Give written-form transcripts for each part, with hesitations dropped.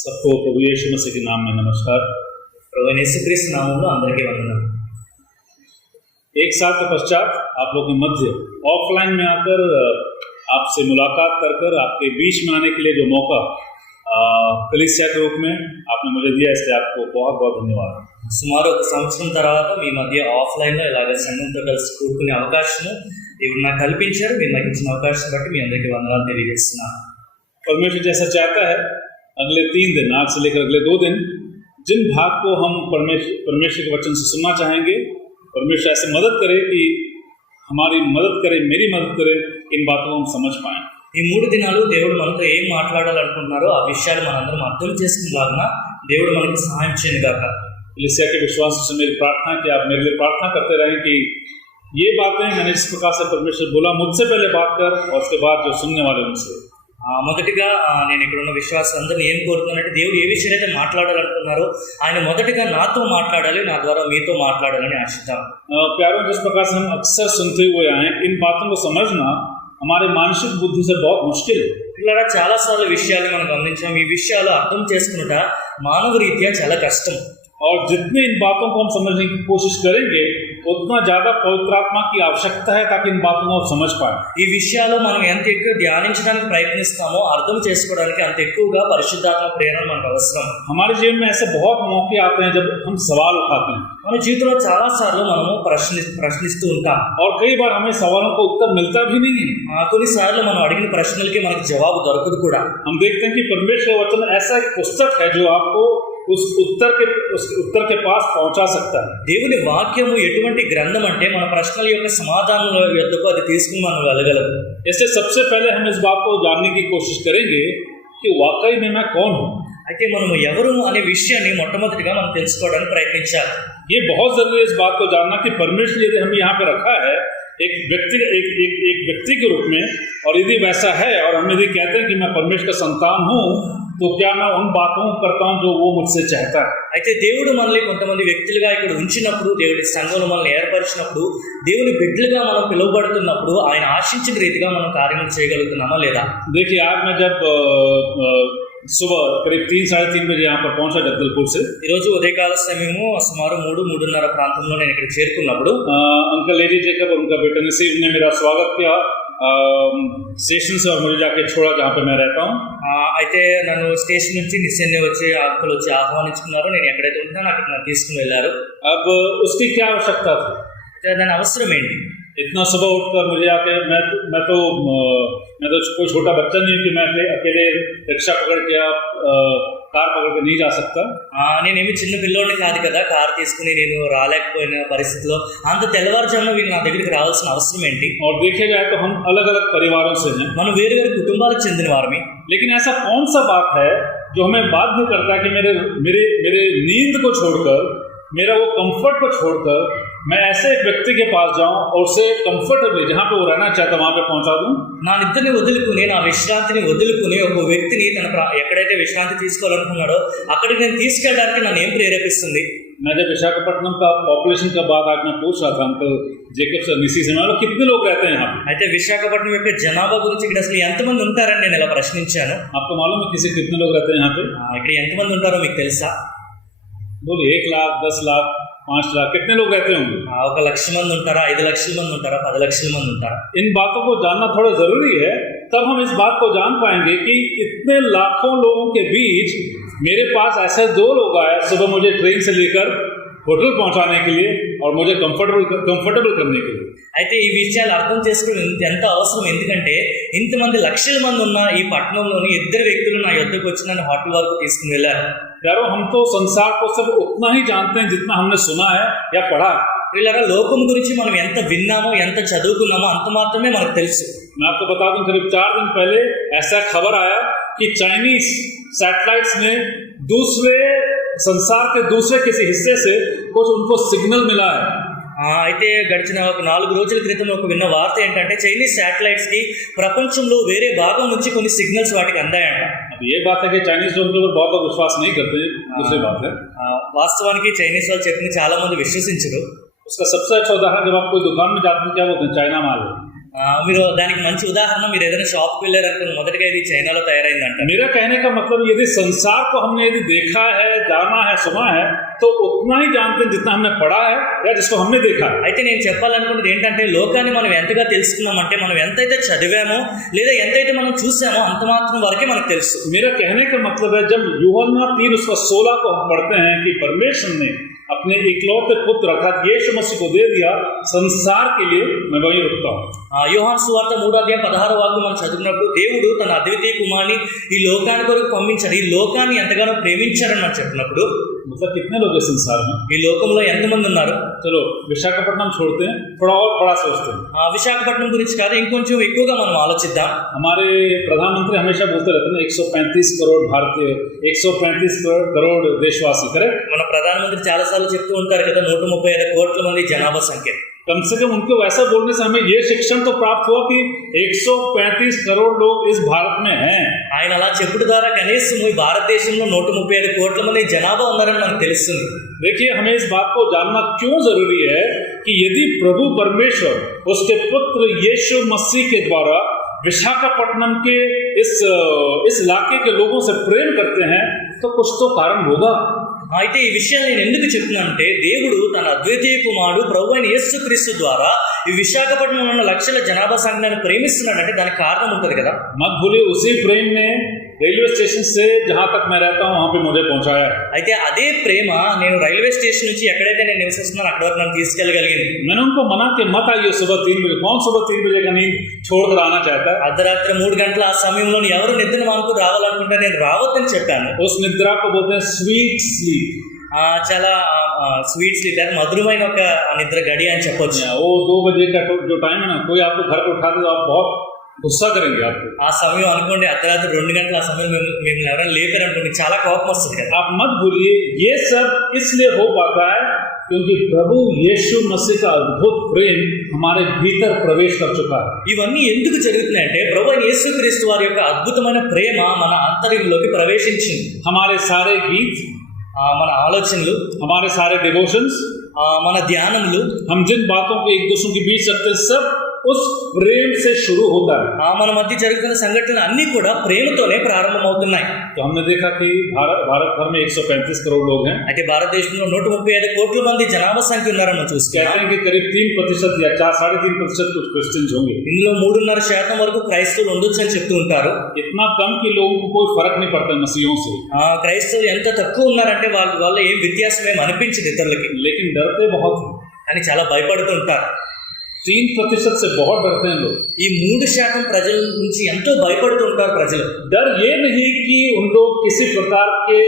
सबको प्रभु यीशु मसीह के नाम में नमस्कार। प्रभु యేసుక్రీస్తు నామములో అందరికీ వందనాలు। एक साल के पश्चात आप लोगों के मध्य ऑफलाइन में आकर आपसे मुलाकात कर कर आपके बीच में आने के लिए जो मौका कलीसिया के रूप में आपने मुझे दिया, इसलिए आपको बहुत बहुत धन्यवाद। సుమారు ఒక సంవత్సరం తర్వాత మీ మధ్య ఆఫ్లైన్లో ఇలాగ సంఘంతో కలిసి కూడుకునే అవకాశము దేవుడు నాకు కల్పించారు। మీరు నాకు ఇచ్చిన అవకాశం బట్టి మీ అందరికీ వందనాలు తెలియజేస్తున్నాను। परमेश्वर जैसा चाहता है अगले 3 दिन, आज से लेकर अगले 2 दिन, जिन भाग को हम परमेश्वर के वचन से सुनना चाहेंगे, परमेश्वर ऐसे मदद करे कि हमारी मदद करे, मेरी मदद करे, इन बातों को हम समझ पाएं। ఈ 3 దినాలు దేవుడు మనతో ఏం మాట్లాడాలనుకుంటున్నారో ఆ విషయాలు మనందరం అర్థం చేసుకునేలాగా దేవుడు మనకు సహాయం చేయను గాక। कलीसिया के विश्वास से मेरी प्रार्थना कि आप मेरे लिए प्रार्थना करते रहें कि ये बातें मैंने इस प्रकार से परमेश्वर बोला, मुझसे पहले बात कर और उसके बाद जो सुनने वाले उनसे। మొదటిగా నేను ఇక్కడ ఉన్న విశ్వాసులందరినీ ఏం కోరుతున్నానంటే దేవుడు ఏ విషయాలైతే మాట్లాడాలనుకున్నారో ఆయన మొదటిగా నాతో మాట్లాడాలి, నా ద్వారా మీతో మాట్లాడాలని ఆశిద్దాం। प्यारों, जिस प्रकार से हम अक्सर सुनते हुए आए, इन बातों को समझना हमारे मानसिक बुद्धि से बहुत मुश्किल है। ఇలా చాలాసార్లు విషయాలు మనం గమనించాం, ఈ విషయాలు అర్థం చేసుకున్నట మానవ రీత్యా చాలా కష్టం। और जितने इन बातों को हम समझने की कोशिश करेंगे उतना ज़्यादा पवित्र आत्मा की आवश्यकता है ताकि इन बातों को आप समझ पाए। ఈ విషయాలు మనం ఎంత ఎక్కువ ధ్యానించడానికి ప్రయత్నిస్తామో అర్థం చేసుకోవడానికి అంత ఎక్కువగా పరిశుద్ధాత్మ ప్రేరణ మనకు అవసరం। हमारे जीवन में ऐसे बहुत मौके आते हैं जब हम सवाल उठाते हैं, మన జీవితంలో చాలా సార్లు మనము ప్రశ్నిస్తూ ఉంటాం। और कई बार हमें सवालों का उत्तर मिलता भी नहीं है। కొన్నిసార్లు మనం అడిగిన ప్రశ్నలకి మనకు జవాబు దొరకదు కూడా। हम देखते हैं कि परमेश्वर वचन ऐसा एक पुस्तक है जो आपको उस उत्तर के पास पहुंचा सकता है। దేవుని వాక్యము ఎటువంటి గ్రంథం అంటే మన ప్రశ్నల యొక్క సమాధానాల యొద్దకు అది తీసుకుని మనం వెళ్ళగలదు। इससे सबसे पहले हम इस बात को जानने की कोशिश करेंगे कि वाकई में मैं कौन हूँ। అయితే మనము ఎవరు అనే విషయాన్ని మొట్టమొదటిగా మనం తెలుసుకోవడానికి ప్రయత్నించాలి। ये बहुत जरूरी है इस बात को जानना कि परमेश्वर यदि हमें यहाँ पे रखा है एक व्यक्ति के रूप में, और यदि वैसा है और हम यदि कहते हैं कि मैं परमेश्वर का संतान हूँ, तो क्या मैं उन बातों को करता हूँ जो वो मुझसे चाहता है। అయితే దేవుడు మనల్ని కొంతమంది వ్యక్తులుగా ఇక్కడ ఉంచినప్పుడు, దేవుడి సంఘంలో మనల్ని ఏర్పరిచినప్పుడు, దేవుని బిడ్డలుగా మనం పిలువబడుతున్నప్పుడు ఆయన ఆశించిన రీతిగా మనం కార్యములు చేయగలుగుతున్నామా లేదా? देखिए, आज मैं जब सुबह करीब 3-3:30 बजे यहाँ पर पहुंचा जगदलपुर से, ఈరోజు ఉదయకాల సమయము సుమారు 3-3:30 ప్రాంతంలో నేను ఇక్కడ చేరుకున్నప్పుడు अंकल लेडी जेकब और उनका बेटा नसीब ने मेरा स्वागत किया स्टेशन से और मुझे जाके छोड़ा जहाँ पे मैं रहता हूँ। అయితే నన్ను స్టేషన్ నుంచి నిశ్చయంగా వచ్చి అంకుల్ వచ్చి ఆహ్వానించుకున్నారు, నేను ఎక్కడైతే ఉంటానో అక్కడ నన్ను తీసుకుని వెళ్ళారు। अब उसकी क्या आवश्यकता थी? దాని అవసరం ఏంటి? इतना सुबह उठकर मुझे आके मैं तो कोई छोटा बच्चा नहीं कि मैं अकेले रिक्शा पकड़ के आप कार पकड़ के नहीं जा सकता। నేనేమి చిన్న పిల్లోడిని కాదు కదా, కార్ తీసుకుని నేను రాలేకపోయిన పరిస్థితిలో అంత తెల్లవారుజామున వీళ్ళు నా దగ్గరికి రావాల్సిన అవసరం ఏంటి? और देखे जाए तो हम अलग अलग परिवारों से हैं, మనం వేరు వేరు కుటుంబాలకు చెందిన వారమే। लेकिन ऐसा कौन सा बात है जो हमें बाध्य करता है कि मेरे नींद को छोड़कर, मेरा वो कंफर्ट को छोड़कर मैं ऐसे एक व्यक्ति के पास जाऊं और उसे कंफर्टेबली जहां पे वो रहना चाहता वहां पे पहुंचा दूं। నా నిద్రని వదులుకుని, నా విశ్రాంతిని వదులుకుని ఒక వ్యక్తిని ఎక్కడైతే విశ్రాంతి తీసుకోవాలనుకున్నాడో అక్కడికి నేను తీసుకెళ్ళడానికి నన్ను ఏం ప్రేరేపిస్తుంది? मैं जब विशाखापट्टनम का पॉपुलेशन का बात आज मैं पूछ रहा था अंकल जेकब सर निसी से, मतलब कितने लोग रहते हैं यहाँ पे? అయితే విశాఖపట్నం యొక్క జనాభా గురించి ఇక్కడ అసలు ఎంతమంది ఉంటారని నేను ఇలా ప్రశ్నించాను। आपको मालूम है किसी कितने लोग रहते हैं यहाँ पे? ఇక్కడ ఎంతమంది ఉంటారో మీకు తెలుసా? बोलिए 1 लाख, 10 लाख, 5 लाख, कितने लोग रहते होंगे? 1 లక్ష మంది ఉంటారా, 5 లక్షల మంది ఉంటారా, 10 లక్షల మంది ఉంటారా? इन बातों को जानना थोड़ा जरूरी है, तब हम इस बात को जान पाएंगे कि इतने लाखों लोगों के बीच मेरे पास ऐसे 2 लोग आए सुबह मुझे ट्रेन से लेकर होटल पहुंचाने के लिए और मुझे कंफर्टेबल करने के लिए। అయితే ఈ విషయాలు అర్థం చేసుకోవడం ఎంత అవసరం, ఎందుకంటే ఇంతమంది లక్షల మంది ఉన్న ఈ పట్టణంలోని 2 వ్యక్తులు నా యొద్దకు వచ్చి నన్ను హోటల్ వరకు తీసుకుని వెళ్ళారు। यारो, हम तो संसार को सिर्फ उतना ही जानते हैं जितना हमने सुना है या पढ़ा। వీళ్ళరా లోకం గురించి మనం ఎంత విన్నామో, ఎంత చదువుకున్నామో అంత మాత్రమే మనకు తెలుసు। मैं आपको बता दूं, करीब 4 दिन पहले ऐसा खबर आया कि चाइनीज सैटेलाइट्स ने संसार के दूसरे किसी हिस्से से कुछ उनको सिग्नल मिला है। అయితే గడిచిన ఒక 4 రోజుల క్రితం ఒక విన్న వార్త ఏంటంటే చైనీస్ శాటిలైట్స్ కి ప్రపంచంలో వేరే భాగం నుంచి కొన్ని సిగ్నల్స్ వాటికి అందాయంట। अब ये बात है कि चाइनीज लोग के ऊपर बहुत लोग विश्वास नहीं करते, दूसरी बात है। వాస్తవానికి చైనీస్ వాళ్ళు చెప్పిన చాలా మంది విశ్వసించరు। उसका सबसे अच्छा उदाहरण, जब आप कोई दुकान में जाते हैं क्या बोलते हैं? चाइना माल। మీరు దానికి మంచి ఉదాహరణ, మీరు ఏదైనా షాప్కి వెళ్ళారనుకోండి, మొదటిగా ఇది చైనాలో తయారైందంట. मेरा कहने का मतलब यदि संसार को हमने यदि देखा है, जाना है, सुना है, तो उतना ही जानते हैं जितना हमने पढ़ा है या जिसको हमने देखा है. అయితే నేను చెప్పాలనుకున్నది ఏంటంటే, లోకాన్ని మనం ఎంతగా తెలుసుకున్నామంటే, మనం ఎంతైతే చదివామో లేదా ఎంతైతే మనం చూసామో అంత మాత్రం వరకే మనకు తెలుసు. मेरा कहने का मतलब है जब यूहन्ना 3:16 को हम पढ़ते हैं कि परमेश्वर ने अपने इकलौते पुत्र अर्थात यीशु मसीह को दे दिया संसार के लिए, मैं वहीं रुकता हूँ. యోహాను సువార్త 3:16 మనం చదివినప్పుడు, దేవుడు తన అద్వితీయ కుమారుని ఈ లోకాని కొరకు పంపించాడు, ఈ లోకాన్ని ఎంతగానో ప్రేమించాడని మనం చెప్పినప్పుడు, मतलब कितने लोग हैं संसार में? ఈ లోకంలో ఎంతమంది ఉన్నారు? चलो विशाखापट्टनम छोड़ते हैं, थोड़ा और बड़ा सोचते हैं. విశాఖపట్నం గురించి కాదు, ఇంకొంచెం ఎక్కువగా మనం ఆలోచిద్దాం. हमारे प्रधानमंत्री हमेशा बोलते रहते हैं 135 करोड़ भारतीय, 135 करोड़ देशवासी. करेक्ट? మన ప్రధానమంత్రి చాలా సార్లు చెప్తూ ఉంటారు కదా, 135 కోట్ల మంది జనాభా సంఖ్య. कम से कम उनको वैसा बोलने से हमें ये शिक्षण तो प्राप्त हुआ कि 135 करोड़ लोग इस भारत में हैं. ఆయన అలా చెప్పుడు ద్వారా కనీసం ఈ భారతదేశంలో 135 కోట్ల మంది జనాభా ఉన్నారని మనకు తెలుస్తుంది. देखिए, हमें इस बात को जानना क्यों जरूरी है कि यदि प्रभु परमेश्वर उसके पुत्र यीशु मसीह के द्वारा विशाखापट्टनम के इस इलाके के लोगों से प्रेम करते हैं तो कुछ तो कारण होगा. అయితే ఈ విషయాన్ని నేను ఎందుకు చెప్తున్నానంటే, దేవుడు తన అద్వితీయ కుమారుడు ప్రభు అయిన యేసుక్రీస్తు ద్వారా ఈ విశాఖపట్నంలో ఉన్న లక్షల జనాభా సంఖ్యను ప్రేమిస్తున్నాడంటే దానికి కారణం ఉంటుంది కదా. मत भूलिए, उसी प्रेम ने रेलवे स्टेशन से जहां तक मैं रहता हूं वहां पे मुझे पहुंचाया. అయితే అదే ప్రేమ నేను రైల్వే స్టేషన్ నుంచి ఎక్కడైతే నేను నివసిస్తున్నాను అక్కడ వరకు నన్ను తీసుకెళ్ళగలిగింది. मैंने उनको मना कि मत आइए सुबह 3 बजे. कौन सुबह 3 बजे का नींद छोड़कर आना चाहता है? అర్ధరాత్రి 3 గంటల ఆ సమయంలో ఎవరు నిద్ర మానుకు రావాలనుకుంటే నేను రావద్దని చెప్పాను. उस निद्रा को बोलते हैं स्वीट स्लीप. చాలా స్వీట్ స్లీప్, మధురమైన ఒక నిద్ర గడి అని చెప్పొచ్చు. वो 2 बजे का जो टाइम है ना, कोई आपको घर पे उठा दे तो आप बहुत गुस्सा करेंगे. आपको ఆ సమయం అనుకోండి, అర్ధరాత్రి 2 గంటల ఆ సమయం మేము ఎవరైనా లేపారనుకోండి, చాలా కోపం వస్తుంది కదా. आप मत भूलिए, ये सब इसलिए हो पाता है क्योंकि प्रभु यीशु मसीह का अद्भुत प्रेम हमारे भीतर प्रवेश कर चुका है. ఇవన్నీ ఎందుకు జరుగుతున్నాయంటే, ప్రభు అయిన యేసుక్రీస్తు వారి యొక్క అద్భుతమైన ప్రేమ మన అంతర్యంలోకి ప్రవేశించింది. हमारे सारे गीत, మన ఆలోచనలు, हमारे सारे डिवोशंस, మన ధ్యానములు, हम जिन बातों को एक दूसरे के बीच रखते हैं, सब उस प्रेम से शुरू होता है. మన మధ్య జరుగుతున్న సంఘటనలు అన్నీ కూడా ప్రేమతోనే ప్రారంభమవుతున్నాయి. तो हमने देखा कि भारत भर में 135 करोड़ लोग हैं. అయితే భారతదేశంలో 135 కోట్ల మంది జనాభా సంఖ్య ఉన్నారని మనం చూస్తున్నాం. कहते हैं कि करीब 3% या 3.5% कुछ क्रिश्चियंस होंगे. ఇందులో 3.5% వరకు క్రైస్తవులు ఉండొచ్చు అని చెప్తూ ఉంటారు. इतना कम कि लोगों को कोई फर्क नहीं पड़ता मसीहों से. క్రైస్తవులు ఎంత తక్కువ ఉన్నారంటే వాళ్ళ ఏం వ్యత్యాసం ఏం అనిపించదు ఇతరులకి. लेकिन डरते बहुत हैं. అని చాలా భయపడుతూ ఉంటారు. 3% से बहुत डरते हैं लोग. ఈ 3% ప్రజల నుంచి ఎంతో భయపడుతూ ఉంటారు ప్రజలు. डर ये नहीं कि उन लोग किसी प्रकार के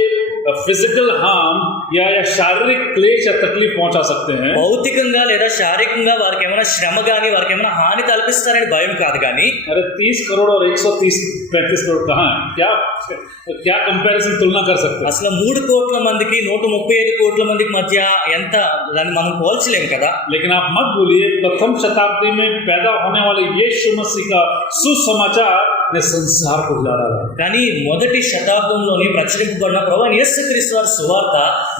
फिजिकल हार्म या शारीरिक क्लेश या तकलीफ पहुंचा सकते हैं. భౌతికంగా లేదా శారీరకంగా వారికి ఏమైనా శ్రమ కానీ వారికి ఏమైనా హాని కల్పిస్తారని భయం కాదు. కానీ अरे 30 करोड़ और 135 करोड़ कहाँ है? क्या कंपैरिजन तुलना कर सकते हैं? అసలు 3 కోట్ల మందికి 135 కోట్ల మందికి మధ్య ఎంత దాన్ని మనం పోల్చలేం కదా. लेकिन आप मत भूलिए, प्रथम शताब्दी में पैदा होने वाले यीशु मसीह का सुसमाचार ने संसार को हिला डाला. కానీ మొదటి శతాబ్దంలోని ప్రచురింపబడిన ప్రభువైన యేసుక్రీస్తు వారి సువార్త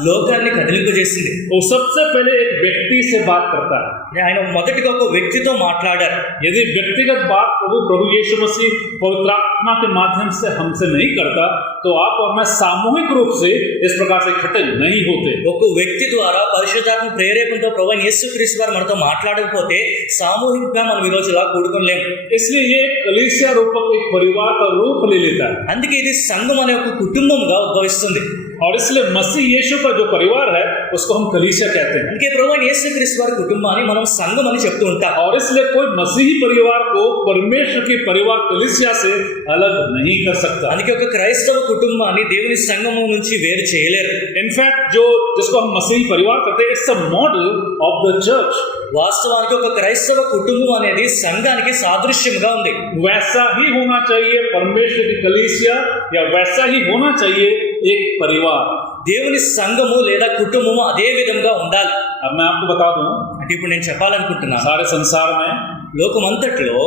లోకాన్ని కదిలింపజేసింది. वो सबसे पहले एक व्यक्ति से बात करता है. ఆయన మొదటిగా ఒక వ్యక్తితో మాట్లాడారు. यदि व्यक्तिगत बात प्रभु यीशु मसीह पवित्र आत्मा के माध्यम से हमसे नहीं करता तो आप और मैं सामूहिक रूप से इस प्रकार से इकट्ठे नहीं होते. ఒక వ్యక్తి ద్వారా పరిశుద్ధాత్మ ప్రేరేపణతో ప్రభువైన యేసుక్రీస్తు వారు మనతో మాట్లాడకపోతే సామూహికంగా మనం ఈ రోజు ఇలా కూడుకోలేము. इसलिए ये कलीसिया रूपक एक परिवार का रूप ले लेता है. అందుకే ఇది సంఘం అనే ఒక కుటుంబంగా ఉద్భవిస్తుంది. और इसलिए मसीह यीशु का जो परिवार है उसको हम कलीसिया कहते हैं. అందుకే ప్రభువైన యేసుక్రీస్తు వారి కుటుంబాన్ని మనం సంఘం అని చెప్తూ ఉంటాం. और इसलिए कोई मसीही परिवार को परमेश्वर के परिवार कलीसिया से अलग नहीं कर सकता. అందుకే ఒక క్రైస్తవ కుటుంబాన్ని దేవుని సంఘము నుంచి వేరు చేయలేరు. इनफैक्ट जिसको हम मसीही परिवार कहते हैं, it's a model of the church. వాస్తవానికి ఒక క్రైస్తవ కుటుంబం అనేది సంఘానికి సాదృశ్యంగా ఉంది. वैसा ही होना चाहिए परमेश्वर की कलीसिया, या वैसा ही होना चाहिए एक परिवार. దేవుని సంఘము లేదా కుటుంబము అదే విధంగా ఉండాలి. अब मैं आपको बता दूं, అంటే ఇప్పుడు నేను చెప్పాలనుకుంటున్నా, सारे संसार में లోకమంతట్లో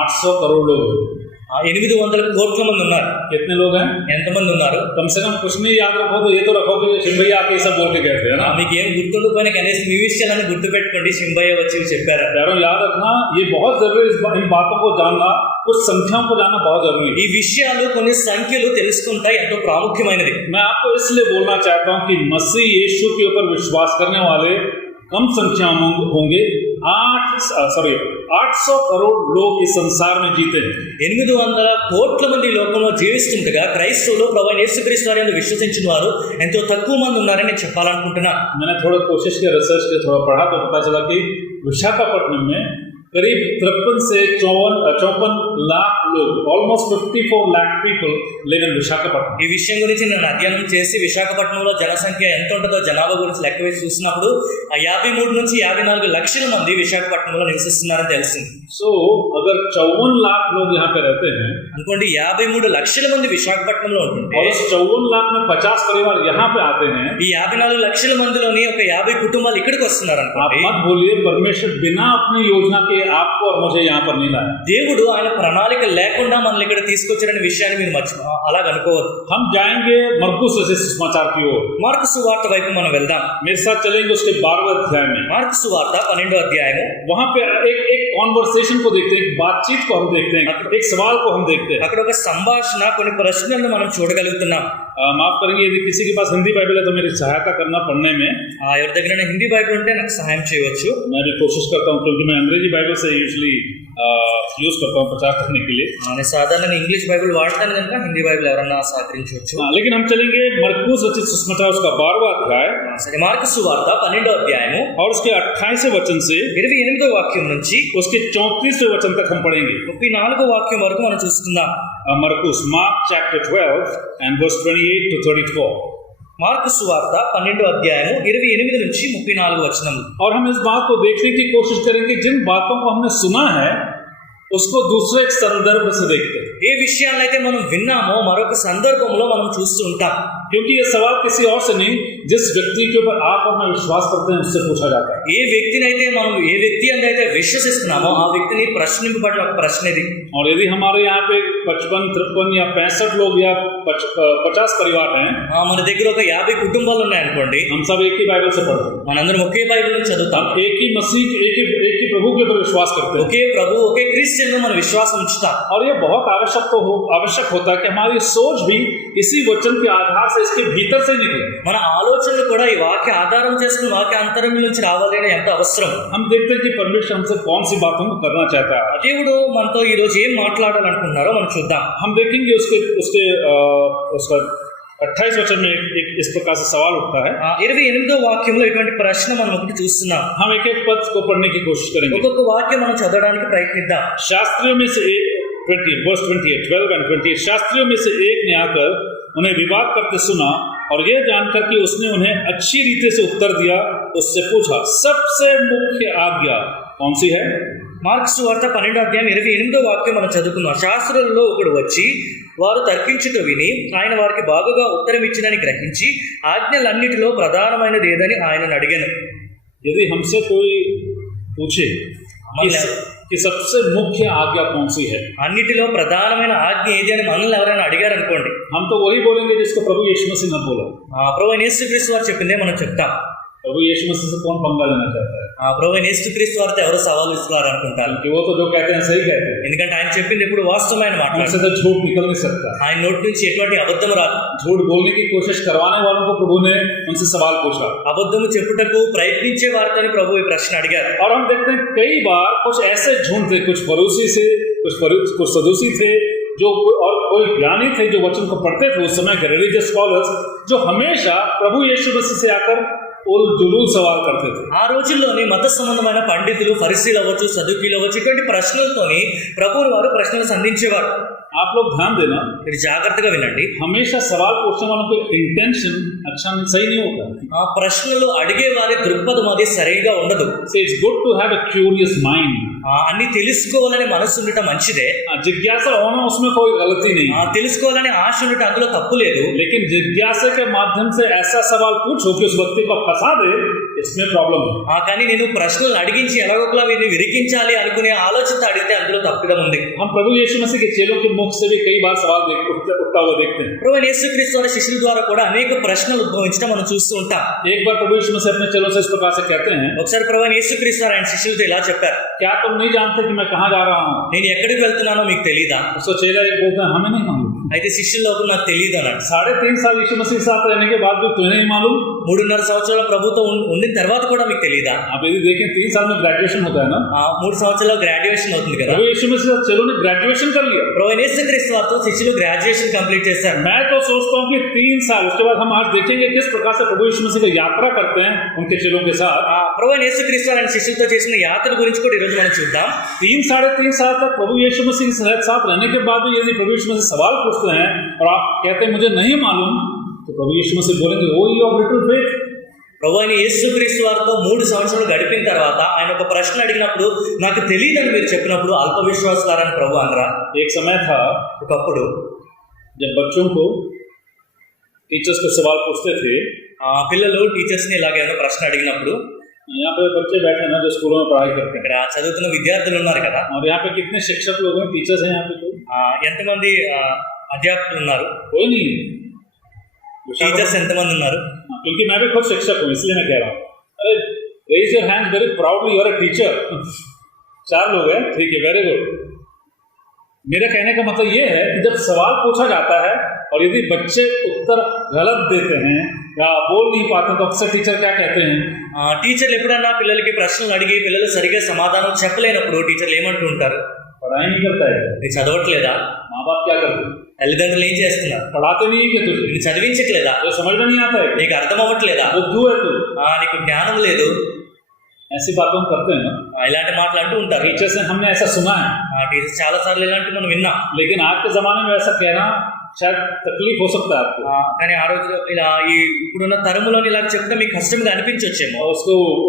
800 करोड़ लोग, 800 కోట్ల మంది ఉన్నారు. कितने लोग हैं? ఎంతమంది ఉన్నారు? कम से कम कुछ नहीं याद रखो तो ये तो रखो कि शिवैया आके ये सब बोल के गए थे, है ना? మీకు ఏం గుర్తుండిపోయినా కనీసం ఈ విషయాలను గుర్తుపెట్టుకోండి. సింబయ్య వచ్చి చెప్పారు. यारों याद रखना, ये बहुत जरूरी है, इन बातों को जानना, कुछ संख्याओं को जानना बहुत जरूरी है. ఈ విషయాలు కొన్ని సంఖ్యలు తెలుసుకుంటాయి, ఎంతో ప్రాముఖ్యమైనది. मैं आपको इसलिए बोलना चाहता हूँ कि मसीह यीशु के ऊपर विश्वास करने वाले कम संख्या में होंगे. 800 करोड़ लोग इस संसार में जीते हैं. 800 కోట్ల మంది ఈ లోకంలో జీవిస్తుండగా క్రైస్తవులు ప్రభువైన యేసుక్రీస్తు వారిని విశ్వసించిన వారు ఎంతో తక్కువ మంది ఉన్నారని నేను చెప్పాలనుకుంటున్నా. मैंने थोड़ा कोशिश किया, रिसर्च किया, थोड़ा पढ़ा तो पता चला कि विशाखापट्टनम में करीब 53 से 54 लाख लोग, almost 54 lakh people live in Visakhapatnam. ఈ విషయం గురించి నేను అధ్యయనం చేసి విశాఖపట్నంలో జనసంఖ్య ఎంత ఉంటుందో జనాభా గురించి లెక్క వేసి చూసినప్పుడు 53 నుంచి 54 లక్షల మంది విశాఖపట్నంలో నివసిస్తున్నారని తెలిసింది. So अगर 54 लाख लोग यहाँ पे रहते हैं, అనుకోండి 53 లక్షల మంది విశాఖపట్నంలో ఉంటుంటే और उस 54 लाख में 50 परिवार यहाँ पे आते हैं, ఈ 54 లక్షల మందిలోని ఒక 50 కుటుంబాలు ఇక్కడికి వస్తున్నారు आप అనుకోండి. मत बोलिए परमेश्वर बिना अपनी योजना के आपको और मुझे यहाँ पर नहीं लाया. దేవుడు ఆయన ప్రణాళిక లేకుండా మనల్ని ఇక్కడ తీసుకొచ్చారనే విషయాన్ని మీరు అలాగ అనుకోవద్దు. हम जाएंगे मरकुस समाचार की ओर. మార్కు సువార్త వైపు మనం వెళ్దాం. मेरे साथ चलेंगे उसके 12वें अध्याय में. మార్కు సువార్త 12వ అధ్యాయము. वहां पे एक कॉन्वर्सेशन को देखते हैं, एक बातचीत को हम देखते हैं, एक सवाल को हम देखते हैं. అక్కడ ఒక సంభాషణ, కొన్ని ప్రశ్నలను మనం చూడగలుగుతున్నాం. माफ करेंगे यदि किसी के पास हिंदी बाइबल है तो मेरी सहायता करना पढ़ने में. ఎవరి దగ్గర హిందీ బైబిల్ ఉంటే నాకు సహాయం చేయవచ్చు. मैं भी कोशिश करता हूँ क्योंकि मैं अंग्रेजी बाइबल से यूजली यूज करता हूँ प्रचार करने के लिए. నేను సాధారణంగా ఇంగ్లీష్ బైబిల్ వాడతాను కనుక హిందీ బైబిల్ ఎవరన్నా సహకరించవచ్చు. लेकिन हम चलेंगे मरकुस रचित सुसमाचार उसका 12वां अध्याय సరే, మార్కు సువార్త 12వ అధ్యాయము और उसके 28वें वचन से 28వ వాక్యం నుంచి उसके 34वें वचन तक हम पढ़ेंगे. 34వ వాక్యం వరకు మనం చూసుకుందాం. मरकुस mark chapter 12 and verse 28 to 34. Mark సువార్త 12వ అధ్యాయము 28 నుంచి 34 వచనములు. और हम इस बात को देखने की कोशिश करेंगे जिन बातों को हमने सुना है उसको दूसरे एक संदर्भ से देखते हैं. ఏ విషయాలైతే మనం విన్నామో మరొక సందర్భంలో మనం చూస్తూ ఉంటాం. क्योंकि ये सवाल किसी और से नहीं, जिस व्यक्ति के ऊपर आप और मैं विश्वास करते हैं उससे पूछा जाता है. ఏ వ్యక్తినైతే మనం ఏ వ్యక్తి అయితే విశ్వసిస్తున్నామో ఆ వ్యక్తిని ప్రశ్నింపబడిన ఒక ప్రశ్న ఇది. और यदि हमारे यहाँ पे 55, 53 या 65 लोग या 50 परिवार हैं, మన దగ్గర ఒక 50 కుటుంబాలు ఉన్నాయనుకోండి, हम सब एक ही बाइबल से पढ़ते हैं, మనందరం ఒకే బైబిల్ చదువుతాం, एक ही मसीह, एक ही प्रभु के ऊपर विश्वास करते हैं, ఒకే ప్రభు, ఒకే క్రీస్తుని మన విశ్వాసం ఉంచుతాం. और ये बहुत आवश्यक होता है कि हमारी सोच भी इसी वचन के आधार से, इसके भीतर से निकले. మన ఆలోచనలు కూడా ఈ వాక్య ఆధారం చేసుకుని వాక్య అంతరంగం నుంచి రావాలి అని ఎంత అవసరం. हम देखते हैं कि परमेश्वर हमसे कौन सी बातों को करना चाहता है. దేవుడు మనతో ఈ రోజు ఏం మాట్లాడాలనుకుంటున్నారో మనం చూద్దాం. हम देखेंगे उसका 28 वचन में एक इस प्रकार से सवाल उठता है. 28వ వాక్యంలో ఇటువంటి ప్రశ్న మనం ఒకటి చూస్తున్నాం. हम एक एक पद को पढ़ने की कोशिश करेंगे. ఒక్కొక్క వాక్యం మనం చదవడానికి ప్రయత్నిద్దాం. शास्त्रियों में से 12 and 28 शास्त्रियों में से एक ने आकर उन्हें विवाद करते सुना और यह जानकर कि उसने उन्हें अच्छी रीति से उत्तर दिया, उससे पूछा, सबसे मुख्य आज्ञा कौन सी है? మార్కు సువార్త 12వ అధ్యాయం 28వ వాక్యం మనం చదువుకున్నాం. శాస్త్రులలో ఒకడు వచ్చి వారు తర్కించుట విని ఆయన వారికి బాగుగా ఉత్తరం ఇచ్చినని గ్రహించి ఆజ్ఞలన్నిటిలో ప్రధానమైనది ఏదని ఆయనను అడిగాను. यदि हमसे कोई पूछे कि सबसे मुख्य आज्ञा कौन सी है, అన్నిటిలో ప్రధానమైన ఆజ్ఞ ఏది అని మనల్ని ఎవరైనా అడిగారు అనుకోండి, हम तो वही बोलेंगे जिसको प्रभु यीशु मसीह ने बोला. ప్రభువైన యేసుక్రీస్తు వారు చెప్పిందే మనం చెప్తాం. प्रभु यीशु मसीह से कौन पंगा लेना चाहता है? ప్రభువైన యేసుక్రీస్తు వారితో ఎవరు సవాల్ ఇస్తున్నారు అనుకుంటారు. कि वो तो जो कहते हैं सही कहते हैं, ఎందుకంటే ఆయన చెప్పింది ఎప్పుడు వాస్తవమైన మాట. उनसे तो झूठ निकल नहीं सकता. ఆయన నోటి నుంచి ఎటువంటి అబద్ధం రాదు. झूठ बोलने की कोशिश करवाने वालों को प्रभु ने उनसे सवाल पूछा. అబద్ధము చెప్పుటకు ప్రయత్నించే వారితో ప్రభు ఈ ప్రశ్న అడిగారు. और हम देखते हैं कई बार कुछ ऐसे झूठ थे, कुछ फरूसी से, कुछ सदूसी थे, जो और कोई ज्ञानी थे जो वचन को पढ़ते थे उस समय के रिलीजियस स्कॉलर्स, जो हमेशा प्रभु यीशु मसीह से आकर जुलूल सवाल करते थे. ఆ రోజుల్లోని మత సంబంధమైన పండితులు, ఫరిసీలు అవ్వచ్చు, సదుకీలు అవ్వచ్చు, ఇటువంటి ప్రశ్నలతోని ప్రభువు వారు ప్రశ్నలు సంధించేవారు. आप लोग ध्यान देना, మీరు జాగ్రత్తగా వినండి. हमेशा सवाल पूछने वालों को इंटेंशन सही नहीं होता. ఆ ప్రశ్నలు అడిగే వారి దృక్పథం అది సరిగా ఉండదు. So it's good to have a curious mind. అన్ని తెలుసుకోవాలని మనసు ఉండటం మంచిదే. जिज्ञासा होना उसमें कोई गलती नहीं. తెలుసుకోవాలని ఆశ ఉండటం అందులో తప్పు లేదు. लेकिन जिज्ञासा के माध्यम से ऐसा सवाल पूछो कि उस व्यक्ति को फंसा दे, इसमें प्रॉब्लम है. కానీ నేను ప్రశ్నలు అడిగించి ఎలాగోలా వీరిని విరికించాలి అనుకునే ఆలోచనతో అడిగితే అందులో తప్పిదం ఉంది. हम प्रभु यीशु मसीह के चेलों के मुख से भी कई बार सवाल उठता हुआ देखते हैं. ప్రభువైన యేసుక్రీస్తు వారి శిష్యుల ద్వారా కూడా అనేక ప్రశ్నలు ఉద్భవించడం మనం చూస్తూ ఉంటాం. एक बार प्रभु यीशु मसीह अपने चेलों से इस प्रकार से कहते हैं, ఒకసారి ప్రభువైన యేసుక్రీస్తు వారు ఆయన శిష్యులతో ఇలా చెప్పారు, क्या तुम नहीं जानते कि मैं कहाँ जा रहा हूँ? నేను ఎక్కడికి వెళ్తున్నానో మీకు తెలీదా? उसको चेला एक बोलता है, हमें नहीं मालूम. అయితే శిష్యుల్లో నాకు తెలియదు అన్నాడు. 3.5 साल यीशु मसीह के साथ रहने के बाद भी तुम्हें नहीं मालूम? 3.5 సంవత్సరాల ప్రభుతో ఉండిన తర్వాత కూడా మీకు తెలీదా? आप यदि देखें 3 साल में ग्रेजुएशन होता है ना, 3 సంవత్సరాలు గ్రాడ్యుయేషన్ అవుతుంది కదా. प्रभु यीशु मसीह चेलों ने ग्रेजुएशन कर लिया. ప్రభువైన యేసుక్రీస్తు వారితో శిష్యులు గ్రాడ్యుయేషన్ కంప్లీట్ చేశారు. मैं तो सोचता हूँ कि 3 साल उसके बाद हम आज देखेंगे किस प्रकार से प्रभु यीशु मसीह की यात्रा करते हैं उनके चेलों के साथ. ప్రభువైన యేసుక్రీస్తు వారు ఆయన శిష్యులతో చేసిన యాత్ర గురించి కూడా ఈ రోజు మనం చూద్దాం. 3-3.5 साल तक प्रभु यीशु मसीह के साथ रहने के बाद भी यदि प्रभु यीशु मसीह सवाल पूछते हैं और आप कहते हैं मुझे नहीं मालूम, तो प्रभु यीशु मसीह बोलेंगे, ओ यू ऑफ लिटिल फेथ. ప్రభువైన యేసుక్రీస్తు వారితో 3 సంవత్సరాలు గడిపిన తర్వాత ఆయన ఒక ప్రశ్న అడిగినప్పుడు నాకు తెలియదని మీరు చెప్పినప్పుడు అల్ప విశ్వాసులారని ప్రభు అనరా? एक समय था ఒకప్పుడు जब बच्चों को टीचर्स को सवाल पूछते थे, పిల్లలు టీచర్స్ ని ఇలాగేమైనా ప్రశ్న అడిగినప్పుడు, यहाँ पे बच्चे बैठे ना जो स्कूलों में पढ़ाई करते हैं, ఇక్కడ చదువుతున్న విద్యార్థులు ఉన్నారు కదా, और यहाँ पे कितने शिक्षक लोग हैं, टीचर्स हैं यहाँ पे? कोई ఎంతమంది అధ్యాపకులు ఉన్నారు? कोई नहीं. టీచర్స్ ఎంతమంది ఉన్నారు? क्योंकि मैं भी खुद शिक्षक हूँ इसलिए मैं कह रहा हूँ. अरे raise your hand very proudly, you are a teacher. 4 लोग हैं, ठीक है, वेरी गुड. मेरा कहने का मतलब ये है कि जब सवाल पूछा जाता है और यदि बच्चे उत्तर गलत देते हैं या बोल नहीं पाते तो अक्सर टीचर क्या कहते हैं? టీచర్లు ఎప్పుడన్నా పిల్లలకి ప్రశ్నలు అడిగి పిల్లలు సరిగ్గా సమాధానం చెప్పలేనప్పుడు టీచర్లు ఏమంటూ ఉంటారు? पढ़ाई नहीं करता है. నీకు చదవట్లేదా? माँ बाप क्या करते हैं? తల్లిదండ్రులు ఏం చేస్తున్నారు? पढ़ाते नहीं है तुझे, నీకు చదివించట్లేదా? तो समझ में नहीं आता है, నీకు అర్థం అవ్వట్లేదా? बुद्धू है तू. నీకు జ్ఞానం లేదు. ऐसी बातों हम करते हैं ना, ఇలాంటి మాటలు అంటూ ఉంటారు. टीचर से हमने ऐसा सुना है. టీచర్స్ చాలా సార్లు ఇలాంటి మనం విన్నాం. लेकिन आज के जमाने में ऐसा कहना शायद तकलीफ हो सकता है आपको. కానీ ఆ రోజు ఇలా ఇప్పుడున్న తరములో ఇలా చెప్తే మీకు కష్టంగా అనిపించొచ్చేమో. और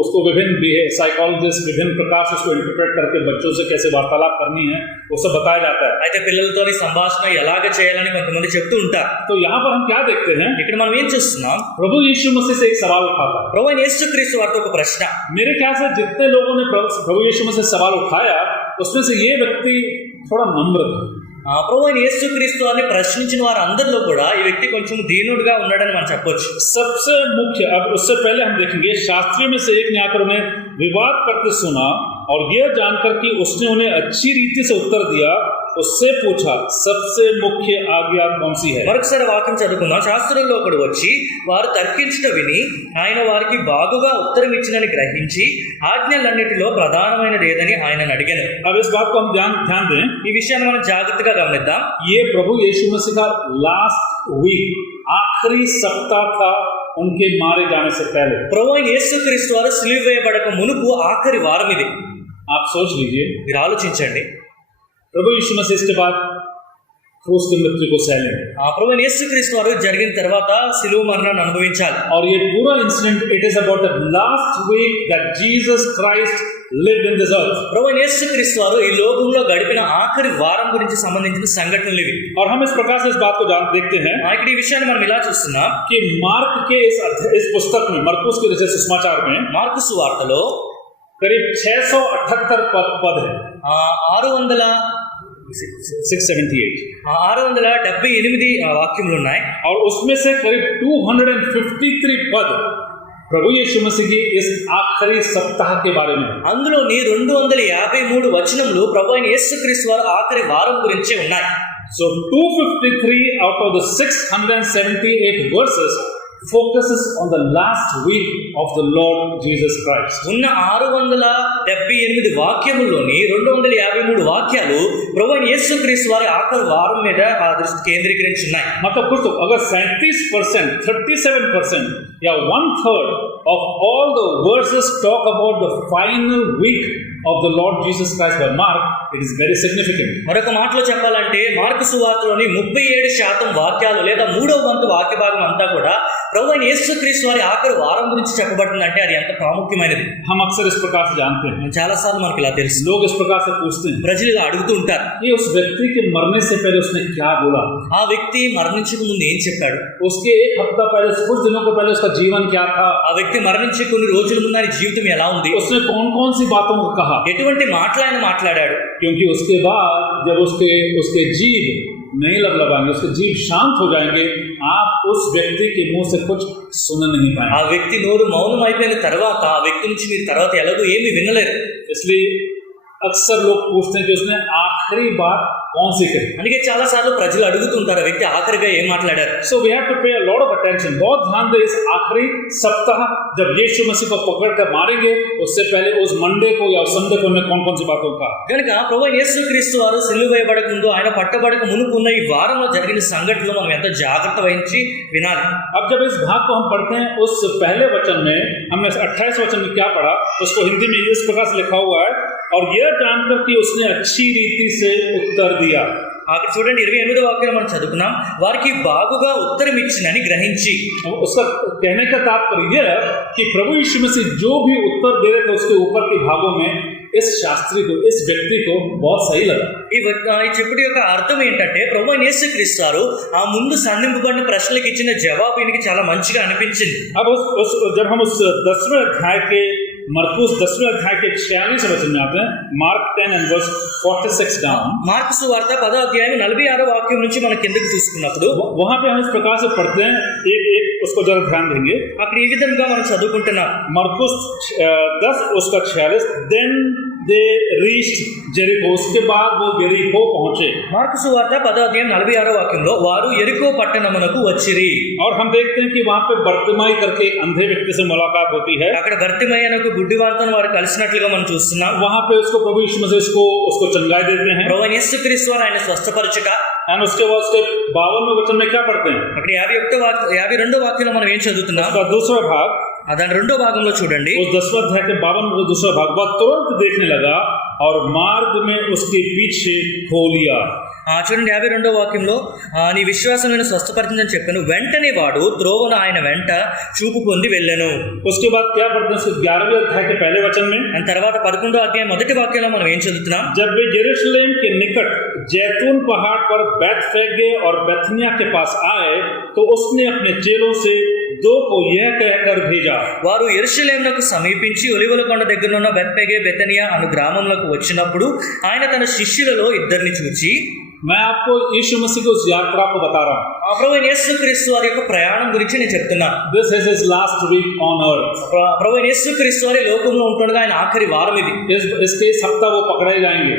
उसको विभिन्न साइकोलॉजिस्ट विभिन्न प्रकार से उसको इंटरप्रेट करके बच्चों से कैसे वार्तालाप करनी है वो सब बताया जाता है. అయితే పిల్లలతోని సంభాషణ ఎలాగ చేయాలని కొంతమంది చెప్తూ ఉంటారు. तो यहाँ पर हम क्या देखते हैं? ఇక్కడ మనం ఏం చూస్తున్నాం? प्रभु यीशु मसीह से एक सवाल उठाता है. ప్రభువైన యేసుక్రీస్తు వారితో ఒక ప్రశ్న. मेरे ख्याल से जितने लोगों ने प्रभु यीशु मसीह से सवाल उठाया उसमें से ये व्यक्ति थोड़ा नम्र था. ప్రభువైన యేసుక్రీస్తు వారిని ప్రశ్నించిన వారందరిలో కూడా ఈ వ్యక్తి కొంచెం దీనుడుగా ఉన్నాడని మనం చెప్పొచ్చు. सबसे मुख्य, अब उससे पहले हम देखेंगे शास्त्रियों में से एक ने आकर उन्हें विवाद करते सुना और यह जानकर कि उसने उन्हें अच्छी रीति से उत्तर दिया, उससे पूछा सबसे मुख्य आज्ञा कौन सी है? మరొకసారి వాక్యం చదువుకుందాం. శాస్త్రుల్లో ఒకడు వచ్చి వారు తర్కించుట విని ఆయన వారికి బాగుగా ఉత్తరం ఇచ్చినని గ్రహించి ఆజ్ఞలన్నిటిలో ప్రధానమైనది ఏదని ఆయనను అడిగాను. अब इस बात को हम ध्यान दें, ఈ విషయాన్ని మనం జాగ్రత్తగా గమనిద్దాం. ये प्रभु यीशु मसीह का लास्ट वीक, आखिरी सप्ताह था उनके मारे जाने से पहले. ప్రభువైన యేసుక్రీస్తు వారు సిలువ వేయబడక మునుపు ఆఖరి వారం ఇది. आप सोच लीजिए, మీరు ఆలోచించండి. प्रभु यीशु मसीह इसके बाद क्रूस की मृत्यु को सह लेंगे. ప్రభువైన యేసుక్రీస్తు వారు జరిగిన తర్వాత సిలువ మరణాన్ని అనుభవించాలి. और ये पूरा incident it is about the last week that Jesus Christ lived in this earth. ప్రభువైన యేసుక్రీస్తు వారు ఈ లోకంలో గడిపిన ఆఖరి వారం గురించి సంబంధించిన సంఘటనలు ఇవి. और हम इस प्रकार से इस बात को देखते हैं ఇక్కడ ఈ విషయాన్ని మనం ఇలా చూస్తున్నాం कि मार्क के इस पुस्तक में, मरकुस के जैसे सुसमाचार में మార్కు సువార్తలో करीब 678 पद है. 678 వాక్యములు ఉన్నాయి. और उसमें से करीब 253 पद प्रभु यीशु मसीह की इस आखिरी सप्ताह के बारे में. అందులోని 253 వచనములు ప్రభువైన యేసుక్రీస్తు వారి ఆఖరి వారం గురించి ఉన్నాయి. So 253 out of the 678 verses focuses on the last week of the Lord Jesus Christ. ఉన్న 678 వాక్యముల్లోని 253 వాక్యాలు ప్రభువైన యేసుక్రీస్తు వారి ఆఖరి వారం మీద దృష్టి కేంద్రీకరించి ఉన్నాయి. मतलब कुछ तो अगर 37%, 37% या 1/3 of all the verses talk about the final week of the Lord Jesus Christ by Mark, it is very significant. మరొక మాటలో చెప్పాలంటే మార్కు సువార్తలోని 37% వాక్యాలు లేదా 3వ వంతు వాక్య భాగం అంతా కూడా ప్రభువైన యేసుక్రీస్తు వారి ఆఖరి వారం గురించి చెప్పబడుతుందంటే అది ఎంత ప్రాముఖ్యమైనది. हम अक्सर इस प्रकार से जानते हैं, చాలా సార్లు మనకి ఇలా తెలుసు, लोग इस प्रकार से पूछते हैं, ప్రజలు ఇలా అడుగుతూ ఉంటారు, ये उस व्यक्ति के मरने से पहले उसने क्या बोला, ఆ వ్యక్తి మరణించక ముందు ఏం చెప్పాడు, उसके एक हफ्ता पहले, कुछ दिनों को पहले उसका जीवन क्या था, ఆ వ్యక్తి మరణించే కొన్ని రోజుల ముందు ఆయన జీవితం ఎలా ఉంది, उसने कौन कौन सी बातों को कहा, ఎటువంటి మాటలు ఆయన మాట్లాడాడు. क्योंकि उसके बाद जब उसके जीव नहीं लबलबाएंगे, उसके जीव शांत हो जाएंगे, आप उस व्यक्ति के मुंह से कुछ सुन नहीं ఆ पाएंगे. వ్యక్తి నోరు మౌనం అయిపోయిన తర్వాత ఆ వ్యక్తి నుంచి మీరు తర్వాత ఎలాగో ఏమీ వినలేరు. इसलिए अक्सर लोग पूछते हैं कि उसने आखिरी बात कौन सी कही. అందుకే చాలా సార్లు ప్రజలు అడుగుతుంటారు ఆ వ్యక్తి ఆఖరిగా ఏం మాట్లాడారు. So we have to pay a lot of attention. बहुत ध्यान दें, इस आखिरी सप्ताह जब यीशु मसीह को पकड़ कर मारेंगे, उससे पहले उस मंडे को या उस संडे को उन्हें कौन कौन सी बातों का. కనుక ప్రభువైన యేసుక్రీస్తు వారు సిలువ వేయబడక ముందు ఆయన పట్టబడక మునుపు ఉన్న ఈ వారంలో జరిగిన సంఘటనలు మనం ఎంత జాగ్రత్త వహించి వినాలి. अब जब इस भाग को हम पढ़ते हैं, उस पहले वचन में हमने 28 वचन में क्या पढ़ा, उसको हिंदी में इस प्रकार से लिखा हुआ है, और यह जानकर कि उसने अच्छी रीति से उत्तर दिया. అక్కడ చూడండి 28వ వాక్యం మనం చదువుకున్నాం, వారికి బాగుగా ఉత్తరం ఇచ్చినని గ్రహించి. उसका कहने का तात्पर्य यह है कि प्रभु यीशु मसीह जो भी उत्तर दे रहे थे उसके ऊपर के भागों में इस शास्त्री को, इस व्यक्ति को बहुत सही लगा. ఈ చెప్పుటి యొక్క అర్థం ఏంటంటే ప్రభువైన యేసుక్రీస్తు వారు ఆ ముందు సంధింపబడిన ప్రశ్నలకు ఇచ్చిన జవాబు ఈయనకి చాలా మంచిగా అనిపించింది. अब जब हम उस 10वें अध्याय के मरकुस 10वें अध्याय के 46 वचन में आते हैं, mark 10 and verse 46 down, mark సువార్త 10వ అధ్యాయం 46వ వాక్యం నుంచి మనం కిందకి చూసుకున్నప్పుడు वहां पे हम इस प्रकार से पढ़ते हैं, एक उसको जरा ध्यान देंगे. అక్కడ ఈ విధంగా మనం చదువుకుంటున్నాం. मरकुस 10 उसका 46, देन दे रीच्ड जेरिको, उसके बाद वो जेरिको पहुंचे. మార్కు సువార్త 10వ అధ్యాయం 46వ వాక్యంలో వారు యెరికో పట్టణమునకు వచ్చిరి. और हम देखते हैं कि वहां पे बर्तिमाई करके एक अंधे व्यक्ति से मुलाकात होती है. అక్కడ భర్తిమయ్య అనే ఒక గుడ్డివార్తను వారు కలిసినట్లుగా మనం చూస్తున్నాం. वहां पे उसको प्रभु यीशु मसीह उसको चंगाई देते हैं. ప్రభువైన యేసుక్రీస్తు వారు ఆయన స్వస్థపరచుట. एंड उसके बाद उसके 52वें वचन में क्या पढ़ते हैं, అక్కడ 52వ వాక్యంలో మనం ఏం చదువుతున్నాం, उसका दूसरा भाग, దాని 2వ భాగంలో చూడండి, उस 10वें अध्याय के 52 का दूसरा भाग, वह तुरंत देखने लगा और मार्ग में उसके पीछे खो लिया. చూడండి 52వ వాక్యంలో నీ విశ్వాసం నేను స్వస్థపరిచిందని చెప్పాను, వెంటనే వాడు త్రోవన ఆయన వెంట చూపు పొంది వెళ్ళెను. उसके बाद क्या पढ़ते हैं, उसके 11वें अध्याय के पहले वचन में, దాని తర్వాత 11వ అధ్యాయం 1వ వాక్యంలో మనం ఏం చదువుతున్నాం, जब वे यरूशलेम के निकट जैतून पहाड़ पर बैतफगे और बैथनिया के पास आए, तो उसने अपने चेलों से 2 को यह कहकर भेजा. వారు యెరూషలేమునకు సమీపించి ఒలివల కొండ దగ్గరనున్న బెత్ఫగే బెతనియా అను గ్రామంలోకి వచ్చినప్పుడు ఆయన తన శిష్యులలో 2 చూచి, मैं आपको यीशु मसीह की उस यात्रा को बता रहा हूँ. ప్రభువైన యేసుక్రీస్తు వారి యొక్క ప్రయాణం గురించి నేను చెప్తున్నాను. This is his last week on earth. ప్రభువైన యేసుక్రీస్తు వారి లోకంలో ఉంటుండగా ఆయన ఆఖరి వారం ఇది. इसके इस हफ्ता वो पकड़े जाएंगे.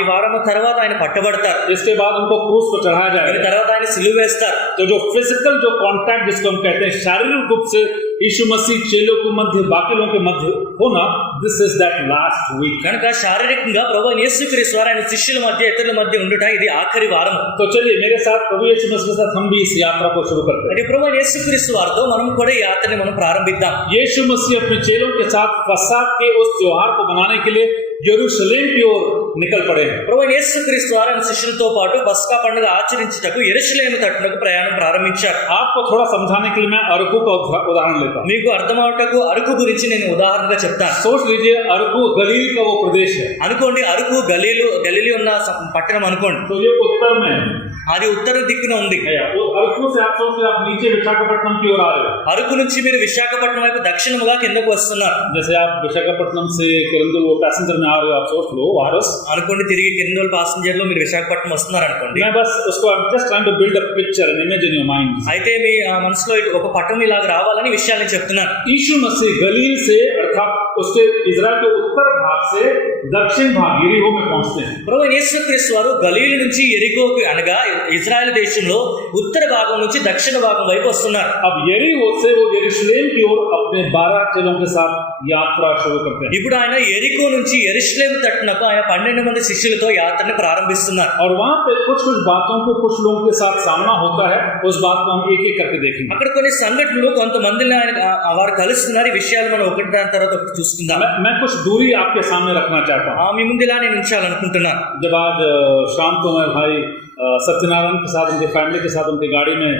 ఈ వారం తర్వాత ఆయన పట్టబడతారు. इसके बाद उनको क्रूस पर चढ़ाया దీని जाएगा. తర్వాత ఆయన సిలువ వేస్తారు. तो जो फिजिकल जो कांटेक्ट जिसको हम कहते हैं शारीरिक रूप से यीशु मसीह चेलों के मध्य, बाकी लोगों के मध्य होना, this is that last week. కనుక శారీరకంగా ప్రభువైన యేసుక్రీస్తు వారు ఆయన శిష్యుల మధ్య, ఇతరుల మధ్య ఉండుట ఇది ఆఖరి వారం. तो चलिए मेरे साथ प्रभु यीशु मसीह के साथ हम भी इस यात्रा को शुरू करते हैं. అంటే ప్రభువైన యేసుక్రీస్తు వారితో మనం కూడా ఈ యాత్రని మనం ప్రారంభిద్దాం. यीशु मसीह अपने चेलों के साथ फसह के उस त्योहार को मनाने के लिए यरूशलेम की ओर निकल पड़े. ప్రభువైన యేసుక్రీస్తు వారు ఆయన శిష్యులతో పాటు పస్కా పండుగ ఆచరించుటకు యెరూషలేము తట్టునకు ప్రయాణం ప్రారంభించారు. आपको थोड़ा समझाने के लिए मैं अरकू का उदाहरण लेता हूँ. మీకు అర్థమవుటకు అరకు గురించి నేను ఉదాహరణగా చెప్తాను. सोच लीजिए अरकू गलील का वो प्रदेश है. అనుకోండి అరకు గలీలు ఉన్న పట్టణం అనుకోండి. तो ये उत्तर में है. అది ఉత్తర దిక్కున ఉంది. वो अरकू से आप सोच आप नीचे विशाखापट्टनम की ओर आ रहे हो. అరకు నుంచి మీరు విశాఖపట్నం వైపు దక్షిణముగా కిందకు వస్తున్నారు. जैसे आप विशाखापट्टनम से किरंदुल वो पैसेंजर में आ रहे हो, आप सोच लो वारस. అనుకోండి తిరిగి కిందోల్ ప్యాసింజర్ లో మీరు విశాఖపట్నం వస్తున్నారు అనుకోండి. मैं बस उसको just trying to build a picture, an image in your mind. అయితే మీ మనసులో ఒక పట్టణం ఇలాగ రావాలని విషయాన్ని చెప్తున్నాను. यीशु मसीह गलील से अर्थात उसके इजराइल के उत्तर भाग से दक्षिण भाग यरीहो में पहुंचते हैं. ప్రభువైన యేసుక్రీస్తు వారు గలీలు నుంచి యెరికోకు అనగా ఇజ్రాయెల్ దేశంలో ఉత్తర భాగం నుంచి దక్షిణ భాగం వైపు వస్తున్నారు. अब यरीहो से वो यरूशलेम की ओर अपने 12 चेलों के साथ यात्रा शुरू करते हैं. ఇప్పుడు ఆయన యెరికో నుంచి యెరూషలేము తట్టునకు ఆయన 12 మంది శిష్యులతో యాత్రని ప్రారంభిస్తున్నారు. और वहां पे कुछ कुछ बातों को कुछ लोगों के साथ सामना होता है, उस बात को हम एक एक करके देखेंगे. అక్కడ కొన్ని సంఘటనలు కొంతమందిని ఆయన వారు కలుస్తున్నారు. ఈ విషయాలు మనం ఒకటి దాని తర్వాత ఒకటి చూసుకుందాం. मैं कुछ दूरी आपके सामने रखना चाहता हूँ. మీ ముందు ఇలా నేను ఉంచాలనుకుంటున్నాను. जब आज शाम को मैं भाई सत्यनारायण के साथ उनके फैमिली के साथ उनकी गाड़ी में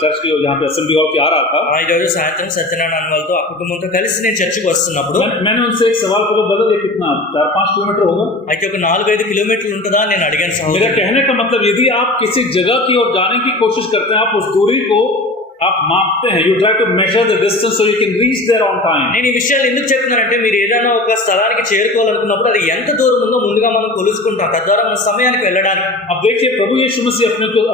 चर्च की जहाँ पे असेंबली हॉल के आ रहा था, ఈ రోజు సాయంత్రం సత్యనారాయణ వాళ్ళతో ఆ కుటుంబంతో కలిసి నేను చర్చికి వస్తున్నప్పుడు मैंने उनसे एक सवाल पूछा, ब्रदर ये कितना 4-5 किलोमीटर होगा? అయితే ఒక 4-5 కిలోమీటర్లు ఉంటుందా అని నేను అడిగాను. मेरा సహోదరుడు, कहने का मतलब यदि आप किसी जगह की ओर जाने की कोशिश करते हैं, आप उस दूरी को आप मापते हैं, you try to measure the distance so you can reach there on time. నేను ఈ విషయాలు ఎందుకు చెప్తున్నానంటే మీరు ఏదైనా ఒక స్థలానికి చేరుకోవాలనుకున్నప్పుడు అది ఎంత దూరం ఉందో ముందుగా మనం కొలుసుకుంటాం, తద్వారా మన సమయానికి వెళ్ళడానికి. अब देखिए प्रभु यीशु मसीह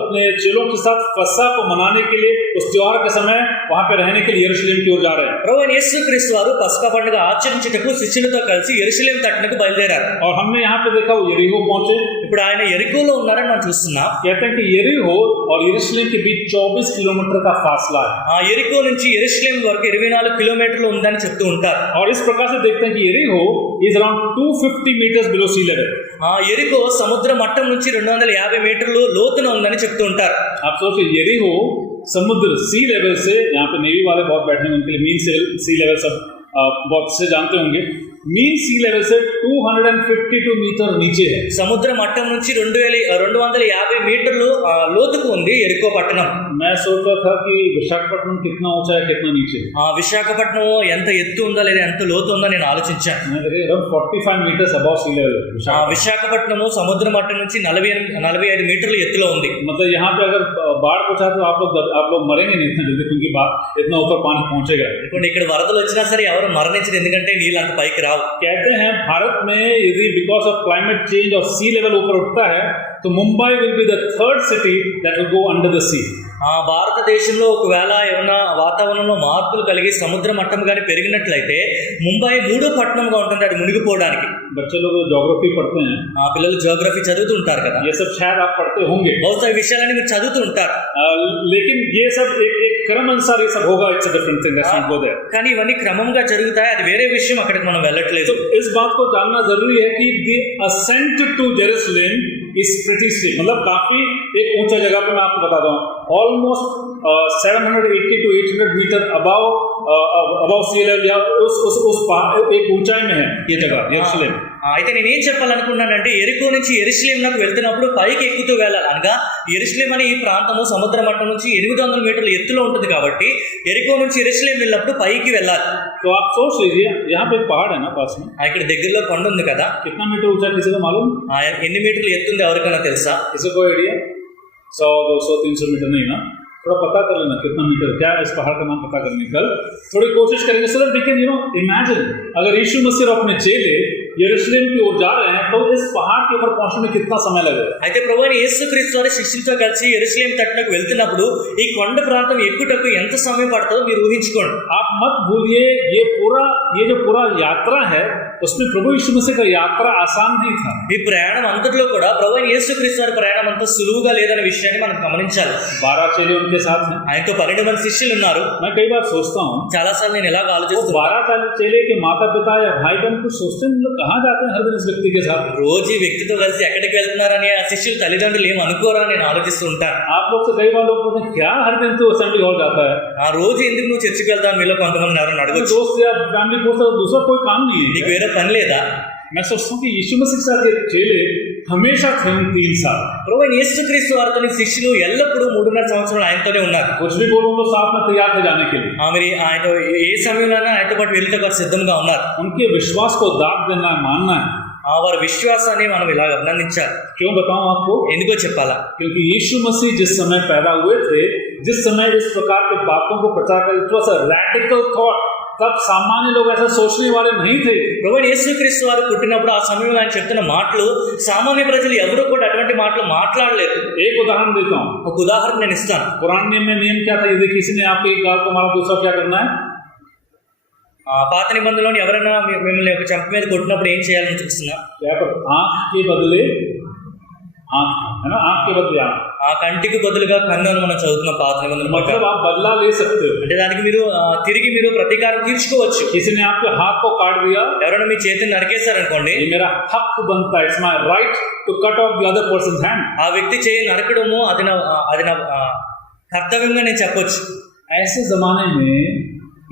अपने चेलों के साथ फसह को मनाने के लिए उस त्योहार के समय वहां पे रहने के लिए यरूशलेम की ओर जा रहे हैं. ప్రభువైన యేసుక్రీస్తు వారు పస్కా పండుగ ఆచరించుటకు శిష్యులతో కలిసి యెరూషలేము తట్టునకు బయలుదేరారు. और हमने यहाँ पे देखा वो यरीहो पहुंचे. ఇప్పుడు ఆయన యెరికోలో ఉన్నారని మనం చూస్తున్నాం. कहते हैं कि यरीहो और यरूशलेम के बीच 24 किलोमीटर का फासला है. ఆ యెరికో నుంచి యెరూషలేము వరకు 24 కిలోమీటర్లు ఉందని చెప్తూ ఉంటారు. और इस प्रकार से देखते हैं कि यरीहो is around 250 meters below sea level. ఆ యెరికో సముద్ర మట్టం నుంచి 250 మీటర్లు లోతున ఉందని చెప్తూ ఉంటారు. आप सोचिए यरीहो समुद्र सी लेवल से, यहाँ पे नेवी वाले बहुत बैठे हैं, उनके लिए मीन सी लेवल सब बहुत से जानते होंगे, मीन सी लेवल से 252 मीटर नीचे है. సముద్ర మట్టం నుంచి 250 మీటర్లు లోతుకు ఉంది యెరికో పట్టణం. मैं सोच रहा था कि विशाखापट्टनम कितना ऊंचा है कितना नीचे. విశాఖపట్నం ఎంత ఎత్తు ఉందా లేదా ఎంత లోతు ఉందా నేను ఆలోచించాను. मैं देखिए around 45 metres above sea level. Visakhapatnam సముద్ర మట్టం నుంచి 45 మీటర్ల ఎత్తులో ఉంది. मतलब यहाँ पे अगर बाढ़ पहुंचा तो आप लोग मरेंगे नहीं इतना जल्दी, क्योंकि इतना ऊपर पानी पहुंचेगा. ఇక్కడ వరదలు వచ్చినా సరే ఎవరు మరణించరు, ఎందుకంటే నీళ్ళు అంత పైకి రావు. कहते हैं भारत में यदि बिकॉज ऑफ क्लाइमेट चेंज और सी लेवल ऊपर उठता है तो Mumbai will be the third city that will go under the sea. భారతదేశంలో ఒకవేళ ఏమైనా వాతావరణంలో మార్పులు కలిగి సముద్ర మట్టం కానీ పెరిగినట్లయితే ముంబై 3వ పట్టణంగా ఉంటుంది అది మునిగిపోవడానికి. बच्चे लोग ज्योग्राफी पढ़ते हैं, పిల్లలు జియోగ్రఫీ చదువుతూ ఉంటారు కదా, ये सब शायद आप पढ़ते होंगे. బహుశా ఈ విషయాలన్నీ మీరు చదువుతూ ఉంటారు. लेकिन ये सब एक क्रम अनुसार ये सब होगा. It's a different thing that's not go there. కానీ ఇవన్నీ క్రమంగా జరుగుతాయి, అది వేరే విషయం, అక్కడికి మనం వెళ్ళట్లేదు. तो इस बात को जानना जरूरी है कि the ascent to Jerusalem is pretty steep. मतलब काफी एक ऊंचा जगह पे मैं आपको बताता हूँ, almost 780 to 800 meter above sea level या उस एक ऊंचाई में है ये जगह यरूशलेम. అయితే నేనేం చెప్పాలనుకున్నానంటే యెరికో నుంచి యెరూషలేమునకు వెళ్తున్నప్పుడు పైకి ఎక్కుతూ వెళ్ళాలి. అనగా యెరూషలేం అనే ఈ ప్రాంతము సముద్ర మట్టం నుంచి 800 మీటర్ల ఎత్తులో ఉంటుంది కాబట్టి యెరికో నుంచి యెరూషలేం వెళ్ళినప్పుడు పైకి వెళ్ళాలి. तो आप सोच लीजिए यहाँ पे एक पहाड़ है ना पास में, ఇక్కడ దగ్గరలో కొండ ఉంది కదా, कितना मीटर ऊंचा किसी को मालूम? ఎన్ని మీటర్లు ఎత్తుంది ఎవరికైనా తెలుసా? किसी को आइडिया? 100, 200, 300 मीटर नहीं ना, थोड़ा पता कर लेना कितना मीटर क्या है. इस पहाड़ का नाम पता करने कल थोड़ी कोशिश करेंगे. So that we can imagine अगर यीशु मसीह अपने चेले यरूशलेम की ओर जा रहे हैं तो इस पहाड़ के ऊपर पहुंचने में कितना समय लगेगा. అయితే ప్రభువైన యేసుక్రీస్తు వారు శిష్యులతో కలిసి యెరూషలేం తట్టునకు వెళ్తున్నప్పుడు ఈ కొండ ప్రాంతం ఎక్కుటకు ఎంత సమయం పడుతుందో మీరు ఊహించుకోండి. आप मत भूलिए ये जो पूरा यात्रा है उसमें प्रभु यीशु मसीह का यात्रा आसान नहीं था. ఈ ప్రయాణం అంతట్లో కూడా ప్రభువైన యేసుక్రీస్తు వారి ప్రయాణం అంత సులువుగా లేదనే విషయాన్ని మనం గమనించాలి. 12 चेले उनके साथ हैं. ఆయనతో 12 మంది శిష్యులు ఉన్నారు. मैं कई बार सोचता हूँ చాలా సార్లు నేను ఇలాగ ఆలోచిస్తాను, 12 चेले के माता पिता या भाई बहन कुछ सोचते हैं लोग कहाँ जाते हैं हर दिन इस व्यक्ति के साथ. రోజు ఈ వ్యక్తితో కలిసి ఎక్కడికి వెళ్తున్నారని ఆ శిష్యులు తల్లిదండ్రులు ఏం అనుకోరా నేను ఆలోచిస్తూ ఉంటాను. आप लोग से कई बार लोग बोलते हैं क्या हर दिन तो असेंबली हॉल जाता है. ఆ రోజు ఎందుకు నువ్వు చర్చికి వెళ్తావు మీలో కొంతమంది ఎవరైనా అడగచ్చు. दोस्त या फैमिली पूछता है दूसरा कोई काम नहीं నీకు है. వేరే పని లేదా? मैं सोचता हूँ कि यीशु मसीह के साथ ये चेले हमेशा थे उन 3 साल. ప్రభువైన యేసుక్రీస్తు వారితో శిష్యులు ఎల్లప్పుడూ 3.5 సంవత్సరాలు ఆయనతోనే ఉన్నారు. कुछ भी बोलूँ तो साथ में तैयार थे जाने के लिए. మరి ఆయనతో ఏ సమయంలోనైనా ఆయనతో పాటు వెళ్ళేటప్పుడు వారు సిద్ధంగా ఉన్నారు. उनके विश्वास को दाग देना है, मानना है. వారి విశ్వాసాన్ని మనం ఇలాగ అభినందించాలి. क्यों बताऊं आपको? ఎందుకో చెప్పాలా? क्योंकि यीशु मसीह जिस समय पैदा हुए थे, जिस समय इस प्रकार के बातों को प्रचार कर, it was a radical thought. तब सामान्य लोग ऐसा सोचने वाले नहीं थे. ప్రభువైన యేసుక్రీస్తు వారు పుట్టినప్పుడు ఆ సమయంలో ఆయన చెప్తున్న మాటలు సామాన్య ప్రజలు ఎవరు కూడా అటువంటి మాటలు మాట్లాడలేదు. एक उदाहरण देता हूँ. ఒక ఉదాహరణ నేను ఇస్తాను. पुराने नियम में नियम क्या था? यदि किसी ने आपके एक गाल को मारा दूसरा क्या करना है? పాత నిబంధనలోని ఎవరైనా మిమ్మల్ని ఒక చంప మీద కొట్టినప్పుడు ఏం చేయాలని చూస్తున్నా? आंख के बदले आंख है ना, आंख के बदले आंख, ఆ కంటికి బదులుగా కన్ను అని మనం చదువుతున్న పాత నిబంధన ప్రకారం. मतलब आप बदला ले सकते हो. అంటే దానికి మీరు తిరిగి మీరు ప్రతీకారం తీర్చుకోవచ్చు. किसी ने आपके हाथ को काट दिया, ఎవరైనా మీ చేతిని నరికేశారనుకోండి, ये मेरा हक बनता है, it's my right to cut off the other person's hand. ఆ వ్యక్తి చేయి నరకడము అది నా కర్తవ్యంగా నేను చెప్పొచ్చు. ऐसे जमाने में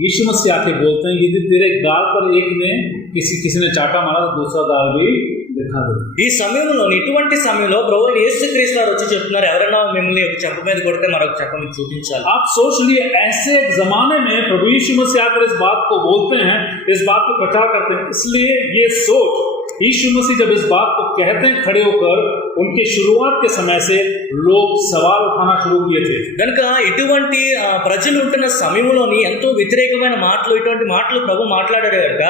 यीशु मसीह आके बोलते हैं यदि तेरे गाल पर एक ने किसी ने चाटा मारा तो दूसरा गाल भी दिखा दो. ఈ సమయంలో ఇటువంటి సమయంలో ప్రభువైన యేసుక్రీస్తు వారు వచ్చి చెప్తున్నారు, ఎవరైనా మిమ్మల్ని ఒక చెంప మీద కొడితే మరొక చెంప మీద చూపించాలి. आप सोच लिए ऐसे एक जमाने में प्रभु यीशु मसीह आकर इस बात को बोलते हैं, इस बात को प्रचार करते हैं. इसलिए ये सोच यीशु मसीह जब इस बात को कहते हैं खड़े होकर, उनके शुरुआत के समय से लोग सवाल उठाना शुरू किए थे. కనుక ఇటువంటి ప్రజలు ఉంటున్న సమయంలోని ఎంతో వ్యతిరేకమైన మాటలు, ఇటువంటి మాటలు ప్రభు మాట్లాడారు కనుక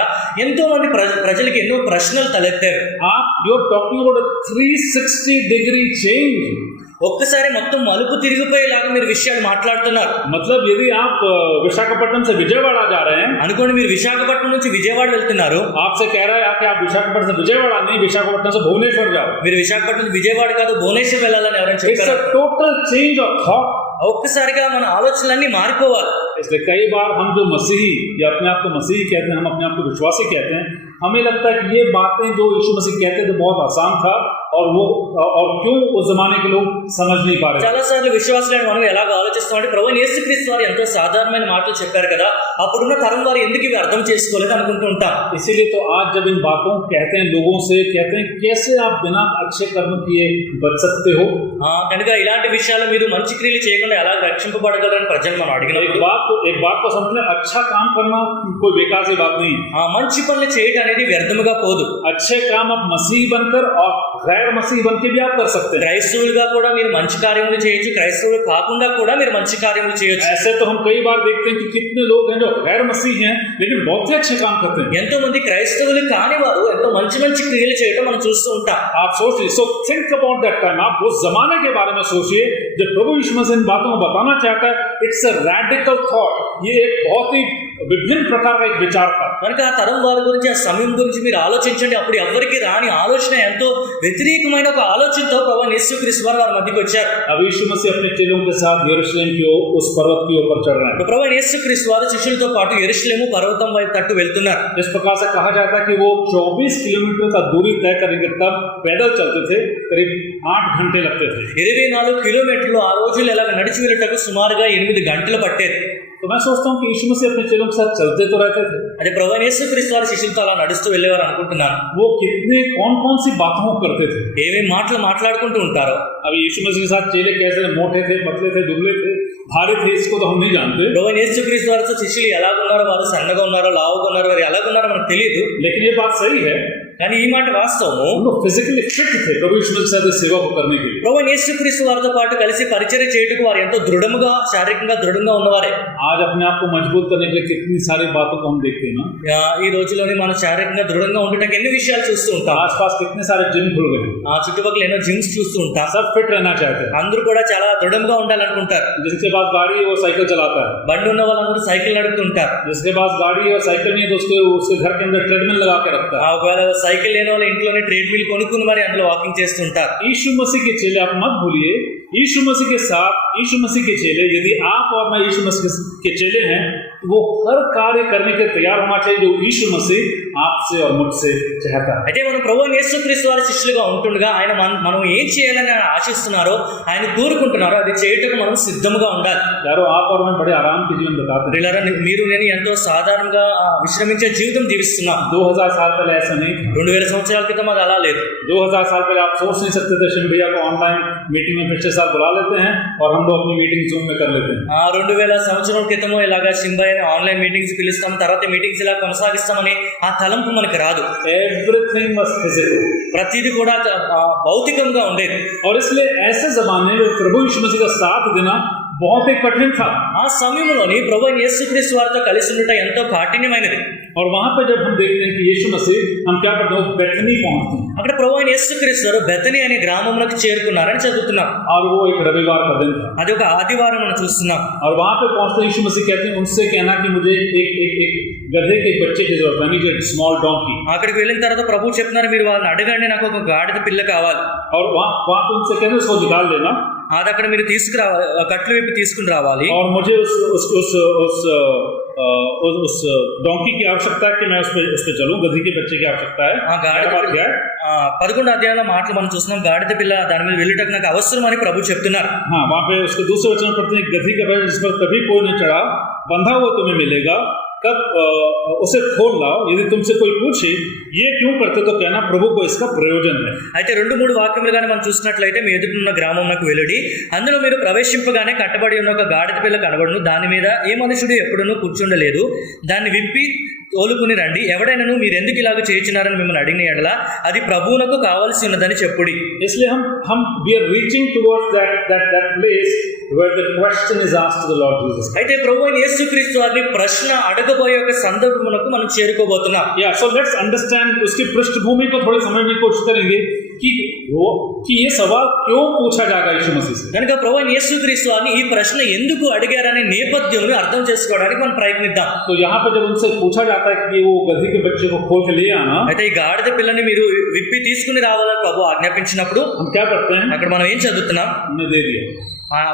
ఎంతో మంది ప్రజలకి ఎన్నో ప్రశ్నలు తలెత్తారు. You are talking about 360 degree change. ఒక్కసారి మొత్తం మలుపు తిరిగిపోయేలాగా మీరు విషయాలు మాట్లాడుతున్నారు. मतलब यदि आप विशाखापट्टनम से विजयवाड़ा जा रहे हैं, అనుకోండి మీరు విశాఖపట్నం నుంచి విజయవాడ వెళ్తున్నారు, आपसे कह रहा है कि आप विशाखापट्टनम से विजयवाड़ा नहीं, विशाखापट्टनम से भुवनेश्वर जाओ. మీరు విశాఖపట్నం నుంచి విజయవాడ కాదు భువనేశ్వర్ వెళ్ళాలని ఎవరైనా इट्स చెప్పారు. A total change of thought. ఒక్కసారిగా మన ఆలోచనలన్నీ మారిపోవాలి. इसलिए कई बार हम जो मसीही या अपने आप को मसीही कहते हैं, हम अपने आप को विश्वासी कहते हैं, हमें लगता है कि ये बातें जो यीशु मसीह कहते थे बहुत आसान था और क्यों उस जमाने के लोग समझ नहीं पा रहे. చాలా సార్లు విశ్వాసులైన మనం ఎలాగ ఆలోచిస్తామంటే ప్రభువైన యేసుక్రీస్తు వారు ఎంతో సాధారణమైన మాటలు చెప్పారు కదా, అప్పుడున్న తరం వారు ఎందుకు ఇవి అర్థం చేసుకోలేదు అనుకుంటూ ఉంటాం. इसीलिए तो आज जब इन बातों कहते हैं लोगों से, कहते हैं कैसे आप बिना अच्छे कर्म किए बच सकते हो. కనుక ఇలాంటి విషయాలు మీరు మంచి క్రియలు చేయకుండా ఎలా రక్షింపబడగలరని ప్రజలు మనం అడిగిన एक बात को समझना, अच्छा काम करना कोई बेकार सी बात नहीं. మంచి పనులు చేయడం అనేది వ్యర్థముగా పోదు. अच्छे काम आप मसीह बनकर और गैर मसीह बन के भी आप कर सकते हैं. క్రైస్తవులుగా కూడా మీరు మంచి కార్యములు చేయొచ్చు, క్రైస్తవులు కాకుండా కూడా మీరు మంచి కార్యములు చేయొచ్చు. ऐसे तो हम कई बार देखते हैं कि कितने लोग हैं जो गैर मसीह हैं लेकिन बहुत से अच्छे काम करते हैं. ఎంతో మంది క్రైస్తవులు కాని వారు ఎంతో మంచి మంచి క్రియలు చేయడం మనం చూస్తూ ఉంటాం. आप सोचिए, so think about that time. आप उस जमाने के बारे में सोचिए जब प्रभु यीशु मसीह इन बातों को बताना चाहता है. It's a radical thought. ये एक बहुत ही विभिन्न प्रकार का एक विचार था. కనుక ఆ తరం వారి గురించి, ఆ సమయం గురించి మీరు ఆలోచించండి. అప్పుడు ఎవరికి రాని ఆలోచన, ఎంతో వ్యతిరేకమైన ఒక ఆలోచనతో ప్రభువైన యేసుక్రీస్తు వారు వారి మధ్యకి వచ్చారు. अब यीशु मसीह अपने चेलों के साथ यरूशलेम की ओर, उस पर्वत की ऊपर चढ़ रहे हैं. ప్రభువైన యేసుక్రీస్తు వారు శిష్యులతో పాటు యెరూషలేము పర్వతం వైపు తట్టు వెళ్తున్నారు. इस प्रकार से कहा जाता है कि वो 24 किलोमीटर का दूरी तय करेंगे, तब पैदल चलते थे, करीब 8 घंटे लगते थे. 24 కిలోమీటర్లు ఆ రోజులు ఎలాగ నడిచి వెళ్ళటకు సుమారుగా 8 గంటలు పట్టేది. तो मैं सोचता हूँ कि यीशु मसीह अपने चेलों के साथ चलते तो रहते थे. అదే ప్రభువైన యేసుక్రీస్తు వారు శిష్యులతో అలా నడుస్తూ వెళ్ళేవారు అనుకుంటున్నాను. वो कितने कौन सी बातों करते थे, ఏమేమి మాటలు మాట్లాడుకుంటూ ఉంటారో. अब यीशु मसीह के साथ चेले कैसे मोटे थे, पतले थे, दुबले थे, भारी थे, इसको तो हम नहीं जानते. ప్రభువైన యేసుక్రీస్తు వారితో శిష్యులు ఎలాగున్నారో, వారు సన్నగా ఉన్నారో లావుగా ఉన్నారో, వారు ఎలాగున్నారో మనకు తెలియదు. लेकिन ये बात सही है, కానీ ఈ మాట వాస్తవము. हम लोग फिजिकली फिट थे प्रभु यीशु मसीह के साथ सेवा को करने के लिए. ప్రభువైన యేసుక్రీస్తు వారితో పాటు కలిసి పరిచర్య చేయుటకు వారు ఎంతో దృఢముగా, శారీరకంగా దృఢంగా ఉన్నవారే. आज अपने आप को मजबूत करने के लिए कितनी सारी बातों को हम देखते हैं ना. ఈ రోజుల్లోని మనం శారీరకంగా దృఢంగా ఉండటానికి ఎన్ని విషయాలు చూస్తూ ఉంటాం. आसपास कितने सारे जिम खुल गए, ఆ చుట్టుపక్కల ఎన్నో జిమ్స్ చూస్తూ ఉంటాం. सब फिट रहना चाहते हैं. అందరూ కూడా చాలా దృఢంగా ఉండాలనుకుంటారు. जिसके पास गाड़ी है वो साइकिल चलाता है, బండి ఉన్న వాళ్ళందరూ సైకిల్ నడుపుతుంటారు. जिसके पास गाड़ी और साइकिल नहीं है तो उसके घर के अंदर ट्रेडमिल लगा के रखता है. ఒకవేళ సైకిల్ లేని వాళ్ళు ఇంట్లోనే ట్రెడ్మిల్ కొనుక్కుని మరి అందులో వాకింగ్ చేస్తుంటారు. यीशु मसीह के चेले, आप मत भूलिए, यीशु मसीह के साथ यीशु मसीह के चेले, यदि आप और मैं यीशु मसीह के चेले हैं तो वो हर कार्य करने के तैयार होना चाहिए जो यीशु मसीह आपसे और मुझसे चाहता है. అయితే మనం ప్రభువైన యేసుక్రీస్తు వారి శిష్యులుగా ఉంటుండగా ఆయన మనం ఏం చేయాలని ఆయన ఆశిస్తున్నారో, ఆయన కోరుకుంటున్నారో అది చేయటకు మనం సిద్ధముగా ఉండాలి. यारो आप और मैं बड़े आराम के जीवन बताते हैं. ప్రియులారా, మీరు నేను ఎంతో సాధారణంగా విశ్రమించే జీవితం జీవిస్తున్నాం. 2000 साल पहले ऐसा नहीं था. 2000 సంవత్సరాల క్రితం అది అలా లేదు. 2000 साल पहले आप सोच नहीं सकते थे शिव भैया को ऑनलाइन मीटिंग में पिछले साल बुला लेते हैं और हम लोग अपनी मीटिंग जूम में कर लेते हैं. 2000 సంవత్సరాల క్రితం ఇలాగా సింబాయిని ఆన్లైన్ మీటింగ్స్ పిలుస్తాం, తర్వాత మీటింగ్స్ ఇలా కొనసాగిస్తామని ఆ తలంపు మనకు రాదు. Everything was physical. ప్రతిదీ కూడా భౌతికంగా ఉండేది. और इसलिए ऐसे जमाने में प्रभु यीशु मसीह का साथ देना बहुत ही कठिन था. ఆ సమయంలోని ప్రభువైన యేసుక్రీస్తు వారితో కలిసి ఉండటం ఎంతో కాఠిన్యమైనది. और वहां पे जब हम देखते हैं कि यीशु मसीह हम क्या पढ़ते हैं, बेथनी पहुंचते हैं అక్కడ ప్రభు అయిన యేసుక్రీస్తు వారు బెతనీ అనే గ్రామంలోకి చేరుకున్నారని చదువుతున్నాం. और वो एक रविवार का दिन था అది ఒక ఆదివారం మనం చూస్తున్నాం. और वहां पे पहुंचते यीशु मसीह कहते हैं उनसे कहना कि मुझे एक गधे के बच्चे की जरूरत है, यानी कि स्मॉल डोंकी. అక్కడికి వెళ్ళిన తర్వాత ప్రభు చెప్తున్నారు, మీరు వాళ్ళని అడగండి, నాకు ఒక గాడిద పిల్ల కావాలి. और वहां पे उनसे कहते उसको निकाल देना అది అక్కడ మీరు తీసుకురావాలి, కట్లు విప్పి తీసుకుని రావాలి. और मुझे उस डोंकी की आवश्यकता है कि मैं उस पे चलूं, गधी के बच्चे की आवश्यकता है. ఆ గాడిద 11వ అధ్యాయంలో మాటలు మనం చూస్తున్నాం, గాడిద పిల్ల దాని మీద వెళ్ళటకు నాకు అవసరం అని ప్రభు చెప్తున్నారు. हाँ, वहां पे उसके दूसरे वचन में पढ़ते हैं, गधी का बच्चा जिस पर कभी कोई नहीं चढ़ा, बंधा हुआ तुम्हें मिलेगा, कब उसे खोल लाओ. यदि तुमसे कोई पूछे ये क्यों करते तो कहना प्रभु को इसका प्रयोजन है. అయితే 2-3 వాక్యములు కానీ మనం చూసినట్లయితే, మీ ఎదుటిన్న గ్రామంలోకి వెళ్ళి అందులో మీరు ప్రవేశింపగానే కట్టబడి ఉన్న ఒక గాడిద పిల్ల కనబడును, దాని మీద ఏ మనుషుడు ఎప్పుడూ కూర్చుండలేదు, దాన్ని విప్పి తోలుకుని రండి, ఎవడైనాను మీరు ఎందుకు ఇలాగ చేయించినారని మిమ్మల్ని అడిగిన ఎడల అది ప్రభువునకు కావాల్సి ఉన్నదని చెప్పుడి. इसलिए हम we are reaching towards that place where the question is asked to the Lord Jesus. అయితే ప్రభు అయిన యేసుక్రీస్తు వారిని ప్రశ్న అడగబోయే ఒక సందర్భమునకు మనం చేరుకోబోతున్నాం. Yeah, so let's understand उसकी पृष्ठभूमि को थोड़ी समझने की कोशिश करेंगे कि ये सवाल क्यों पूछा जाएगा यीशु मसीह से. కనుక ప్రభు అయిన యేసుక్రీస్తు వారిని ఈ ప్రశ్న ఎందుకు అడిగారనే నేపథ్యంను అర్థం చేసుకోవడానికి మనం ప్రయత్నిద్దాం. तो यहाँ पे जब उनसे पूछा जाता है कि वो गधी के बच्चे को खोल के ले आना, అయితే ఈ గాడిద పిల్లని మీరు విప్పి తీసుకుని రావాలని ప్రభు ఆజ్ఞాపించినప్పుడు हम क्या करते हैं, అక్కడ మనం ఏం చదువుతున్నాం, हमने दे दिया.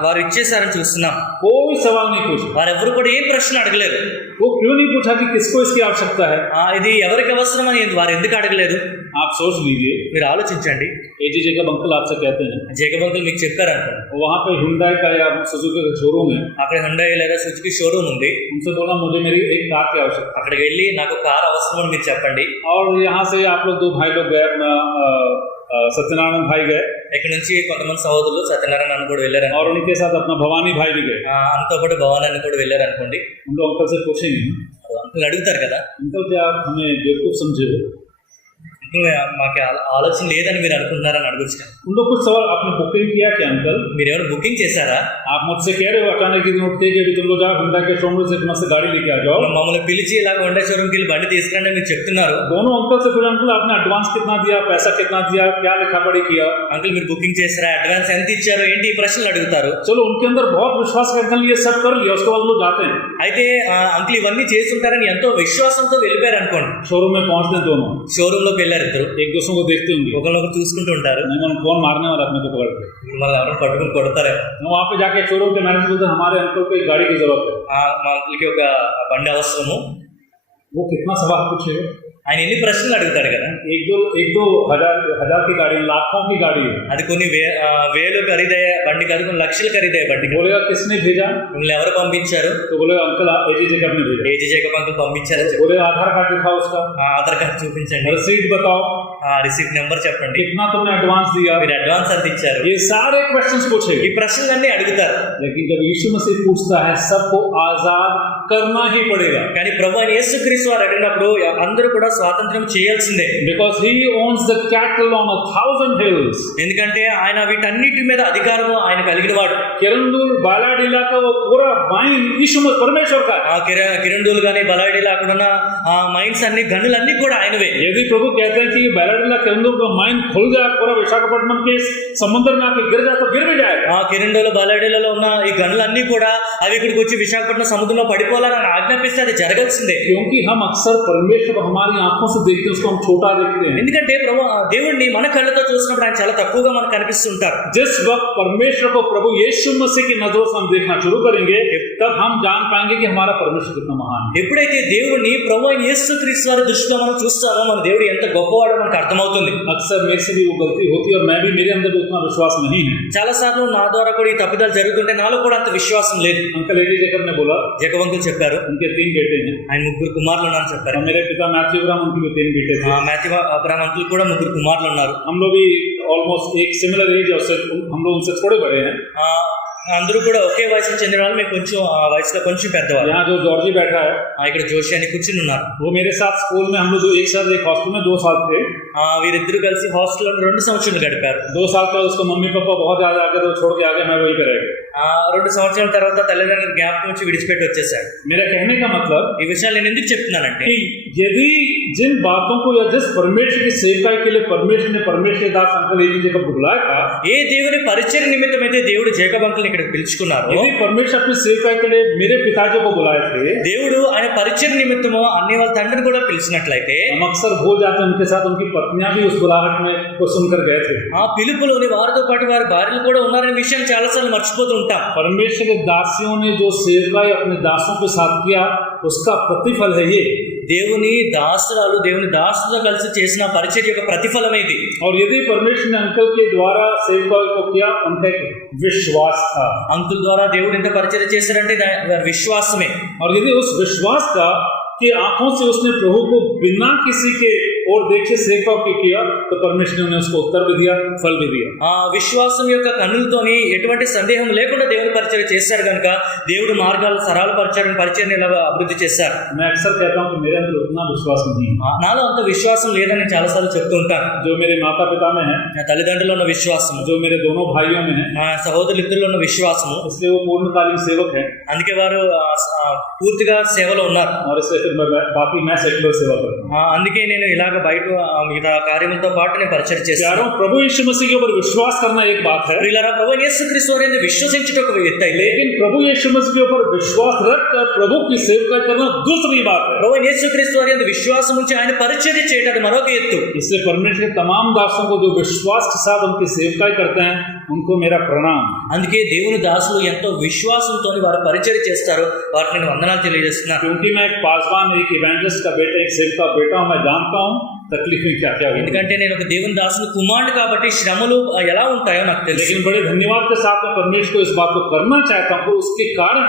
వారు ఇచ్చేసారని చూస్తున్నాం. कोई सवाल नहीं पूछा. వారెవరు కూడా ఏం ప్రశ్న అడగలేదు. वो क्यों नहीं पूछा कि किसको इसकी आवश्यकता है. ఇది ఎవరికి అవసరం అని వారు ఎందుకు అడగలేదు. आप सोच लीजिए, మీరు ఆలోచించండి. एजी जेकब अंकल आपसे कहते हैं, జేకబ్ అంకుల్ మీకు చెప్పారనుకోండి, वहाँ पे हुंडई का या सुजुकी का शोरूम है, అక్కడ హుండై లేదా సుజుకి షోరూమ్ ఉంది, उनसे बोला मुझे मेरी एक कार की आवश्यकता. అక్కడికి వెళ్ళి నాకు కార్ అవసరం అని మీరు చెప్పండి. और यहाँ से आप लोग 2 भाई लोग गए, अपना सत्यनारायण भाई गए, ఇక్కడ నుంచి కొంతమంది సహోదరులు సత్యనారాయణ అన్న కూడా వెళ్ళారు, और उनके साथ अपना भवानी भाई भी गए. అంతో పాటు భవాన్ అన్న కూడా వెళ్ళారు అనుకోండి. हम लोग अंकल से पूछेंगे, అంకుల్ అడుగుతారు కదా, अंकल क्या आप हमें बेवकूफ समझे हो, మాకు ఆలోచన లేదని మీరు అనుకుంటున్నారని అడగచ్చు. उन लोग कुछ सवाल आपने बुकिंग किया क्या अंकल, మీరు ఎవరు బుకింగ్ చేశారా, आप मुझसे कह रहे हो अचानक दिन उठते कि अभी तुम लोग जाओ हुंडई के शोरूम से तुम से गाड़ी लेके आ जाओ, మమ్మల్ని పిలిచి ఇలాగ హుండై షోరూమ్కి వెళ్ళి బండి తీసుకురండి మీరు చెప్తున్నారు. दोनों अंकल से पूछा, अंकल आपने एडवांस कितना दिया, पैसा कितना दिया, क्या लिखा पढ़ी किया. అంకుల్ మీరు బుకింగ్ చేశారా, అడ్వాన్స్ ఎంత ఇచ్చారు, ఏంటి ఈ ప్రశ్నలు అడుగుతారు. चलो उनके अंदर बहुत विश्वास करते हैं, ये सब कर लिया, उसके बाद लोग जाते हैं. అయితే అంకుల్ ఇవన్నీ చేసి ఉంటారని ఎంతో విశ్వాసంతో వెళ్ళిపోయారు అనుకోండి. शोरूम में पहुंचते हैं दोनों, షోరూమ్ లోకి వెళ్ళారు ఇద్దరు, एक दूसरे को देखते होंगे, ఒకరినొకరు చూసుకుంటూ ఉంటారు. नहीं कौन मारने वाला अपने को पकड़ के. మిమ్మల్ని ఎవరైనా పట్టుకుని కొడతారే. वहाँ पे जाके शोरूम के मैनेजर बोलते हमारे अंकल को एक गाड़ी की जरूरत है. మా అంకుల్కి ఒక బండి అవసరము. वो कितना सवाल पूछेगा, ఆయన ఎన్ని ప్రశ్నలు అడుగుతాడు కదా. एक दो हजार की गाड़ी, लाखों की गाड़ी है. అది కొన్ని వేలు ఖరీదయ్యే బండి కాదు, కొన్ని లక్షలు ఖరీదయ్యే బండి. बोलेगा किसने भेजा, మిమ్మల్ని ఎవరు పంపించారు, तो बोलेगा अंकल एजी जेकब ने भेजा. ఏజీ జేకబ్ అంకుల్ పంపించారని చెప్పి. बोलेगा आधार कार्ड दिखाओ उसका, ఆధార్ కార్డు చూపించండి, रसीद बताओ, రిసీప్ట్ నెంబర్ చెప్పండి, कितना तुमने एडवांस दिया, మీరు అడ్వాన్స్ ఎంత ఇచ్చారు. ये सारे क्वेश्चंस पूछेगा. ఈ ప్రశ్నలన్నీ అడుగుతారు. लेकिन जब यीशु मसीह पूछता है, सबको आजाद करना ही पड़ेगा, కానీ ప్రభు అయిన యేసుక్రీస్తు వారు అడిగినప్పుడు అందరూ కూడా స్వాతంత్రం చేయాల్సిందే. because he owns the cattle on 1,000 hills. ఎందుకంటే ఆయన వీటన్నిటి మీద అధికారం ఆయన కలిగిన వాడు. किरंदुल बालाडीला का वो पूरा माइन यीशु मसीह परमेश्वर का. కిరణ్డూలు కానీ బలాడీలు అక్కడ ఉన్న మైన్స్ అన్ని గనులన్నీ కూడా ఆయనవే. यदि प्रभु कहते हैं कि बालाडीला किरंदुल का माइन खुल जाए, पूरा विशाखापट्टनम के समुद्र में आके गिर जाए तो गिर भी जाए. కిరణ్డూలు బలాడీలలో ఉన్న ఈ గనులన్నీ కూడా అవి ఇక్కడికి వచ్చి విశాఖపట్నం సముద్రంలో పడిపోవాలని ఆజ్ఞాపిస్తే అది జరగాల్సిందే. क्योंकि हम अक्सर परमेश्वर को हमारी आंखों से देखते हैं, उसको हम छोटा देखते हैं. ఎందుకంటే దేవుడిని మన కళ్ళతో చూసినప్పుడు ఆయన చాలా తక్కువగా మనకు కనిపిస్తుంటారు. जिस वक्त परमेश्वर को प्रभु यीशु मसीह की नजरों से हम देखना शुरू करेंगे, तब हम जान पाएंगे कि हमारा परमेश्वर कितना महान है. ఎప్పుడైతే దేవుడిని ప్రభు అయిన యేసుక్రీస్తు వారి దృష్టిలో మనం చూస్తామో మన దేవుడు ఎంత గొప్పవాడో మనకు అర్థమవుతుంది. अक्सर मेरे से भी वो गलती होती है और मैं भी, मेरे अंदर भी उतना विश्वास नहीं है. చాలా సార్లు నా ద్వారా కూడా ఈ తప్పిదాలు జరుగుతుంటే నాలో కూడా అంత విశ్వాసం లేదు. अंकल एजी जेकब ने बोला, జేకబ్ అంకుల్ చెప్పారు उनके 3 बेटे हैं. ఆయన 3 కుమారులు ఉన్నారని చెప్పారు. और मेरे पिता मैथ्यू अब्राहम, उनके भी 3 बेटे थे. మాథ్యూ అబ్రహాం అంకుల్ కూడా 3 కుమారులు ఉన్నారు. हम लोग भी ऑलमोस्ट एक सिमिलर एज, और हम लोग उनसे थोड़े बड़े हैं. అందరూ కూడా ఒకే వయసుకు చెందిన వాళ్ళు, మేము కొంచెం వయసులో కొంచెం పెద్దవాళ్ళు. यहाँ जो जॉर्जी बैठा है ఇక్కడ జోషి అని కూర్చుని ఉన్నారు. वो मेरे साथ स्कूल में, हम लोग एक साथ एक हॉस्टल में 2 साल थे. వీరిద్దరూ కలిసి హాస్టల్లో 2 సంవత్సరాలు గడిపారు. 2 साल के बाद उसको मम्मी पापा बहुत ज्यादा आगे तो छोड़ के आगे, मैं वहीं पे रह गया. 2 సంవత్సరాల తర్వాత తల్లిదండ్రులు జ్ఞాపకం వచ్చి విడిచిపెట్టి వచ్చేసాడు. मेरा कहने का मतलब ఈ విషయాలు నేను ఎందుకు చెప్తున్నానంటే, कि यदि जिन बातों को या जिस परमेश्वर की सेवकाई के लिए परमेश्वर ने परमेश्वर दास अंकल एजी जी को बुलाया था, ఏ దేవుని పరిచర్య నిమిత్తం అయితే దేవుడు జేకబ్ అంకుల్ని ఇక్కడ పిలుచుకున్నారు, यदि परमेश्वर अपनी सेवकाई के लिए मेरे पिताजी को बुलाए थे, దేవుడు ఆయన పరిచర్య నిమిత్తము అన్ని వాళ్ళ తండ్రిని కూడా పిలిచినట్లయితే, हम अक्सर भूल जाते हैं उनके साथ उनकी पत्नियां भी उस बुलाहट में को सुनकर गए थे. ఆ పిలుపులోని వారితో పాటు వారి భార్యలు కూడా ఉన్నారనే విషయం చాలాసార్లు మర్చిపోతూ ఉంటాం. परमेश्वर के दासियों ने जो सेवकाई अपने दासों के साथ किया, उसका प्रतिफल है ये. దేవుని దాసులతో కలిసి చేసిన పరిచర్య యొక్క ప్రతిఫలమే ఇది. और यदि परमेश्वर ने अंकल के द्वारा सेवकाई को किया, उनका एक विश्वास था. అంకుల్ ద్వారా దేవుడు ఎంత పరిచర్య చేశారంటే వారి విశ్వాసమే. और यदि उस विश्वास का कि आंखों से उसने प्रभु को बिना किसी के और देखे सेवकाई किया, तो परमेश्वर ने उन्हें उसको उत्तर भी दिया, फल भी दिया. ఆ విశ్వాసం యొక్క కన్నులతోని ఎటువంటి సందేహం లేకుండా దేవుని పరిచర్య చేశారు కనుక దేవుడు మార్గాలు సరళ పరిచర్యని ఇలా అభివృద్ధి చేశారు. मैं अक्सर कहता हूँ कि मेरे अंदर उतना विश्वास नहीं है. నాలో అంత విశ్వాసం లేదని చాలాసార్లు చెప్తూ ఉంటాను. जो मेरे माता पिता में है, నా తల్లిదండ్రులు ఉన్న విశ్వాసము, जो मेरे दोनों भाइयों में है, మా సహోదరులిద్దరిలో ఉన్న విశ్వాసము, इसलिए वो पूर्णकालीन सेवक है. అందుకే వారు పూర్తిగా సేవలో ఉన్నారు. और इससे फिर बाकी मैं सेक्युलर सेवा करता हूँ. అందుకే నేను ఇలాగ బయట మిగతా కార్యములతో పాటు నేను పరిచయం చేస్తాను. प्रभु यीशु मसीह के ऊपर विश्वास करना एक बात है, ప్రియులారా, ప్రభువైన యేసుక్రీస్తు వారిని విశ్వసించుట ఒక ఎత్తు అయితే, लेकिन प्रभु यीशु मसीह के ऊपर विश्वास रखकर प्रभु की सेवकाई करना दूसरी बात है. ప్రభువైన యేసుక్రీస్తు వారి యందు విశ్వాసం ఉంచి ఆయన పరిచర్య చేయడం అది మరొక ఎత్తు. इसलिए परमेश्वर के तमाम दासों को जो विश्वास के साथ उनकी सेवकाई करते हैं, उनको मेरा प्रणाम. అందుకే దేవుని దాసులు ఎంతో విశ్వాసంతో వారు పరిచర్య చేస్తారు, వారికి నేను వందనాలు తెలియజేస్తున్నాను. क्योंकि मैं एक पासवान, एक इवेंजलिस्ट का बेटा, एक सेवक का बेटा हूं, मैं जानता हूं तकलीफें क्या क्या होती हैं. ఎందుకంటే నేను ఒక దేవుని దాసుని కుమారుడు కాబట్టి శ్రమలు ఎలా ఉంటాయో నాకు తెలుసు. लेकिन बड़े धन्यवाद के साथ मैं परमेश्वर को इस बात को करना चाहता हूं, उसके कारण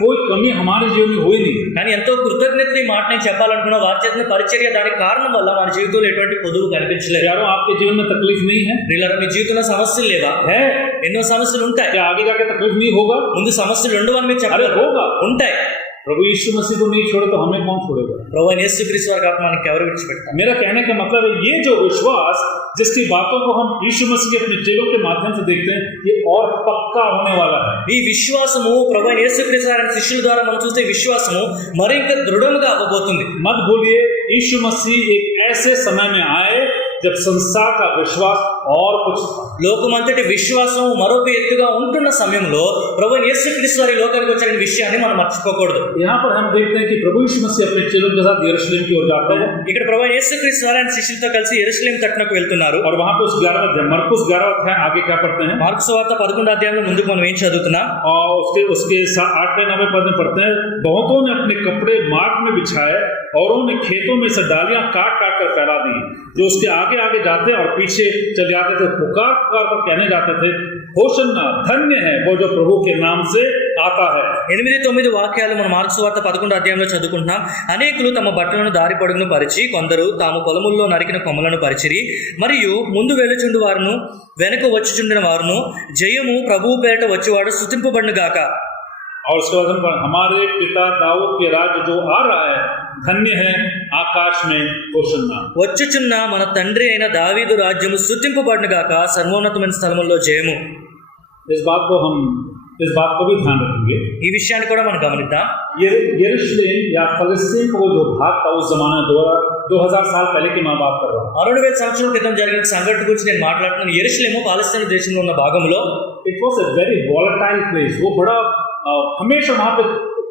कोई कमी हमारे जीवन में हुई नहीं. కానీ ఎంతో కృతజ్ఞత ఈ మాట నేను చెప్పాలనుకున్నా, వారి చేసిన పరిచర్య దానికి కారణం వల్ల మన జీవితంలో ఎటువంటి పొదువు కనిపించలేదు. यारों, आपके जीवन में तकलीफ नहीं है? ప్రియులారా, మీ జీవితంలో సమస్యలు లేవా? है. ఎన్నో సమస్యలు ఉంటాయి. क्या ఆगे जाके तकलीफ नहीं होगा? ముందు సమస్యలు ఉండవని మీరు अरे చెప్పారు. होगा. ఉంటాయి. प्रभु यीशु मसीह को नहीं छोड़े तो हमें कौन छोड़ेगा? ప్రభువైన యేసుక్రీస్తు వారి కాక మనకి ఎవరు విడిచిపెడతారు? मेरा कहने का मतलब है, ये जो विश्वास जिसकी बातों को हम यीशु मसीह के अपने चेलों के माध्यम से देखते हैं, ये और पक्का होने वाला है. ఈ విశ్వాసము ప్రభువైన యేసుక్రీస్తు వారి శిష్యుల ద్వారా మనం చూసే విశ్వాసము మరింత దృఢంగా అవ్వబోతుంది. मत भूलिए, यीशु मसीह एक ऐसे समय में आए जब संसार का विश्वास और कुछ था. లోకమంతటి విశ్వాసం మరొక ఎత్తుగా ఉంటున్న సమయంలో ప్రభువైన యేసుక్రీస్తు వారి లోకానికి వచ్చిన విషయాన్ని మనం మర్చిపోకూడదు. यहाँ पर हम देखते हैं कि प्रभु यीशु मसीह अपने चेलों के साथ यरूशलेम की ओर जाते हैं, ఇక్కడ ప్రభువైన యేసుక్రీస్తు వారి ఆయన శిష్యులతో కలిసి యెరూషలేము తట్టునకు వెళ్తున్నారు. और वहां पे उस 11 अध्याय, मरकुस 11 अध्याय आगे क्या पढ़ते हैं? మార్కు సువార్త 11 అధ్యాయంలో ముందుకు మనం ఏం చదువుతున్నాం? और उसके 8-9 पद में पढ़ते हैं, बहुतों ने अपने कपड़े मार्ग में बिछाए और उन्होंने खेतों में से डालियां काट काट कर फैला दी. जो उसके आगे आगे जाते और पीछे चले जाते थे, पुकार पुकार कर कहने जाते थे, होशन्ना, धन्य है वो जो प्रभु के नाम से आता है. 8-9 వాక్యాలు మన మార్కు సువార్త 11 అధ్యాయంలో చదువుకుంటున్నాం. అనేకులు తమ బట్టలను దారి పొడుగును పరిచి, కొందరు తాము పొలముల్లో నరికిన కొమ్మలను పరిచిరి, మరియు ముందు వెళ్ళుచుండు వారును వెనుక వచ్చుచుండిన వారును, జయము ప్రభువు పేరట వచ్చేవాడు స్తుతింపబడును గాక. और उसके बाद हमारे पिता दाऊद के राज्य जो आ रहा है, धन्य है आकाश में होशन्ना. వచ్చుచున్న మన తండ్రి అయిన దావీదు రాజ్యము స్తుతింపబడును గాక, సర్వోన్నతమైన స్థలములో జయము. इस बात को भी ध्यान रखेंगे. ఈ విషయాన్ని కూడా మనం గమనిద్దాం. यरूशलेम या फलस्तीन का वो जो भाग था उस जमाने 2000 साल पहले की मैं बात कर रहा हूँ. 6000 సంవత్సరాల క్రితం జరిగిన సంఘటన గురించి నేను మాట్లాడుతున్నాను. యెరూషలేము పాలస్తీనా దేశంలో ఉన్న భాగంలో it was a very volatile place. वो बड़ा हमेशा वहां पे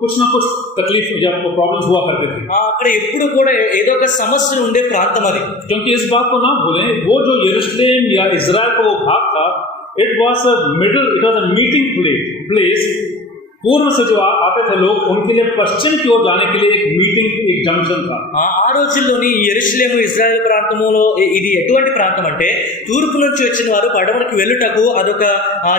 कुछ ना कुछ तकलीफ या प्रॉब्लम्स हुआ करते थे. అక్కడ ఎప్పుడు కూడా ఏదో ఒక సమస్యలు ఉండే ప్రాంతం అది. क्योंकि इस बात को ना भूलें, वो जो यरूशलेम या इजराइल का वो भाग था, it was a meeting place पूर्व से जो आते थे लोग, उनके लिए पश्चिम की ओर जाने के लिए एक मीटिंग, एक जंक्शन था। ఆ రోజుల్లోని యెరూషలేము ఇజ్రాయెల్ ప్రాంతములో ఇది ఎటువంటి ప్రాంతం అంటే తూర్పు నుంచి వచ్చిన వారు పడమరకు వెళ్ళుటకు అదొక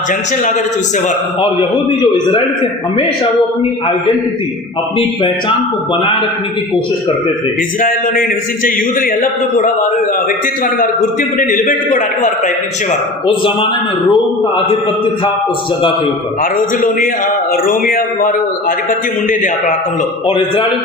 జంక్షన్ లాగా చూసేవారు. और यहूदी जो इजराइल थे हमेशा वो अपनी आइडेंटिटी, अपनी पहचान को बनाए रखने की कोशिश करते थे. ఇజ్రాయెల్లోనే నివసించే యూదులు ఎల్లప్పుడూ కూడా వారు వ్యక్తిత్వాన్ని, వారి గుర్తింపుని నిలబెట్టుకోవడానికి వారు ప్రయత్నించేవారు. उस जमाने में रोम का आधिपत्य था उस जगह के ऊपर. ఆ రోజుల్లోని రోమియా వారు ఆధిపత్యం ఉండేది ఆ ప్రాంతంలో. और इजराइल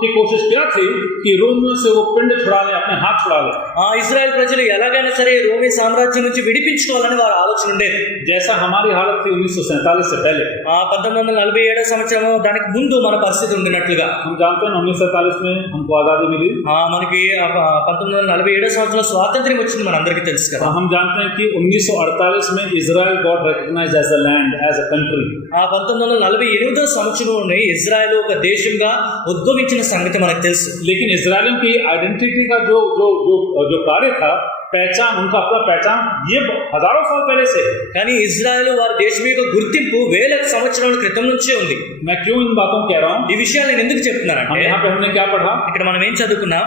की कोशिश क्या थी कि रोमियों से वो पिंड छुड़ा ले, अपने हाथ छुड़ा ले. ఇజ్రాయెల్ ప్రజలు ఎలాగైనా సరే రోమీ సామ్రాజ్యం నుంచి విడిపించుకోవాలని వారి ఆలోచన ఉండేది. जैसा हमारी हालत थी 1947 से पहले. 1947 సంవత్సరం దానికి ముందు మన పరిస్థితి ఉండినట్లుగా. हम जानते हैं 1947 में हमको आजादी मिली. మనకి 1947 సంవత్సరంలో స్వాతంత్ర్యం వచ్చింది మనందరికీ తెలుసు కదా. हम जानते हैं कि 1948 में Israel got recognised as a land, as a country. 1948 సంవత్సరంలోనే ఇజ్రాయెల్ ఒక దేశంగా ఉద్భవించిన సంగతి మనకు తెలుసు. लेकिन इजराइलियों की आइडेंटिटी का जो जो जो जो कार्य था, पहचान, उनका अपना पहचान, ये हजारों साल पहले से. కానీ ఇజ్రాయెల్ వారి దేశం యొక్క గుర్తింపు వేల సంవత్సరాల క్రితం నుంచే ఉంది. मैं क्यों इन बातों कह रहा हूँ? ఈ విషయాలు నేను ఎందుకు చెప్తున్నానంటే यहाँ पे हमने क्या पढ़ा? ఇక్కడ మనం ఏం చదువుకున్నాం?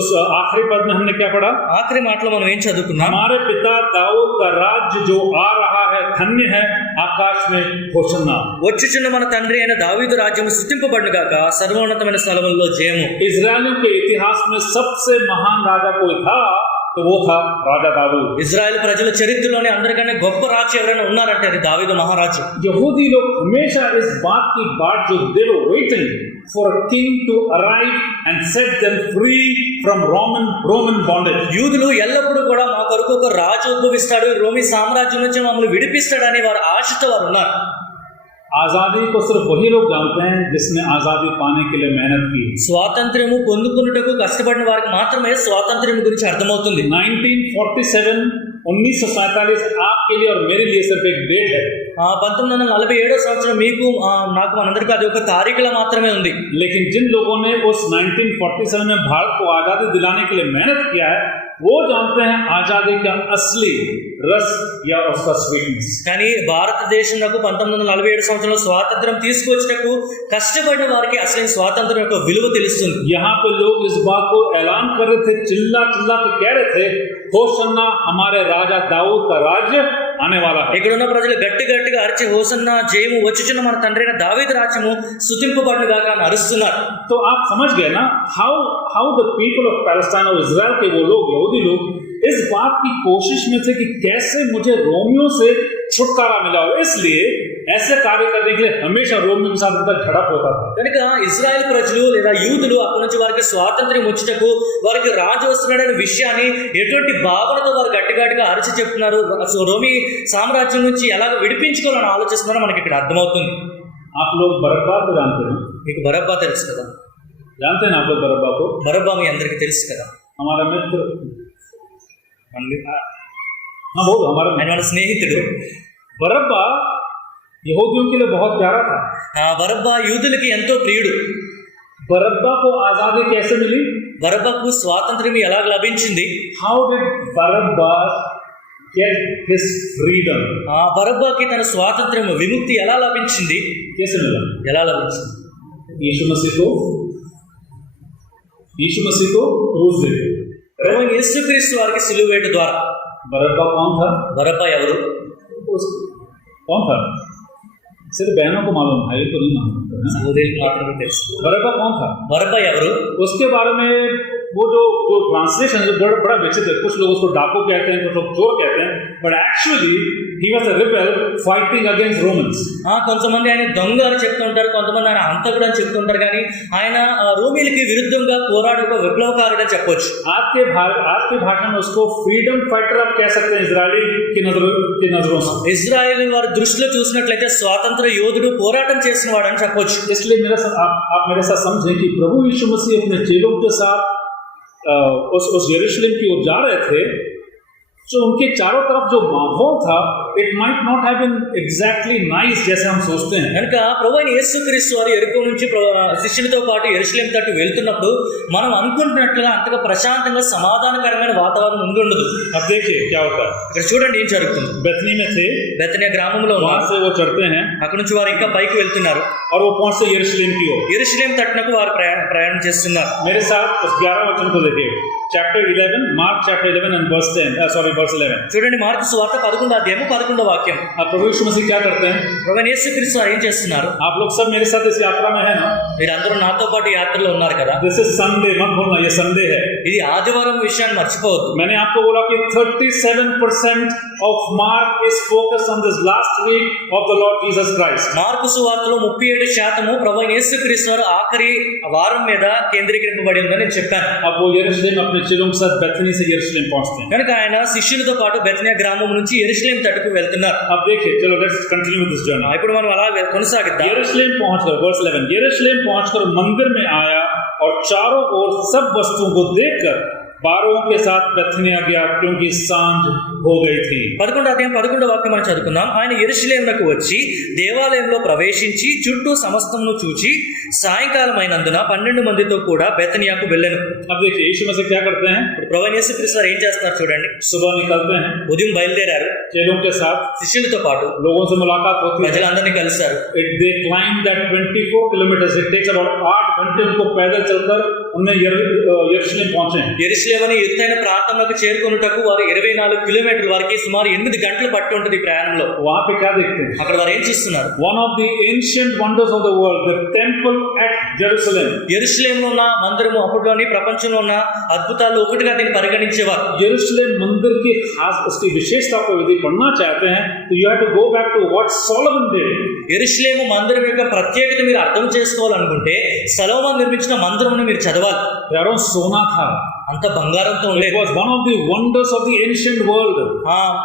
उस आखिरी पद में हमने क्या पढ़ा? ఆఖరి మాటలో మనం ఏం చదువుకున్నాం? हमारे पिता दाऊद का राज्य जो आ रहा है, धन्य है, आकाश में होशन्ना. వచ్చుచున్న మన తండ్రి అయిన దావీదు రాజ్యము స్తుతింపబడును గాక, సర్వోన్నతమైన స్థలములలో జయము. इजराइलियों के इतिहास में सबसे महान राजा कोई था तो वो था राजा दाऊद. ఇజ్రాయెల్ ప్రజల చరిత్రలోనే అందరికన్నా గొప్ప రాజు ఎవరైనా ఉన్నారంటే అది దావీదు మహారాజు. यहूदी लोग हमेशा इस बात की बाट जो they were waiting for a king to arrive and set them free from Roman bondage. యూదులు ఎల్లప్పుడూ కూడా మా కొరకు ఒక రాజు ఉద్భవిస్తాడు, రోమీ సామ్రాజ్యం నుంచి మమ్మల్ని విడిపిస్తాడని వారు ఆశతో వారు ఉన్నారు. आजादी को सिर्फ वही लोग जानते हैं जिसने आजादी पाने के लिए मेहनत की. స్వాతంత్ర్యము పొందుకున్నటకు కష్టపడిన వారికి మాత్రమే స్వాతంత్ర్యం గురించి అర్థమవుతుంది. 1947 आपके लिए और मेरे लिए सिर्फ एक डेट है. 1947 సంవత్సరం మీకు నాకు మనందరికీ అది ఒక తారీఖులా మాత్రమే ఉంది. लेकिन जिन लोगों ने उस 1947 में भारत को आजादी दिलाने के लिए मेहनत किया है, वो जानते हैं आजादी का असली रस या उसका स्वीटनेस. కానీ భారతదేశంలో 1947 సంవత్సరంలో స్వాతంత్రం తీసుకొచ్చేటకు కష్టపడిన వారికి అసలు స్వాతంత్రం యొక్క విలువ తెలుస్తుంది. यहाँ पे लोग इस बात को ऐलान कर रहे थे, चिल्ला चिल्ला के कह रहे थे, होशन्ना, हमारे राजा दाऊद का राज्य आने वाला है. ఇక్కడ ఉన్న ప్రజలు గట్టి గట్టిగా అరిచి హోసన్నా జయము వచ్చుచున్న మన తండ్రి అయిన దావీదు రాజ్యము స్తుతింపబడును గాక అని అరుస్తున్నారు. तो आप समझ गए ना how the people of Palestine और इजराइल के वो लोग, यहूदी लोग, इस बात की कोशिश में थे कि कैसे मुझे रोमियों से छुटकारा मिला, और इसलिए ऐसे कार्य करने के लिए हमेशा रोमियों के साथ उनका झड़प होता था. కనుక ఇజ్రాయెల్ ప్రజలు లేదా యూదులు అక్కడి నుంచి వారికి స్వాతంత్ర్యం వచ్చేటకు వారికి రాజు వస్తున్నాడనే విషయాన్ని ఎటువంటి భావనతో వారు గట్టిగా అరిచి చెప్తున్నారు, రోమీ సామ్రాజ్యం నుంచి ఎలాగ విడిపించుకోవాలని ఆలోచిస్తున్నారో మనకి ఇక్కడ అర్థమవుతుంది. आप लोग बरब्बा को जानते हैं? మీకు బరబ్బా తెలుసు కదా? जानते हैं आप लोग बरब्बा को? బరబ్బా మీ అందరికీ తెలుసు కదా? हमारा मित्र, हाँ बहुत हमारा ఆయన మన స్నేహితుడు. बरब्बा यहूदियों के लिए बहुत प्यारा था. బరబ్బా యూదులకి ఎంతో ప్రియుడు. बरब्बा को आजादी कैसे मिली? బరబ్బాకు స్వాతంత్ర్యం ఎలా లభించింది? How did Barabbas get his freedom? బరబ్బాకి తన స్వాతంత్ర్యం, విముక్తి ఎలా లభించింది? कैसे मिला? ఎలా లభించింది? यीशु मसीह को क्रूस दे. ప్రభువైన యేసుక్రీస్తు వారికి సిలువ వేయడం ద్వారా. बरब्बा कौन था? బరబ్బా ఎవరు? कौन था? सिर्फ बहनों को मालूम, भाई को नहीं मालूम. సహోదరులకు మాత్రమే తెలుసు. बरब्बा कौन था? బరబ్బా ఎవరు? उसके बारे में वो जो ट्रांसलेशन है बड़ा विचित्र है. कुछ लोग उसको डाकू कहते हैं, कुछ लोग चोर कहते हैं, but actually he was a rebel fighting against Romans. కొంతమంది ఆయన దొంగ అని చెప్తుంటారు, కొంతమంది ఆయన హంతకుడు అని చెప్తుంటారు, కానీ ఆయన రోమీలకి విరుద్ధంగా పోరాడే ఒక విప్లవకారుడు అని చెప్పొచ్చు. आज के भाषा में उसको फ्रीडम फाइटर आप कह सकते हैं, इजरायली की नजरों से. ఇజ్రాయెల్ వారి దృష్టిలో చూసినట్లయితే స్వాతంత్ర యోధుడు, పోరాటం చేసిన వాడు అని చెప్పొచ్చు. इसलिए आप मेरे साथ समझें कि प्रभु यीशु मसीह अपने चेलों के साथ उस यरूशलेम की ओर जा रहे थे. जो उनके चारों तरफ जो माहौल था, it might not have been exactly nice जैसे हम सोचते हैं। కనుక ప్రభువైన యేసుక్రీస్తు వారు యెరికో నుంచి శిష్యులతో పాటు యెరూషలేము తట్టు వెళ్తున్నప్పుడు మనం అనుకుంటున్నట్లుగా అంతగా ప్రశాంతంగా సమాధానకరమైన వాతావరణం ఉండి ఉండదు। अब देखिए क्या होता है, ఇక్కడ చూడండి ఏం జరుగుతుంది। बेथनी में थे, బెతనియా గ్రామంలో वहां ఉన్నారు, से वो चढ़ते हैं అక్కడ నుంచి వారు ఇంకా పైకి వెళ్తున్నారు, और वो पहुंचते यरूशलेम की ओर। యెరూషలేము తట్టునకు వారు ప్రయాణం చేస్తున్నారు। मेरे साथ उस 11 वचन को देखिए, chapter 11, mark chapter 11 and verse 11। చూడండి మార్కు సువార్త 11వ అధ్యాయము 11వ వాక్యం। अब प्रभु यीशु मसीह क्या करते हैं, ప్రభువైన యేసుక్రీస్తు వారు ఏం చేస్తున్నారు? आप लोग सब मेरे साथ इस यात्रा में है ना, మీరందరూ నాతో పాటు యాత్రలో ఉన్నారు కదా। दिस इज संडे, मत भूलना ये संडे है। ఇది ఆదివారం విషయాన్ని మర్చిపోవద్దు। मैंने आपको बोला कि 37% of Mark is focused on this last week of the Lord Jesus Christ। Mark సువార్తలో 37% ప్రభువైన యేసుక్రీస్తు వారు ఆఖరి వారం మీద కేంద్రీకరింపబడి ఉందని నేను చెప్పాను। अब वो यरूशलेम अपने चेलों के साथ बेथनी से यरूशलेम पहुंचते हैं। కనుక ఆయన శిష్యులతో పాటు బెతనియా గ్రామం నుంచి యెరూషలేము తట్టుకు వెళ్తున్నారు। अब देखिए, चलो let's continue with this journey. ఇప్పుడు మనం అలా కొనసాగిద్దాం। यरूशलेम पहुंचकर वर्स 11, यरूशलेम पहुंचकर मंदिर में आया और चारों ओर सब वस्तुओं को देखकर बारों के साथ बेथनिया गया, क्योंकि सांझ हो गई थी। 11వ అధ్యాయం 11వ వాక్యం మనం చదువుకుందాం। ఆయన యెరూషలేమునకు వచ్చి దేవాలయంలో ప్రవేశించి చుట్టూ సమస్తమును చూచి సాయంకాలం అయినందున 12 మందితో కూడా బెతనియాకు వెళ్ళెను। अब देखिए यीशु मसीह क्या करते हैं, ప్రభువైన యేసుక్రీస్తు వారు ఏం చేస్తున్నారు చూడండి। सुबह निकलते हैं, ఉదయం బయలుదేరారు, चेलों के साथ శిష్యులతో పాటు लोगों से मुलाकात होती है। ప్రజలందరినీ కలిశారు। They climbed that 24 kilometers, it takes about 8 घंटे उनको पैदल चलकर उन्हें यरूशलेम पहुंचे। యెరూషలేము అనే ఎత్తైన ప్రాంతంలోకి చేరుకొనుటకు వారు 24 కిలోమీటర్ల వరకు సుమారు 8 గంటలు పట్టి ఉంటుంది ఈ ప్రయాణంలో। वहां पे क्या देखते हैं, అక్కడ వారు ఏం చూస్తున్నారు? one of the ancient wonders of the world, the temple at Jerusalem। యెరూషలేములో ఉన్న మందిరము అప్పట్లోని ప్రపంచంలో ఉన్న అద్భుతాలు ఒకటిగా దీన్ని పరిగణించేవారు। यरूशलेम मंदिर की खास उसकी विशेषता को यदि पढ़ना चाहते हैं तो you have to go back to what Solomon did. యెరూషలేము మందిరం యొక్క ప్రత్యేకత మీరు అర్థం చేసుకోవాలనుకుంటే సొలొమోను నిర్మించిన మందిరమును మీరు చదవాలి। यारों सोना था, అంత బంగారంతో it ఉండేది। was one of the wonders of the ancient world।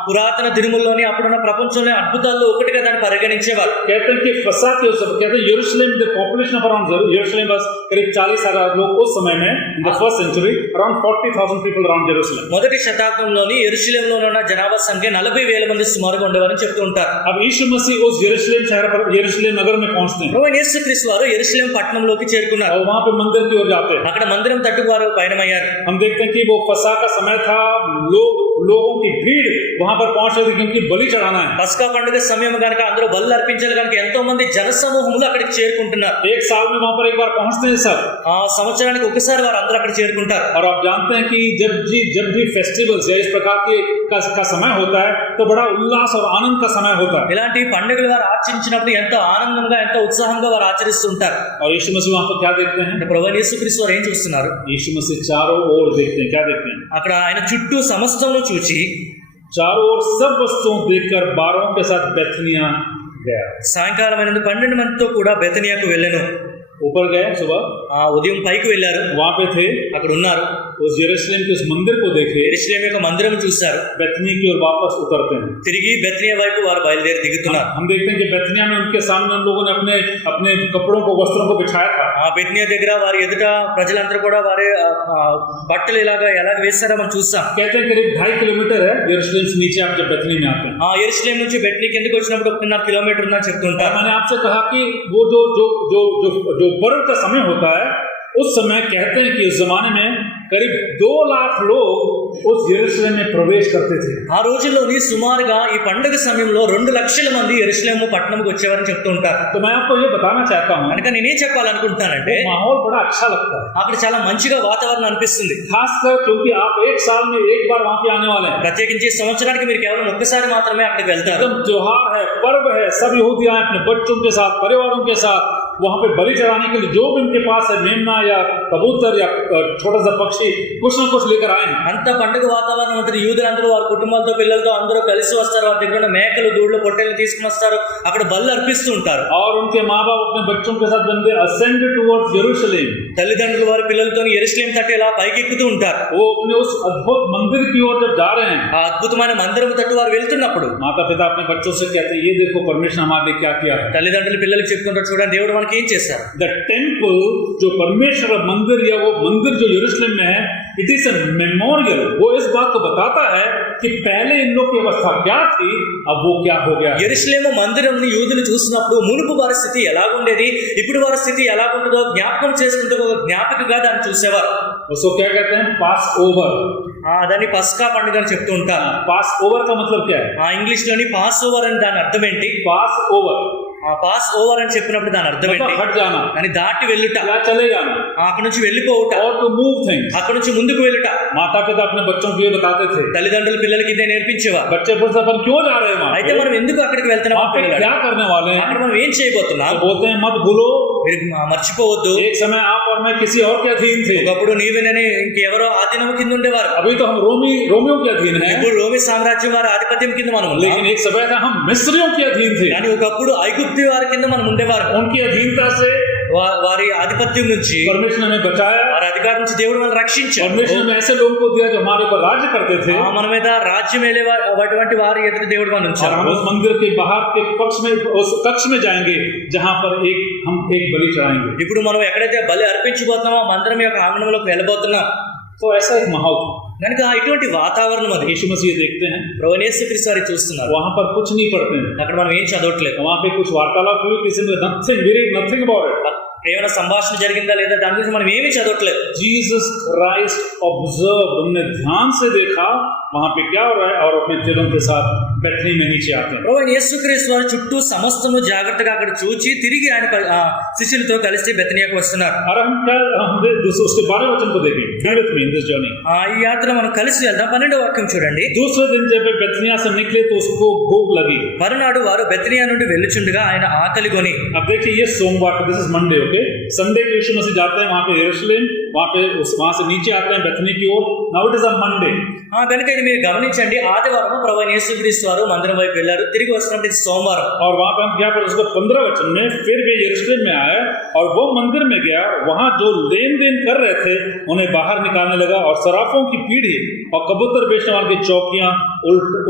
పురాతన దినముల్లోని అప్పుడున్న ప్రపంచంలో అద్భుతాల్లో ఒకటిగా దాన్ని పరిగణించేవారు। कहते हैं कि फसा के उस कहते हैं यरूशलेम, the population of around यरूशलेम was करीब 40,000 लोग उस समय में, in the first century around 40,000 people around Jerusalem। మొదటి శతాబ్దంలోని యెరూషలేములో ఉన్న జనాభా సంఖ్య 40,000 మంది సుమారుగా ఉండేవారని చెప్తూ ఉంటారు। अब यीशु मसीह उस यरूशलेम शहर पर, यरूशलेम नगर में पहुंचते हैं ప్రభువైన యేసుక్రీస్తు వారు యెరూషలేము పట్టణంలోకి చేరుకున్నారు। और वहां पे मंदिर की ओर जाते हैं। అక్కడ మందిరం తట్టుకు వారు పయనమయ్యారు। हम देखते हैं कि वो फसा का समय था, लोगों की भीड़ वहां पर पहुंच रही थी क्योंकि बलि चढ़ाना है। పస్కా పండుగ సమయం కనుక అందరూ బలులు అర్పించాలి కనుక ఎంతో మంది జన సమూహములు అక్కడికి చేరుకుంటున్నారు। एक साल में वहां पर एक बार पहुंचते हैं सब। సంవత్సరానికి ఒకసారి వారు అందరూ అక్కడ చేరుకుంటారు। और आप जानते हैं कि जब भी फेस्टिवल्स या इस प्रकार के का समय होता है तो बड़ा उल्लास और आनंद का समय होता है। ఇలాంటి పండుగలు వారు ఆచరించినప్పుడు ఎంతో ఆనందంగా ఎంతో ఉత్సాహంగా వారు ఆచరిస్తుంటారు। और यीशु मसीह वहां पर क्या देखते हैं, ప్రభువైన యేసుక్రీస్తు వారు ఏం చూస్తున్నారు? यीशु मसीह चारों ओर देखते हैं, क्या देखते हैं, అక్కడ ఆయన చుట్టూ సమస్తమును చూచి चारों ओर सब वस्तुओं देखकर बारों के साथ बेथनिया गया। సాయంకాలం అయినందు 12 మందితో కూడా బెతనియాకు వెళ్ళెను। ऊपर गए सुबह, ఉదయం పైకి వెళ్ళారు, वहां पे थे, అక్కడ ఉన్నారు, उस यरूशलेम के उस मंदिर को देखे, యెరూషలేము యొక్క మందిరం చూశారు, बेथनी की ओर वापस उतरते हैं। తిరిగి బెతనియా వైపు వారు బయలుదేరి దిగుతున్నారు। हम देखते हैं कि बेथनिया में उनके सामने उन लोगों ने अपने अपने कपड़ों को, वस्त्रों को बिछाया था। బెతనియా దగ్గర వారి ఎదుట ప్రజలందరూ కూడా వారి బట్టలు ఎలాగ వేస్తారో మనం చూస్తాం। कहते हैं करीब 2.5 किलोमीटर है यरूशलेम से नीचे आप जब बेथनी में आते हैं। యెరూషలేము నుంచి బెతనీకి ఎందుకు వచ్చినప్పుడు 1.5 కిలోమీటర్ ఉందని చెప్తుంటారు। मैंने आपसे कहा कि वो जो पर्व का समय होता है, उस समय कहते हैं कि उस जमाने में करीब 2 लाख लोग उस यरूशलेम में प्रवेश करते थे। ఆ రోజుల్లోని సుమారుగా ఈ పండుగ సమయంలో 2 లక్షల మంది యెరూషలేము పట్టణంకి వచ్చేవారని చెప్తూ ఉంటారు। तो मैं आपको ये बताना चाहता हूँ, కనుక నేనేం చెప్పాలనుకుంటున్నానంటే माहौल बड़ा अच्छा लगता है, అక్కడ చాలా మంచిగా వాతావరణం అనిపిస్తుంది। खासकर क्योंकि आप एक साल में एक बार वहां पे आने वाले हैं। ప్రత్యేకించి సంవత్సరానికి మీరు కేవలం ఒక్కసారి మాత్రమే అక్కడికి వెళ్తారు। एकदम त्योहार है, पर्व है, सब यहूदी आए अपने बच्चों के साथ, परिवारों के साथ वहां पे बलि चढ़ाने के लिए जो भी उनके पास है, मेमना या कबूतर या छोटा सा पक्षी, कुछ ना कुछ लेकर आए हैं। అంత పండుగ వాతావరణం అంతా యూదులందరూ వారి కుటుంబాలతో పిల్లలతో అందరూ కలిసి వస్తారు। వారి దగ్గర ఉన్న మేకలు దూడలు పొట్టేలు తీసుకుని వస్తారు, అక్కడ బలులు అర్పిస్తూ ఉంటారు। और उनके माँ बाप अपने बच्चों के साथ बंदे असेंड टुवर्ड्स यरूशलेम, తల్లిదండ్రులు వారి పిల్లలతో యెరూషలేము తట్టు ఇలా పైకెక్కుతూ ఉంటారు। वो अपने उस अद्भुत मंदिर की ओर जब जा रहे हैं, ఆ అద్భుతమైన మందిరం తట్టు వారు వెళ్తున్నప్పుడు माता पिता अपने बच्चों से कहते हैं, ये देखो परमेश्वर हमारे लिए क्या किया है। తల్లిదండ్రులు పిల్లలకు చెప్పుకుంటారు, చూడండి దేవుడు మనకి ఏం చేశారు। द टेम्पल, जो परमेश्वर मंदिर या वो मंदिर जो यरूशलेम में है, इट इज अ मेमोरियल। वो इस बात को बताता है कि पहले इन लोग की अवस्था क्या थी, अब वो क्या हो गया। యెరూషలేము మందిరంని యూదులు చూసినప్పుడు మునుపు వారి స్థితి ఎలాగుండేది, ఇప్పుడు వారి స్థితి ఎలాగుంటుందో జ్ఞాపకం చేసుకుంటూ ఒక జ్ఞాపకగా దాన్ని చూసేవారు. उसको क्या कहते हैं? पास ओवर। దాన్ని పస్కా పండుగ అని చెప్తూ ఉంటారు. पास ओवर का मतलब क्या है? ఇంగ్లీష్ లోని పాస్ ఓవర్ అని దాని అర్థం ఏంటి? पास ओवर పాస్ ఓవర్ అని చెప్పినప్పుడు దాని అర్థం ఏంటి? हट जाना, అని దాటి వెళ్ళుట, या चले जाना, అక్కడ నుంచి వెళ్ళిపోవుట, और टू मूव थिंग्स। అక్కడ నుంచి ముందుకు వెళ్ళుట. माता पिता अपने बच्चों को ये बताते थे, తల్లిదండ్రులు పిల్లలకి ఇదే నేర్పించేవారు. बच्चे पूछते अपन क्यों जा रहे हैं वहां అయితే మనం ఎందుకు అక్కడికి వెళ్తున్నాం, वहां पे क्या करने वाले हैं? అక్కడ మనం ఏం చేయబోతున్నాం? तो बोलते हैं मत भूलो, మీరు మర్చిపోవద్దు, एक समय आप और मैं किसी और के अधीन थे। ఒకప్పుడు నీవు నేను ఇంకెవరో ఆధీనం కింద ఉండేవారు. अभी तो हम रोमियों के अधीन हैं, ఇప్పుడు రోమి సామ్రాజ్యం వారి ఆధిపత్యం కింద మనం ఉన్నాం. लेकिन एक समय था हम मिस्रियों के अधीन थे। కానీ ఒకప్పుడు ఐగుప్తు వారి కింద మనం ఉండేవారు. उनकी अधीनता से వారి ఆధిపత్యం నుంచి, परमेश्वर ने हमें बचाया। వారి అధికారం నుంచి దేవుడు మనల్ని రక్షించాడు. परमेश्वर ने ऐसे लोगों को दिया जो हमारे ऊपर राज्य करते थे, మన మీద రాజ్యం అటువంటి వారి ఎదురు దేవుడు మనం और ఉంచాడు. हम उस मंदिर के बाहर के पक्ष में, उस कक्ष में जाएंगे जहां पर हम एक बलि चढ़ाएंगे। ఇప్పుడు మనం ఎక్కడైతే బలి అర్పించబోతున్నామో ఆ మందిరం యొక్క ఆంగణంలోకి వెళ్ళబోతున్నాం. तो ऐसा एक माहौल था। కనుక ఇటువంటి వాతావరణం అది. यीशु मसीह देखते हैं, ప్రభువైన యేసుక్రీస్తు వారిని చూస్తున్నారు. वहां पर कुछ नहीं पढ़ते हैं, అక్కడ మనం ఏం చదవట్లేదు. वहां पे कुछ वार्तालाप हुई, किसी में नथिंग अबाउट इट। ఏమైనా సంభాషణ జరిగిందా లేదా దాని గురించి మనం ఏమీ చదవట్లేదు. जीसस क्राइस्ट ऑब्जर्व, हमने ध्यान से देखा वहां पे क्या हो रहा है, और अपने चेलों के साथ बैठने में नीचे आते हैं। ప్రభువైన యేసుక్రీస్తు వారి చుట్టూ సమస్తము జాగ్రత్తగా అక్కడ చూచి తిరిగి ఆయన శిష్యులతో కలిసి బెతనియాకు వస్తున్నారు. और हम क्या उसके 12वें वचन को देखें, Be with me in this journey। ఈ యాత్ర మనం కలిసి వెళ్దాం. 12వ వాక్యం చూడండి. दूसरे दिन जब वे बेथनिया से निकले तो उसको भूख लगी। మరునాడు వారు బెతనియా నుండి వెళ్ళుచుండగా ఆయన ఆకలి కొని. अब देखिए ये सोमवार, this is Monday, okay. Sunday को यीशु मसीह जाते हैं वहां पे यरूशलेम, वहां से नीचे आते हैं बेथनी की ओर। Now it is a Monday. కనుక ఇది మీరు గమనించండి, ఆదివారం ప్రభువైన యేసుక్రీస్తు వారు మందిరం వైపు వెళ్ళారు, తిరిగి వస్తున్నప్పుడు ఇది సోమవారం. और वहां पे हम क्या पढ़े, उसको 15 वचन में, फिर वे यरूशलेम में आए और वो मंदिर में गया, वहां जो लेन देन कर रहे थे उन्हें बाहर निकालने लगा, और सराफों की पीढ़ी और कबूतर बेचने वाले की चौकियां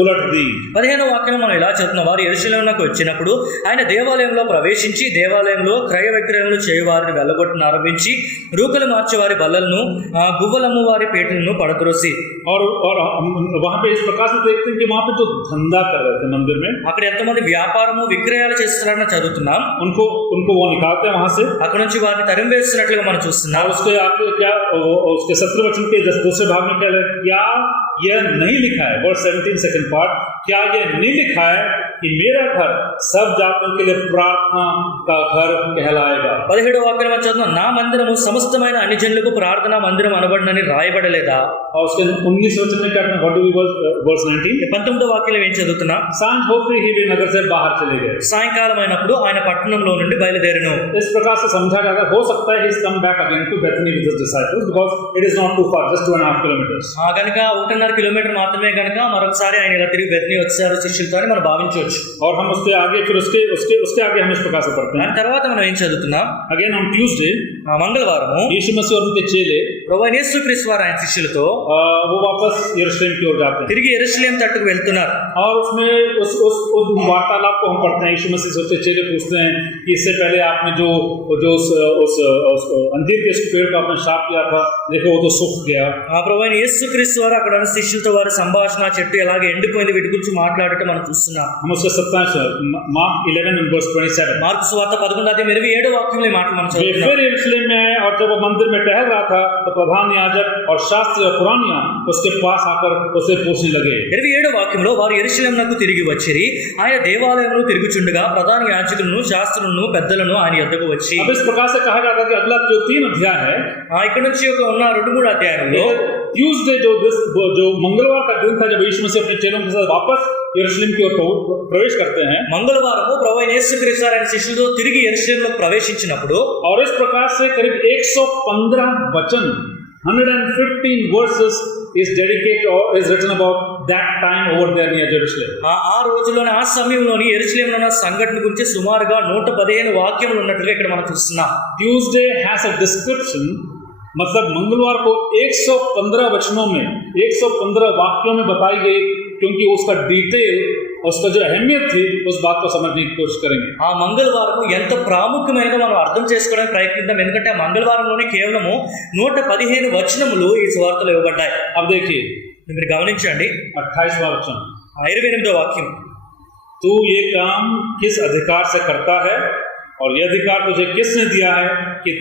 उलट दी। 15వ వాక్యం మనం ఇలా చదువుతున్నాం. వారు యెరూషలేమునకు వచ్చినప్పుడు ఆయన దేవాలయంలో ప్రవేశించి దేవాలయంలో క్రయ విక్రయములు చేయవారిని వెళ్ళగొట్టను ఆరంభించి రూకలు మార్చే వారి బల్లలను గువ్వలమ్ము వారి పేటలను పడద్రోసి. और वहां पे इस प्रकार से देखते हैं कि वहां पे जो धंधा कर रहे थे मंदिर में, అక్కడ ఎంతమంది వ్యాపారము విక్రయాలు చేస్తున్నారని చదువుతున్నాం. उनको वो निकालते हैं वहां से, అక్కడ నుంచి వారిని తరిమి వేస్తున్నట్లుగా మనం చూస్తున్నాం. और उसके आगे क्या, उसके 17 वचन के दूसरे भाग में क्या यह नहीं लिखा है, वर्स 17 सेकंड पार्ट, क्या यह नहीं लिखा है कि मेरा घर सब जातियों के लिए प्रार्थना का घर कहलाएगा। 17వ వాక్యం మనం చదువుతున్నాం. నా మందిరము సమస్తమైన అన్ని జనులకు ప్రార్థనా మందిరం అనబడనని రాయబడలేదా? और उसके 19 वचन में क्या, व्हाट डू वी वर्स 19, 19వ వాక్యంలో ఏం చదువుతున్నా? सांझ होते ही वे नगर से बाहर चले गए। సాయంకాలం అయినప్పుడు ఆయన పట్టణంలో నుండి బయలుదేరెను. इस प्रकार से समझा जाता, हो सकता है he come back again to Bethany with his disciples because it is not too far, just 2.5 kilometers. కనుక 1.5 కిలోమీటర్ మాత్రమే కనుక మరొకసారి ఆయన ఇలా తిరిగి బెతనీ వచ్చారు శిష్యులతో అని మనం భావించవచ్చు. और हम उसके आगे, फिर उसके आगे हम इस प्रकार से पढ़ते हैं। దాని తర్వాత మనం ఏం చదువుతున్నాం? अगेन ऑन ट्यूसडे, మంగళవారము यीशु मसीह और उनके चेले, ప్రభువైన యేసుక్రీస్తు వారు ఆయన శిష్యులతో वो वापस यरूशलेम की ओर जाते हैं, తిరిగి యెరూషలేము తట్టుకు వెళ్తున్నారు. और उसमें उस वार्तालाप को हम पढ़ते हैं। यीशु मसीह से उसके चेले पूछते हैं कि इससे पहले आपने जो उस अंजीर के पेड़ को आपने शाप किया था, देखो वो तो सूख गया। ప్రభువైన యేసుక్రీస్తు వారు అక్కడ ఉన్న శిష్యులతో వారి సంభాషణ చెట్టు ఎలాగే ఎండిపోయింది వీటి గురించి మాట్లాడటం మనం చూస్తున్నాం. हम उसके 27 मार्क 11 and verse 27, మార్కు సువార్త 11:27 వాక్యంలో ఈ మాటలు మనం చదువుతున్నాం. फिर यरूशलेम में आए और जब वो मंदिर में टहल रहा था तो प्रधान याजक और शास्त्री और पुरानिया उसके पास आकर उसे पूछने लगे. 27వ వాక్యంలో వారు యెరూషలేమునకు తిరిగి వచ్చిరి. ఆయన దేవాలయంలో తిరుగుచుండగా ప్రధాన యాజకులను శాస్త్రులను పెద్దలను ఆయన యొద్దకు వచ్చి. अब इस प्रकार से कहा जाता है कि अगला जो 3 अध्याय है, ఇక్కడ నుంచి ఉన్న 2-3 అధ్యాయాల్లో ट्यूसडे जो मंगलवार का दिन था जब यीशु मसीह अपने चेलों के साथ वापस यरूशलेम की ओर प्रवेश करते हैं, మంగళవారము ప్రభువైన యేసుక్రీస్తు ఆయన శిష్యులతో తిరిగి యెరూషలేములో ప్రవేశించినప్పుడు, और इस प्रकार से करीब 115 वचन, 115 verses is dedicated or is written about that time over there near Jerusalem. ఆ రోజుల్లోనే ఆ సమయంలోని యెరూషలేములో ఉన్న సంఘటన గురించి సుమారుగా 115 వాక్యములు ఉన్నట్లుగా ఇక్కడ మనం చూస్తున్నాం. Tuesday has a description, मतलब मंगलवार को 115 वचनों में 115 वाक्यों में बताई गई, क्योंकि उसका डिटेल उसका जो अहमियत थी उस बात को समझने की कोशिश करेंगे। ఆ మంగళవారము ఎంత ప్రాముఖ్యమైనదో మనం అర్థం చేసుకోవడానికి ప్రయత్నిద్దాం. ఎందుకంటే ఆ మంగళవారంలోనే కేవలము 115 వచనములు ఈ సువార్తలో ఇవ్వబడ్డాయి. अब देखिए మీరు గమనించండి 28वां वचन, 28వ వాక్యం. तू ये काम किस अधिकार से करता है और ये अधिकार तुझे किसने दिया है कि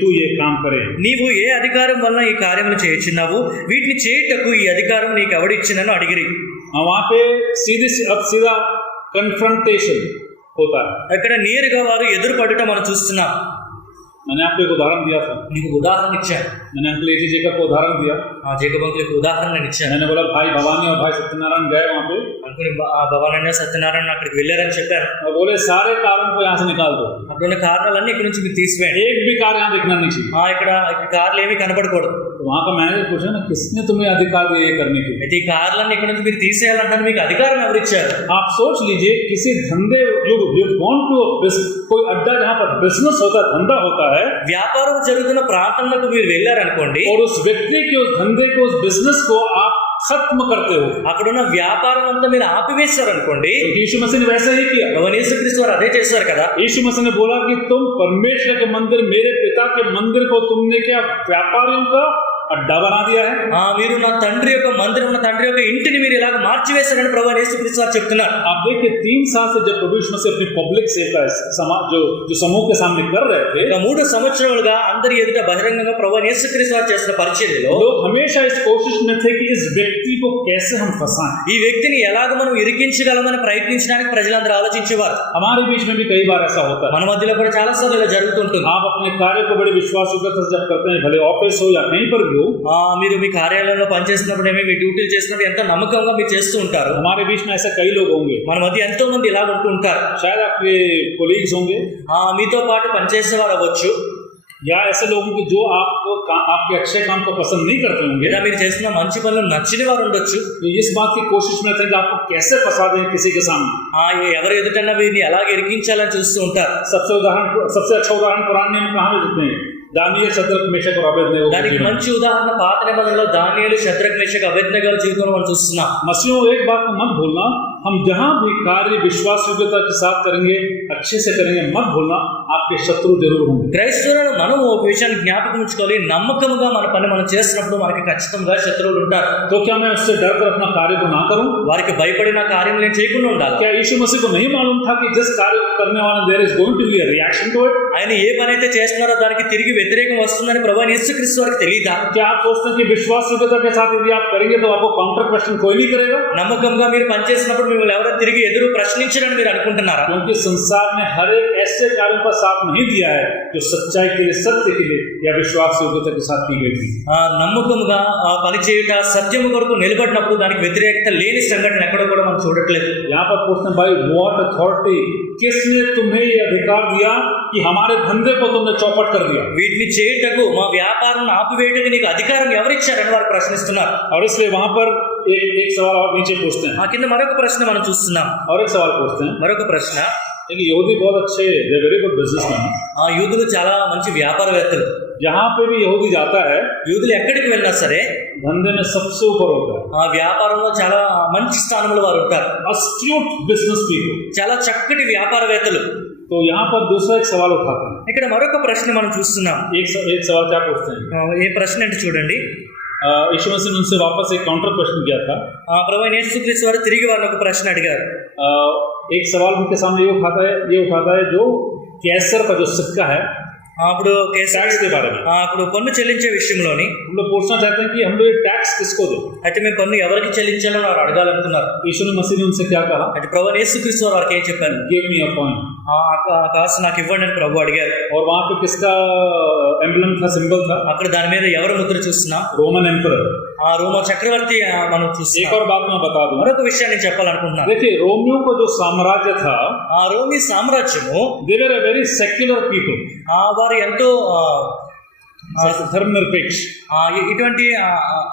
तू ये काम करे। నీవు ఏ అధికారం వలన ఈ కార్యములు చేయుచున్నావు, వీటిని చేయుటకు ఈ అధికారం నీకు ఎవడిచ్చినను అడిగిరి. वहां पे सीधा कन्फ्रंटेशन होता है। అక్కడ నేరుగా వారు ఎదురుపడుట మనం చూస్తున్నాం. मैंने आपको एक उदाहरण दिया था, నీకు ఉదాహరణ ఇచ్చాను. मैंने अंकल एजी जेकब को उदाहरण दिया। జేకబ్ అంకుల్కి ఉదాహరణ నేను ఇచ్చాను. मैंने बोला भाई भवानी और भाई सत्यनारायण गए वहां पे, అనుకుని భవానన్న సత్యనారాయణ అక్కడికి వెళ్ళారని చెప్పాను. और बोले सारे कारों को यहाँ से निकाल दो, అక్కడున్న కారణాలన్నీ ఇక్కడ నుంచి మీరు తీసివేయండి. एक भी कार यहाँ दिखना नहीं चाहिए। ఇక్కడ కార్లు ఏమీ కనపడకూడదు. तो वहां का मैनेजर पूछा ना, किसने तुम्हें अधिकार दिया ये करने के लिए? అయితే ఈ కార్లన్నీ ఇక్కడ నుంచి మీరు తీసేయాలంటే మీకు అధికారం ఎవరిచ్చారు? आप सोच लीजिए, किसी धंधे जो want to कोई अड्डा जहाँ पर बिजनेस होता है, धंधा होता है, వ్యాపారం జరుగుతున్న ప్రాంతంలోకి మీరు వెళ్ళారనుకోండి, और उस व्यक्ति के उस धंधे को उस बिजनेस को आप खत्म करते हो, అక్కడున్న వ్యాపారం అంతా మీరు ఆపివేశారు అనుకోండి. तो यीशु मसीह ने वैसा ही किया। యేసుక్రీస్తు వారు అదే చేశారు కదా. यीशु मसीह ने बोला कि तुम परमेश्वर के मंदिर, मेरे पिता के मंदिर को तुमने क्या व्यापारियों का अड्डा बना दिया है। మీరు నా తండ్రి యొక్క మందిరం, నా తండ్రి యొక్క ఇంటిని మీరు ఇలాగ మార్చివేశారని ప్రభువైన యేసుక్రీస్తు వారు చెప్తున్నారు. आप देखिए 3 साल से जब प्रभु यीशु मसीह अपनी पब्लिक सेवा जो समूह के सामने कर रहे थे, 3 సంవత్సరాలుగా అందరి ఎదుట బహిరంగంగా ప్రభువైన యేసుక్రీస్తు వారు చేసిన పరిచర్యలో लोग हमेशा इस कोशिश में थे कि इस व्यक्ति को कैसे हम फंसाएं, ఈ వ్యక్తిని ఎలాగ మనం ఇరికించగలమని ప్రయత్నించడానికి ప్రజలందరూ ఆలోచించేవారు. हमारे बीच में भी कई बार ऐसा होता है। మన మధ్యలో కూడా చాలా సార్లు ఇలా జరుగుతుంటుంది. आप अपने कार्य को बड़े विश्वासयोग्यता से जब करते हैं, भले ऑफिस हो या कहीं पर भी हो, మీరు మీ కార్యాలయంలో పనిచేస్తున్నప్పుడు మీ డ్యూటీలు చేస్తున్నప్పుడు ఎంతో నమ్మకంగా మీరు చేస్తూ ఉంటారు. हमारे बीच में ऐसे कई लोग होंगे, మన మధ్య ఎంతో మంది ఇలా ఉంటూ ఉంటారు. शायद आपके कोलीग्स होंगे, మీతో పాటు పనిచేసేవారు అవ్వచ్చు, या ऐसे लोग कि जो आपको आपके अच्छे काम को पसंद नहीं करते होंगे, లేదా మీరు చేస్తున్న మంచి పనులు నచ్చని వారు ఉండొచ్చు. इस बात की कोशिश में थे कि आपको कैसे फंसा दें किसी के सामने। ఎవరు ఎదుటన్నా వీరిని ఎలాగ ఇరికించాలని చూస్తూ ఉంటారు. सबसे अच्छा उदाहरण पुराने नियम में कहाँ में देते हैं? दानियेल, शद्रक, मेशक और अबेदनगो। దానికి మంచి ఉదాహరణ పాత నిబంధనలో దానియేలు, శద్రక్, మేషక్, అబేద్నెగో జీవితంలో మనం చూస్తున్నాం. मसीहों, एक बात को मत भूलना, हम जहां भी कार्य विश्वास योग्यता के साथ करेंगे, अच्छे से करेंगे, मत भूलना आपके शत्रु जरूर होंगे। క్రైస్తవులను మనము ఒక విషయాన్ని జ్ఞాపకం ఉంచుకోవాలి, నమ్మకంగా మన పని మనం చేస్తున్నప్పుడు మనకి ఖచ్చితంగా శత్రువులు ఉంటారు. तो क्या मैं उससे डर कर अपना कार्य को ना करूं? వారికి భయపడిన కార్యం నేను చేయకుండా ఉండాలి. क्या यीशु मसीह को नहीं मालूम था कि जिस कार्य को करने वाले there is going to be a reaction to it? ఆయన ఏ పని అయితే చేస్తున్నారో దానికి తిరిగి వ్యతిరేకం వస్తుందని ప్రభువైన యేసుక్రీస్తు వారికి తెలియదా? क्या आप सोचते हैं कि विश्वास योग्यता के साथ यदि आप करेंगे तो आपको काउंटर क्वेश्चन कोई नहीं करेगा? నమ్మకంగా మీరు పనిచేసినప్పుడు మిమ్మల్ని ఎవరో తిరిగి ఎదురు ప్రశ్నించరని మీరు అనుకుంటున్నారా? क्योंकि संसार ने हर एक ऐसे कार्यों का साथ नहीं दिया है जो सच्चाई के लिए, सत्य के लिए या विश्वास योग्यता के साथ की गई थी। నమ్మకంగా పని చేయుట, సత్యము కొరకు నిలబడినప్పుడు దానికి వ్యతిరేకత లేని సంఘటన ఎక్కడ కూడా మనం చూడట్లేదు. यहाँ पर पूछते हैं, भाई व्हाट अथॉरिटी, किसने तुम्हें ये अधिकार दिया कि हमारे धंधे को तुमने चौपट कर दिया? వీటిని చేయుటకు, మా వ్యాపారం ఆపివేయటకు నీకు అధికారం ఎవరిచ్చారని వారు ప్రశ్నిస్తున్నారు. और इसलिए वहां पर एक सवाल और नीचे पूछते हैं, కింద మరొక ప్రశ్న మనం చూస్తున్నాం. और एक सवाल पूछते हैं, మరొక ప్రశ్న, एक यहूदी बहुत अच्छे, वेरी गुड बिजनेसमैन, యూదులు చాలా మంచి వ్యాపారవేత్తలు. जहां पे भी यहूदी जाता है, యూదులు ఎక్కడికి వెళ్ళినా సరే धंधे में सबसे ऊपर होता है, ఆ వ్యాపారంలో చాలా మంచి స్థానంలో వారు ఉంటారు. अस्ट्यूट बिजनेस पीपल। చాలా చక్కటి వ్యాపారవేత్తలు. तो यहाँ पर दूसरा एक सवाल उठाते हैं, ఇక్కడ మరొక ప్రశ్న మనం చూస్తున్నాం. एक सवाल क्या पूछते हैं? ఏ प्रश्न అంటే చూడండి, यीशु मसीह ने उनसे वापस एक काउंटर क्वेश्चन किया था। ప్రభువైన యేసుక్రీస్తు వారు తిరిగి వారిని ఒక ప్రశ్న అడిగారు. एक सवाल उनके सामने ये उठाता है जो कैसर का जो सिक्का है, అప్పుడు टैक्स के बारे में అప్పుడు పన్ను చెల్లించే విషయంలోని हम लोग पूछना चाहते हैं कि हम लोग ये टैक्स किसको दें? అయితే మేము పన్ను ఎవరికి చెల్లించాలో వారు అడగాలనుకున్నారు. यीशु मसीह ने उनसे क्या कहा? అయితే ప్రభువైన యేసుక్రీస్తు వారు వారికి ఏం చెప్పారు? गिव मी अ कॉइन। కాసు నాకు ఇవ్వండి అని ప్రభు అడిగారు. और वहां पे किसका एम्बलम था, सिंबल था? అక్కడ దాని మీద ఎవరు ముద్ర చూస్తున్నాం? Roman emperor. రోమ చక్రవర్తి మనం एक చూస్తున్నాం. और बात मैं बता दूं, మరొక విషయాన్ని చెప్పాలనుకుంటున్నాను. देखिए रोमियो का जो साम्राज्य था, ఆ రోమి సామ్రాజ్యము they were a very secular people, వారు ఎంతో धर्मनिरपेक्ष। ఇటువంటి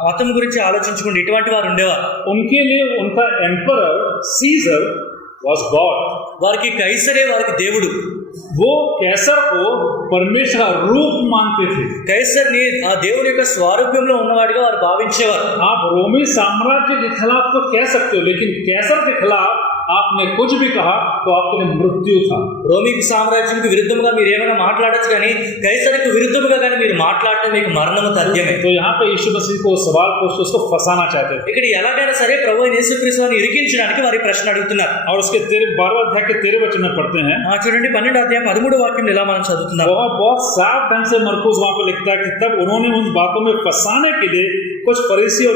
మతం గురించి ఆలోచించుకుంటే ఇటువంటి వారు ఉండేవారు. उनके लिए उनका एम्परर सीजर was God। వారికి కైసరే వారికి దేవుడు. वो कैसर को परमेश्वर का रूप मानते थे। కైసర్ని ఆ దేవుని యొక్క స్వరూపంలో ఉన్నవాడిగా వారు భావించేవారు. आप रोमी साम्राज्य के खिलाफ तो कह सकते हो, लेकिन कैसर के खिलाफ आपने कुछ भी कहा तो आपके लिए मृत्यु था। రోమికి సామ్రాజ్యంకి విరుద్ధంగా మీరు ఏమైనా మాట్లాడొచ్చు కానీ కైసరికి విరుద్ధంగా కానీ మీరు మాట్లాడితే మీకు మరణము తథ్యమే. तो यहाँ पे यीशु मसीह को सवाल पूछ उसको फंसाना चाहते थे। ఇక్కడ ఎలాగైనా సరే ప్రభువైన యేసుక్రీస్తు వారిని ఇరికించడానికి వారి ప్రశ్న అడుగుతున్నారు. और उसके 12वें अध्याय के 13 वचन में पढ़ते हैं। చూడండి 12వ అధ్యాయం 13వ వాక్యం ఇలా మనం చదువుతున్నాం. बहुत साफ ढंग से मरकुस वहां पर लिखता है कि तब उन्होंने उन बातों में फंसाने के लिए कुछ फरीसी और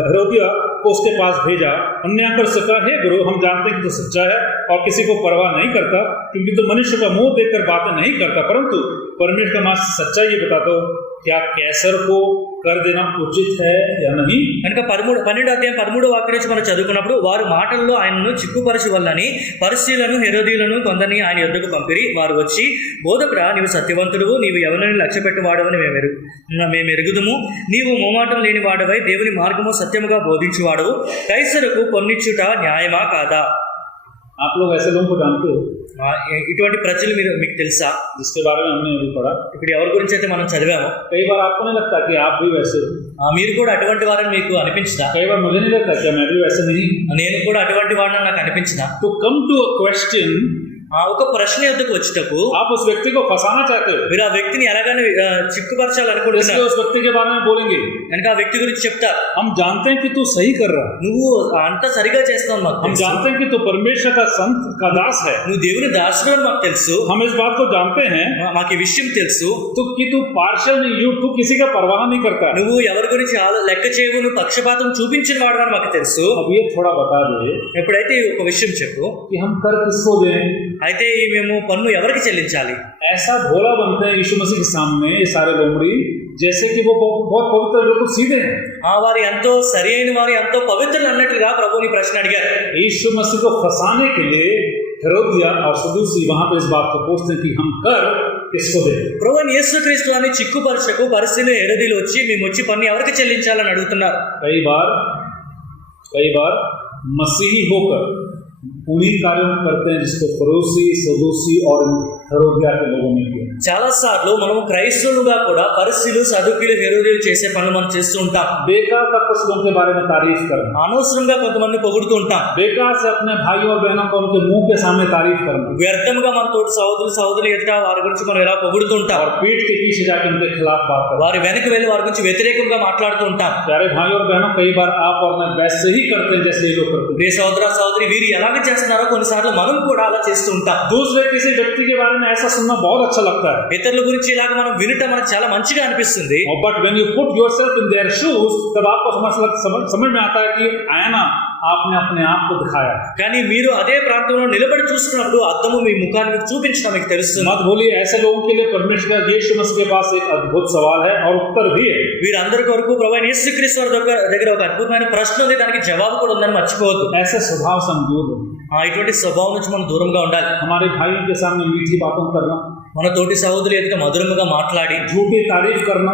हेरोदिया को उसके पास भेजा। उन्होंने आकर उससे कहा, हे गुरु, हम जानते हैं कि तू सच्चा है और किसी को परवाह नहीं करता, क्योंकि तू मनुष्य का मुंह देखकर बातें नहीं करता, परंतु परमेश्वर का मात्र सच्चाई ये बताता हो, क्या कैसर को कर देना उचित है या नहीं। కనుక 12వ అధ్యాయం 13వ వాక్యం నుంచి మనం చదువుకున్నప్పుడు వారు మాటల్లో ఆయనను చిక్కుపరచు వల్లని పరిశీలను హెరోదీలను కొందరిని ఆయన యొద్దకు పంపిరి. వారు వచ్చి, బోధకుడా, నీవు సత్యవంతుడువు, నీవు ఎవరిని లక్ష్యపెట్టి వాడవని మేము ఎరుగుదుము. నీవు మోమాటం లేని వాడవై దేవుని మార్గము సత్యముగా బోధించువాడవు. కైసరుకు పొన్నిచ్చుట న్యాయమా కాదా? आप लोग ऐसे लोगों को जानते हो ఇటువంటి ప్రజలు మీకు తెలుసా? जिसके बारे में हमने अभी पढ़ा। ఇప్పుడు ఎవరి గురించి అయితే మనం చదివామో कई बार आपको नहीं लगता कि आप भी वैसे हो? మీరు కూడా అటువంటి వారని మీకు అనిపించదా? कई बार मुझे नहीं लगता कि मैं भी वैसे नहीं। నేను కూడా అటువంటి వాడిని నాకు అనిపించదా? तो कम टू अ क्वेश्चन, ఒక ప్రశ్న ఎదుకు వచ్చేటప్పుడు आप उस व्यक्ति को फंसाना चाहते हो, మీరు ఆ వ్యక్తిని ఎలాగైనా చిక్కుపరచాలనుకుంటున్నారు. उस व्यक्ति के बारे में बोलेंगे, కనుక ఆ వ్యక్తి గురించి చెప్తా, हम जानते हैं कि तू सही कर रहा है, నువ్వు అంతా సరిగా చేస్తావు మాకు हम తెలుసు. जानते हैं कि तू परमेश्वर का संत का दास है, నువ్వు దేవుని దాసుడు అని మాకు తెలుసు. हम इस बात को जानते हैं మాకు ఈ విషయం తెలుసు. तो कि तू पार्शियल नहीं, तू किसी का परवाह नहीं करता। నువ్వు ఎవరి గురించి లెక్క చేయవు, నువ్వు పక్షపాతం చూపించిన వాడు అని మాకు తెలుసు. अब ये थोड़ा बता दे ఎప్పుడైతే ఒక విషయం చెప్పు, कि हम कर किसको दें। అయితే మేము పన్ను ఎవరికి చెల్లించాలి? ऐसा भोला बनते हैं यीशु मसीह के सामने ये सारे लोमड़ी, जैसे कि वो बहुत पवित्र, बिल्कुल सीधे हैं। వారు ఎంతో సరి అయిన వారు, ఎంతో పవిత్రులు అన్నట్లుగా ప్రభువుని ప్రశ్న అడిగారు. यीशु मसीह को फंसाने के लिए हेरोदिया और सदूसी वहां पे इस बात को पूछते हैं कि हम कर किसको दें। ప్రభువైన యేసుక్రీస్తు వారిని చిక్కుపరచకు పరిశీలి హెరోదీలు వచ్చి మేము వచ్చి పన్ను ఎవరికి చెల్లించాలని అడుగుతున్నారు. कई बार मसीही होकर उन्हीं कार्यों करते हैं जिसको फरोसी, सदूसी और हेरोदिया के लोगों ने किया। చాలా సార్లు మనం క్రైస్తవులుగా కూడా పరిశీలు, సదుకీలు, హెరోదీలు చేసే పనులు మనం చేస్తూ ఉంటాం. बेकार का कुछ लोगों के बारे में तारीफ करना, అనవసరంగా కొంతమంది పొగుడుతూ ఉంటాం. बेकार से अपने भाइयों और बहनों को उनके मुंह के सामने तारीफ करना, వ్యర్థంగా మన తోటి సహోదరులు ఎదుట వారి గురించి మనం ఎలా పొగుడుతూ ఉంటాం. और पीठ के पीछे जाकर उनके खिलाफ बात करना। వారి వెనక్కి వెళ్ళి వారి గురించి వ్యతిరేకంగా మాట్లాడుతూ ఉంటాం. प्यारे भाइयों और बहनों, कई बार आप और मैं वैसे ही करते हैं जैसे ये लोग करते हैं। ప్రియ సహోదరి వీరు ఎలాగ చేస్తున్నారో కొన్నిసార్లు మనం కూడా అలా చేస్తూ ఉంటాం. दूसरे किसी व्यक्ति के बारे में ऐसा सुनना बहुत अच्छा लगता है, ఇతరుల గురించి ఇలాగ మనం వినటం మనకు చాలా మంచిగా అనిపిస్తుంది. But when you put yourself in their shoes, तब आपको समझ में आता है कि आईना आपने अपने आप को दिखाया। కానీ మీరు అదే ప్రాంతంలో నిలబడి చూస్తున్నప్పుడు అద్దము మీ ముఖాన్ని మీకు చూపించడం మీకు తెలుస్తుంది. मत भूलिए, ऐसे लोगों के लिए परमेश्वर यीशु मसीह के पास एक अद्भुत सवाल है और उत्तर भी है। వీరందరి కొరకు ప్రభువైన యేసుక్రీస్తు వారి దగ్గర ఒక అద్భుతమైన ప్రశ్న ఉంది, దానికి జవాబు కూడా ఉందని మర్చిపోవద్దు. ऐसे स्वभाव से हम दूर रहें। ఇటువంటి స్వభావం నుంచి మనం దూరంగా ఉండాలి. हमारे भाइयों के सामने मीठी बातों करना, మన తోటి సహోదరులు ఎదుట మధురముగా మాట్లాడి झूठी तारीफ करना,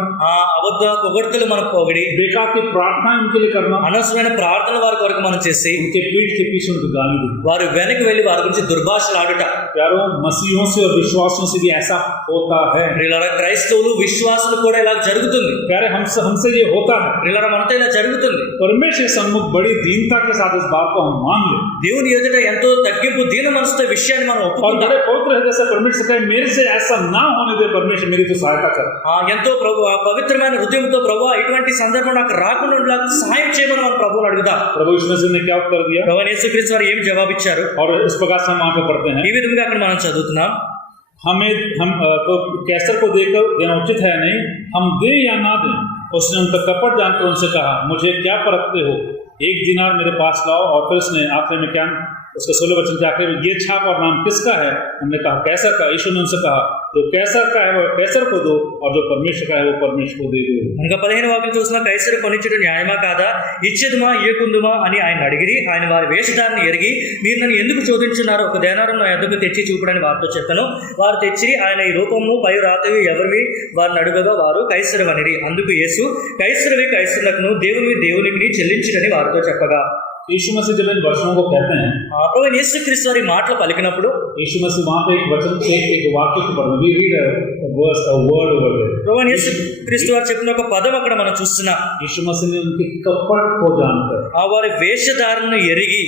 అబద్ధ పొగడ్తలు మనకు పొగిడి बेकार की प्रार्थना उनके लिए करना, అనవసరమైన ప్రార్థన వారి కొరకు మనం చేసి उनके पीठ के पीछे उनको गाली देना, వారు వెనక్కి వెళ్లి వారి గురించి దుర్భాషలు ఆడుట. प्यारों, मसीहों से और विश्वासियों से भी ऐसा होता है। ప్రియులారా, క్రైస్తవులు విశ్వాసులు కూడా ఇలా జరుగుతుంది. प्यारे, हमसे ये होता है। ప్రియులారా, మనతో ఇలా జరుగుతుంది. परमेश्वर सम्मुख बड़ी दीनता के साथ इस बात को हम मान लें దేవుని ఎదుట ఎంతో తగ్గింపు దీన మనసుతో విషయాన్ని మనం और ఒప్పుకుంటాం. बड़े पवित्र हृदय से परमेश्वर कहे, मेरे से ऐसा ना होने दे परमेश्वर, मेरी तो सहायता कर। ఎంతో పవిత్రమైన హృదయంతో ప్రభువా ఇటువంటి సందర్భం నాకు రాకుండా ఉండేలా సహాయం చేయమని మనం ప్రభువుని అడుగుదాం. प्रभु यीशु मसीह ने क्या उत्तर दिया ప్రభువైన యేసుక్రీస్తు వారు ఏమి జవాబిచ్చారు? और इस प्रकार से हम वहां पे पढ़ते हैं, ఈ విధంగా అక్కడ మనం చదువుతున్నాం. हम तो कैसर को देकर देना उचित है नहीं, हम दे या ना दें। उसने उनका कपट जानकर उनसे कहा, मुझे क्या परखते हो, 1 दिनार मेरे पास लाओ। और फिर उसने आखिर में क्या, उसके 16 वचन के आखिर में, ये छाप और नाम किसका है? हमने कहा कैसर का। यीशु ने उनसे कहा, जो कैसर का है वो कैसर को दो, और जो परमेश्वर का है वो परमेश्वर को दे दो। ఇంకా 15వ వాక్యం చూసినా కైసరు కొనిచ్చడం న్యాయమా కాదా, ఇచ్చేదుమా ఇయ్యకుందుమా అని ఆయన అడిగిరి. ఆయన వారి వేషధారిని ఎరిగి, మీరు నన్ను ఎందుకు శోధించున్నారు, ఒక దేనారం నా ఎద్దకు తెచ్చి చూపడని వారితో చెప్పాను. వారు తెచ్చి, ఆయన ఈ రూపము పై రాతవి ఎవరివి వారిని అడుగగా వారు కైసరు అనిరి. అందుకు యేసు, కైసరువి కైసరులకును, దేవునివి దేవునికి చెల్లించుడని వారితో చెప్పగా, यीशु मसीह जब इन वचनों को कहते हैं, ప్రభువైన యేసుక్రీస్తు వారి మాటలు పలికినప్పుడు यीशु मसीह वहां पे एक वचन एक वाक्य को पढ़ते हैं, we read a verse a word over there. ప్రభువైన యేసుక్రీస్తు వారు చెప్పిన ఒక పదం అక్కడ మనం చూస్తున్నాం. यीशु मसीह ने उनके कपट को जानकर, వారి వేషధారణను ఎరిగి,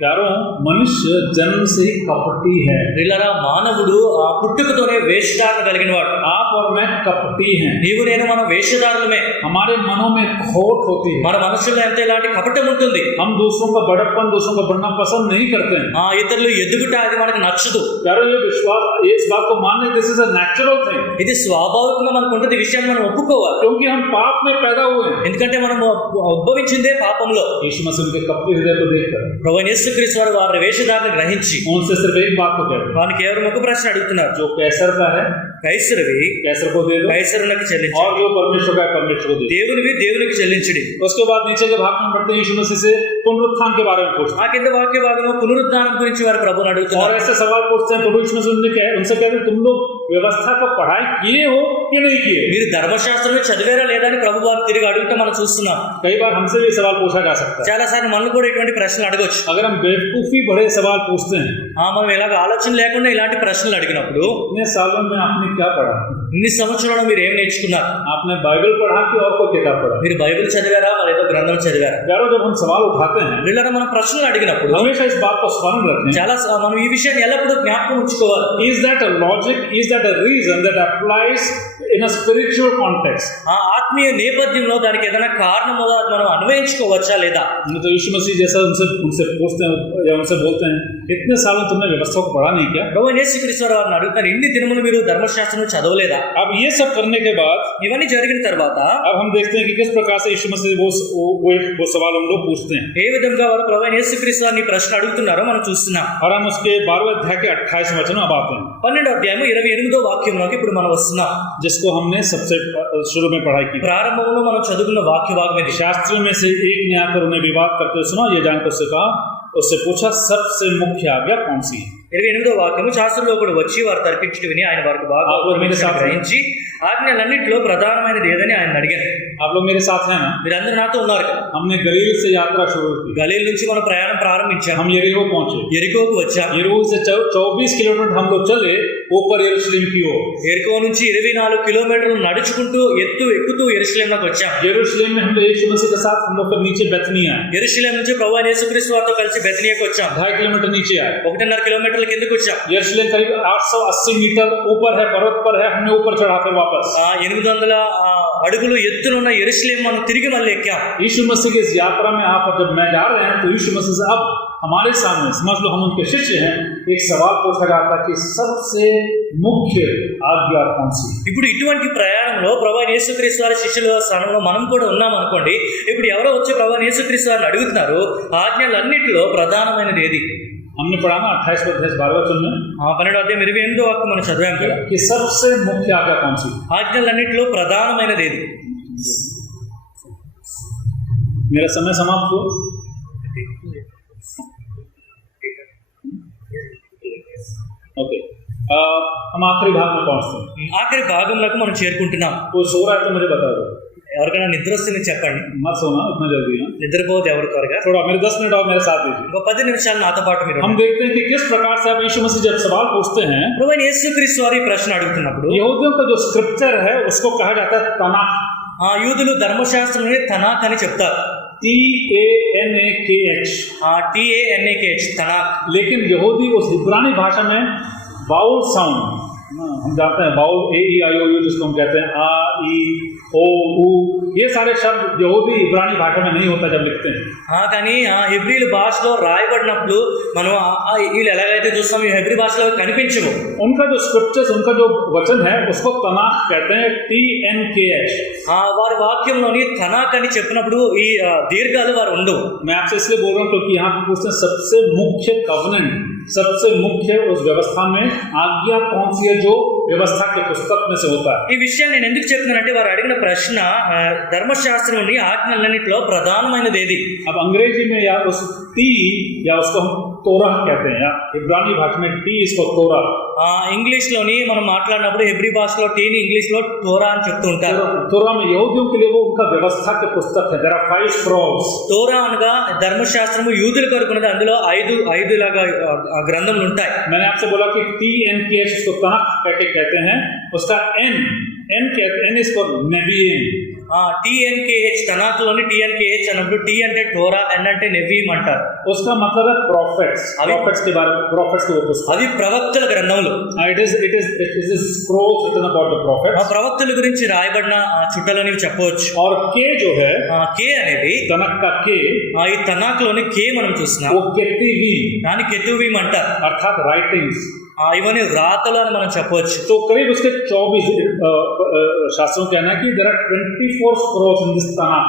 प्यारों, मनुष्य जन्म से ही कपटी है। వీళ్ళరా మానవుడు ఆ పుట్టుకతోనే వేషధారణ కలిగిన వాడు. आप और मैं कपटी हैं। నీవు నేను మనం వేషధారులమే. हमारे मनों में खोट होती है। మన మనసులో ఎంత ఇలాంటి కపటం ఉంటుంది. हम दूसरों का बड़प्पन, दूसरों का बढ़ना पसंद नहीं करते हैं। ఇతరులు ఎదుగుట అది మనకు నచ్చదు. प्यारों, ये विश्वास, इस बात को मानने, this is a natural thing. ఇది స్వాభావికంగా మనకు ఉంటుంది. ఈ విషయాన్ని మనం ఒప్పుకోవాలి. क्योंकि हम पाप में पैदा हुए हैं। ఎందుకంటే మనం ఉద్భవించిందే పాపంలో. यीशु मसीह के कपटी हृदय को देखकर ప్రభువైన యేసుక్రీస్తు వారు వారి వేషధారణ గ్రహించి उनसे सिर्फ एक बात को कहते हैं, వారిని కేవలం ఒక ప్రశ్న అడుగుతున్నారు. जो कैसर का है కైసరువి कैसर को दे दो, కైసరునికి చెల్లించు, और जो परमेश्वर का है परमेश्वर को दे दो। దేవునివి దేవునికి చెల్లించుడి. उसके बाद नीचे के भाग में बढ़ते हैं, यीशु मसीह से पुनरुत्थान के बारे में पूछते ఆ కింద వాక్య భాగంలో పునరుద్ధానం గురించి వారు ప్రభువుని हैं, और అడుగుతున్నారు. ऐसे सवाल पूछते हैं। प्रभु यीशु मसीह उनसे कहते हैं, तुम लोग व्यवस्था को पढ़ाई किए हो कि नहीं किए? మీరు ధర్మశాస్త్రం చదివారా లేదా అని ప్రభు వారు తిరిగి అడుగుతూ మనం చూస్తున్నాం. कई बार हमसे भी सवाल पूछा जा सकता है। చాలా సార్లు మనల్ని కూడా ఇటువంటి ప్రశ్నలు అడగొచ్చు. अगर हम बेवकूफी भरे सवाल पूछते हैं, మనం ఇలాగ ఆలోచన లేకుండా ఇలాంటి ప్రశ్నలు అడిగినప్పుడు इतने सालों में आपने क्या पढ़ा? ఇన్ని సంవత్సరాలు మీరు ఏం నేర్చుకున్నారు? आपने बाइबल पढ़ा कि और कोई किताब पढ़ा? మీరు బైబిల్ చదివారా మరేదో గ్రంథం చదివారా? यारों, जब हम सवाल उठाते हैं, వీళ్ళని మనం ప్రశ్నలు అడిగినప్పుడు हमेशा इस बात को स्मरण रखें, చాలా మనం ఈ విషయాన్ని ఎల్లప్పుడూ జ్ఞాపకం ఉంచుకోవాలి. is that a logic, is that a reason that applies in a spiritual context? ఆ ఆత్మీయ నేపథ్యంలో దానికి ఏదైనా కారణమో అది మనం అన్వయించుకోవచ్చా లేదా? तो यीशु मसीह जैसा उनसे पूछते हैं या उनसे बोलते हैं, इतने सालों तुमने व्यवस्था को पढ़ा नहीं क्या? ప్రభువైన యేసుక్రీస్తు వారిని అడుగుతారు, ఇన్ని దినములు మీరు ధర్మశాస్త్రం చదవలేదా? अब ये सब करने के बाद ఇవన్నీ జరిగిన తర్వాత अब हम देखते हैं कि किस प्रकार से यीशु मसीह वो सवाल हम लोग पूछते हैं, ఏ విధంగా వారు ప్రభువైన యేసుక్రీస్తు వారిని ప్రశ్న అడుగుతున్నారో మనం చూస్తున్నాం. और हम उसके 12वें अध्याय के 28वें वचन में अब आते हैं, 12వ అధ్యాయం 28వ వాక్యంలోకి ఇప్పుడు మనం వస్తున్నాం. जिसको हमने सबसे शुरू में पढ़ाई की। ప్రారంభంలో మనం చదువుకున్న వాక్య భాగం ఇది. शास्त्रियों में से एक ने आकर उन्हें विवाद करते सुना, ये जानकर उससे कहा, उससे पूछा, सबसे मुख्य आज्ञा कौन सी है? 28వ వాక్యము, శాస్త్రుల్లో కూడా వచ్చి వారు తర్కించుట విని ఆయన వారికి బాగా గ్రహించి ఆజ్ఞలన్నింటిలో ప్రధానమైనది ఏదని ఆయన అడిగారు. आप लोग मेरे साथ हैं ना? మీరందరూ నాతో ఉన్నారు కదా? हमने गलील से यात्रा शुरू की। గలీల్ నుంచి మనం ప్రయాణం ప్రారంభించాం. हम यरीहो पहुंचे। ఎరికోకు వచ్చాం. यरीहो से 24 किलोमीटर हम लोग चले ऊपर यरूशलेम की ओर। ఎరికో నుంచి 24 కిలోమీటర్లు నడుచుకుంటూ ఎక్కుతూ యెరూషలేములోకి వచ్చాం. यरूशलेम में हम लोग यीशु मसीह के साथ हम लोग फिर नीचे बेथनी आए। యెరూషలేం నుంచి ప్రభువైన యేసుక్రీస్తు వారితో కలిసి బెతనియాకు వచ్చాం. 2.5 किलोमीटर नीचे आए। 1.5 కిలోమీటర్ల కిందకు వచ్చాం. यरूशलेम करीब 880 मीटर ऊपर है, पर्वत पर है। हमने ऊपर चढ़ा फिर वापस। 800 అడుగులు ఎత్తునున్న యెరూషలేం మనం తిరిగి మళ్ళీ ఎక్కాం. यीशु मसीह की इस यात्रा में आप जब मैं जा रहे हैं तो यीशु मसीह से अब हमारे सामने, समझ लो हम उनके शिष्य हैं, एक सवाल पूछा जाता कि सबसे मुख्य आज्ञा कौन सी? ఇప్పుడు ఇటువంటి ప్రయాణంలో ప్రభువైన యేసుక్రీస్తు వారి శిష్యుల స్థానంలో మనం కూడా ఉన్నాం అనుకోండి. ఇప్పుడు ఎవరో వచ్చి ప్రభువైన యేసుక్రీస్తు వారిని అడుగుతున్నారు, ఆజ్ఞలన్నిటిలో ప్రధానమైనది ఏది? हमने पढ़ा ना 28 अध्याय 12 वचन में, 12వ అధ్యాయం 28వ వాక్యం మనం చదివాం కదా, कि सबसे मुख्य आज्ञा कौन सी? ఆజ్ఞలన్నిటిలో ప్రధానమైనది ఏది? मेरा समय समाप्त हो। ओके, हम आखिरी भाग में पहुंचते हैं। ఆఖరి భాగంలోకి మనం చేరుకుంటున్నాం. कोई सो रहा है तो मुझे बता दो। ఎవరికైనా నిద్ర వస్తుంది చెప్పండి. मत सोना इतना जल्दी ना, నిద్రపోతే ఎవరు త్వరగా. थोड़ा मेरे 10 मिनट और मेरे साथ दीजिए। ఇంకో 10 నిమిషాలు నాతో పాటు మీరు. हम देखते हैं कि किस प्रकार से अब यीशु मसीह जब सवाल पूछते हैं, ప్రభువైన యేసుక్రీస్తు వారి ప్రశ్న అడుగుతున్నప్పుడు यहूदियों का जो स्क्रिप्चर है उसको कहा जाता है तनाख। యూదులు ధర్మశాస్త్రాన్ని తనాక్ అని చెప్తారు. TANAKH, TANAKH तनाक। लेकिन यहूदी उस इब्रानी भाषा में बाउल साउंड, हम जानते हैं बाउल AEIOU जिसको हम कहते हैं AEOU, ये सारे शब्द यहूदी इब्रानी भाषा में नहीं होता जब लिखते हैं। కానీ హెబ్రీల భాషలో రాయబడినప్పుడు మనం వీళ్ళు ఎలాగైతే చూస్తాం ఈ హెబ్రీ భాషలో కనిపించవు. उनका जो स्क्रिप्चर्स, उनका जो वचन है उसको तनाख कहते हैं, TNKH। వారి వాక్యంలోని తనాక్ అని చెప్పినప్పుడు ఈ దీర్ఘాలు వారు ఉండవు. मैं आपसे इसलिए बोल रहा हूँ क्योंकि यहाँ पे पूछते हैं सबसे मुख्य कवनेंट, सबसे मुख्य उस व्यवस्था में आज्ञा कौन सी है जो व्यवस्था के पुस्तक में से होता है। ఈ విషయాన్ని నేను ఎందుకు చెప్తున్నానంటే వారు అడిగిన ప్రశ్న ధర్మశాస్త్రంలోని ఆజ్ఞలన్నింటిలో ప్రధానమైనది ఏది? अब अंग्रेजी में या उस टी या उसको हम तोरा कहते हैं, या इब्रानी भाषा में टी इसको तोरा। ఇంగ్లీష్లోని మనం మాట్లాడినప్పుడు హెబ్రీ భాషలో టీని ఇంగ్లీష్లో తోరా అని చెప్తూ ఉంటారు. तोरा में यहूदियों के लिए वो उनका व्यवस्था के पुस्तक है। There are 5 Scrolls. తోరా అనగా ధర్మశాస్త్రము యూదుల కొరకు ఉన్నది. అందులో ఐదు లాగా గ్రంథములు ఉంటాయి. मैंने आपसे बोला कि TNKH इसको तनख कहते हैं, उसका N कहते हैं इसको नबीन। TNKH తనాకులోని TNKH అన్నప్పుడు T అంటే టోరా, N అంటే నెవీం అంటారు. उसका मतलब है prophets. prophets के बारे में, prophets की पुस्तक. అవి ప్రవక్తల గ్రంథములు. it is scroll written about the prophets. ఆ ప్రవక్తల గురించి రాయబడిన చుట్టలని చెప్పవచ్చు. और K जो है, K అనేది तनक का K, ఈ తనాకులోని K మనం చూస్తున్నాం. वो केतुवी, దాని కెతువీం అంటారు. अर्थात राइटिंग्स. ఇవన్నీ రాతలు అని మనం చెప్పవచ్చు. तो करीब उसके 24 शास्त्रों कहना है कि there are 24 scrolls in this Tanakh.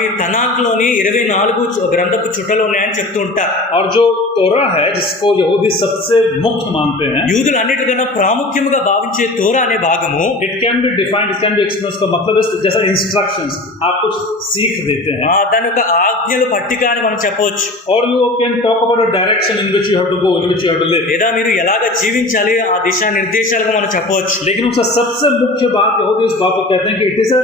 ఈ తనాక్లోని 24 గ్రంథపు చుట్టలు ఉన్నాయని చెప్తూ ఉంటారు. और जो तोरा है जिसको यहूदी सबसे मुख्य मानते हैं, యూదులు అన్నిటికన్నా ప్రాముఖ్యంగా భావించే తోరా అనే భాగము it can be defined, it can be explained. उसका मतलब है जैसा instructions, आप कुछ सीख देते हैं. దాని ఒక ఆజ్ఞలు పట్టిక అని మనం చెప్పవచ్చు. और you can talk about a direction in which you have to go, in which you have to live. లేదా మీరు ఎలాగ జీవించాలి ఆ దిశా నిర్దేశాలుగా మనం చెప్పవచ్చు. लेकिन उसका सबसे मुख्य बात यहूदी इस बात को कहते हैं कि it is a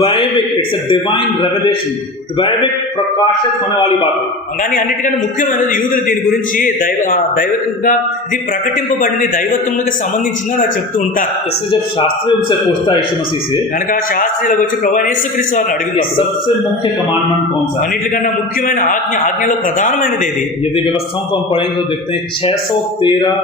दैविक, it's a divine revelation, दैविक प्रकाशित होने वाली बात है. కానీ అన్నిటికన్నా ముఖ్యమైనది యూదులు దీని గురించి దైవికంగా ఇది ప్రకటింపబడింది, దైవత్వంకి సంబంధించిందని నాకు చెప్తూ ఉంటారు. इसलिए जब शास्त्री उनसे पूछता है यीशु मसीह से, కనుక శాస్త్రీలకు వచ్చి ప్రభువైన యేసుక్రీస్తు వారిని అడుగుతారు, सबसे मुख्य कमांडमेंट कौन सा है? అన్నిటికన్నా ముఖ్యమైన ఆజ్ఞలో ప్రధానమైనది ఏది? यदि व्यवस्थाओं को हम पढ़ेंगे तो देखते हैं 613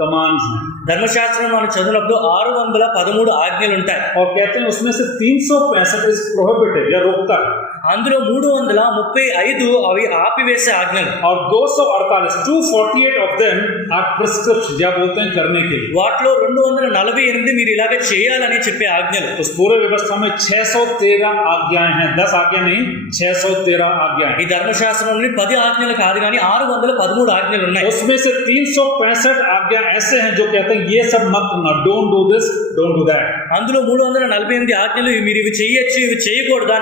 कमांड्स हैं. ధర్మశాస్త్రం మనం చదివినప్పుడు 613 ఆజ్ఞలు ఉంటాయి. और कहते हैं उसमें से 365 इज प्रोहिबिटेड या रोकता है. అందులో 335 అవి ఆపివేసే ఆజ్ఞలు. और 248 ऑफ देम आर प्रिस्क्रिप्शन, या बोलते हैं करने के लिए. వాటిలో 248 మీరు ఇలాగ చేయాలని చెప్పే ఆజ్ఞలు. उस पूरे व्यवस्था में 613 आज्ञाएं हैं. 10 आज्ञा नहीं, 613 आज्ञाएं. ఈ ధర్మశాస్త్రంలోని 10 ఆజ్ఞలు కాదు కానీ 613 ఆజ్ఞలు ఉన్నాయి. उसमें से 365 आज्ञा ऐसे हैं जो कहते हैं ये सब मत करना, don't do this, don't do that. అందులో 348 ఆజ్ఞలు మీరు ఇవి చేయొచ్చు, ఇవి చేయకూడదు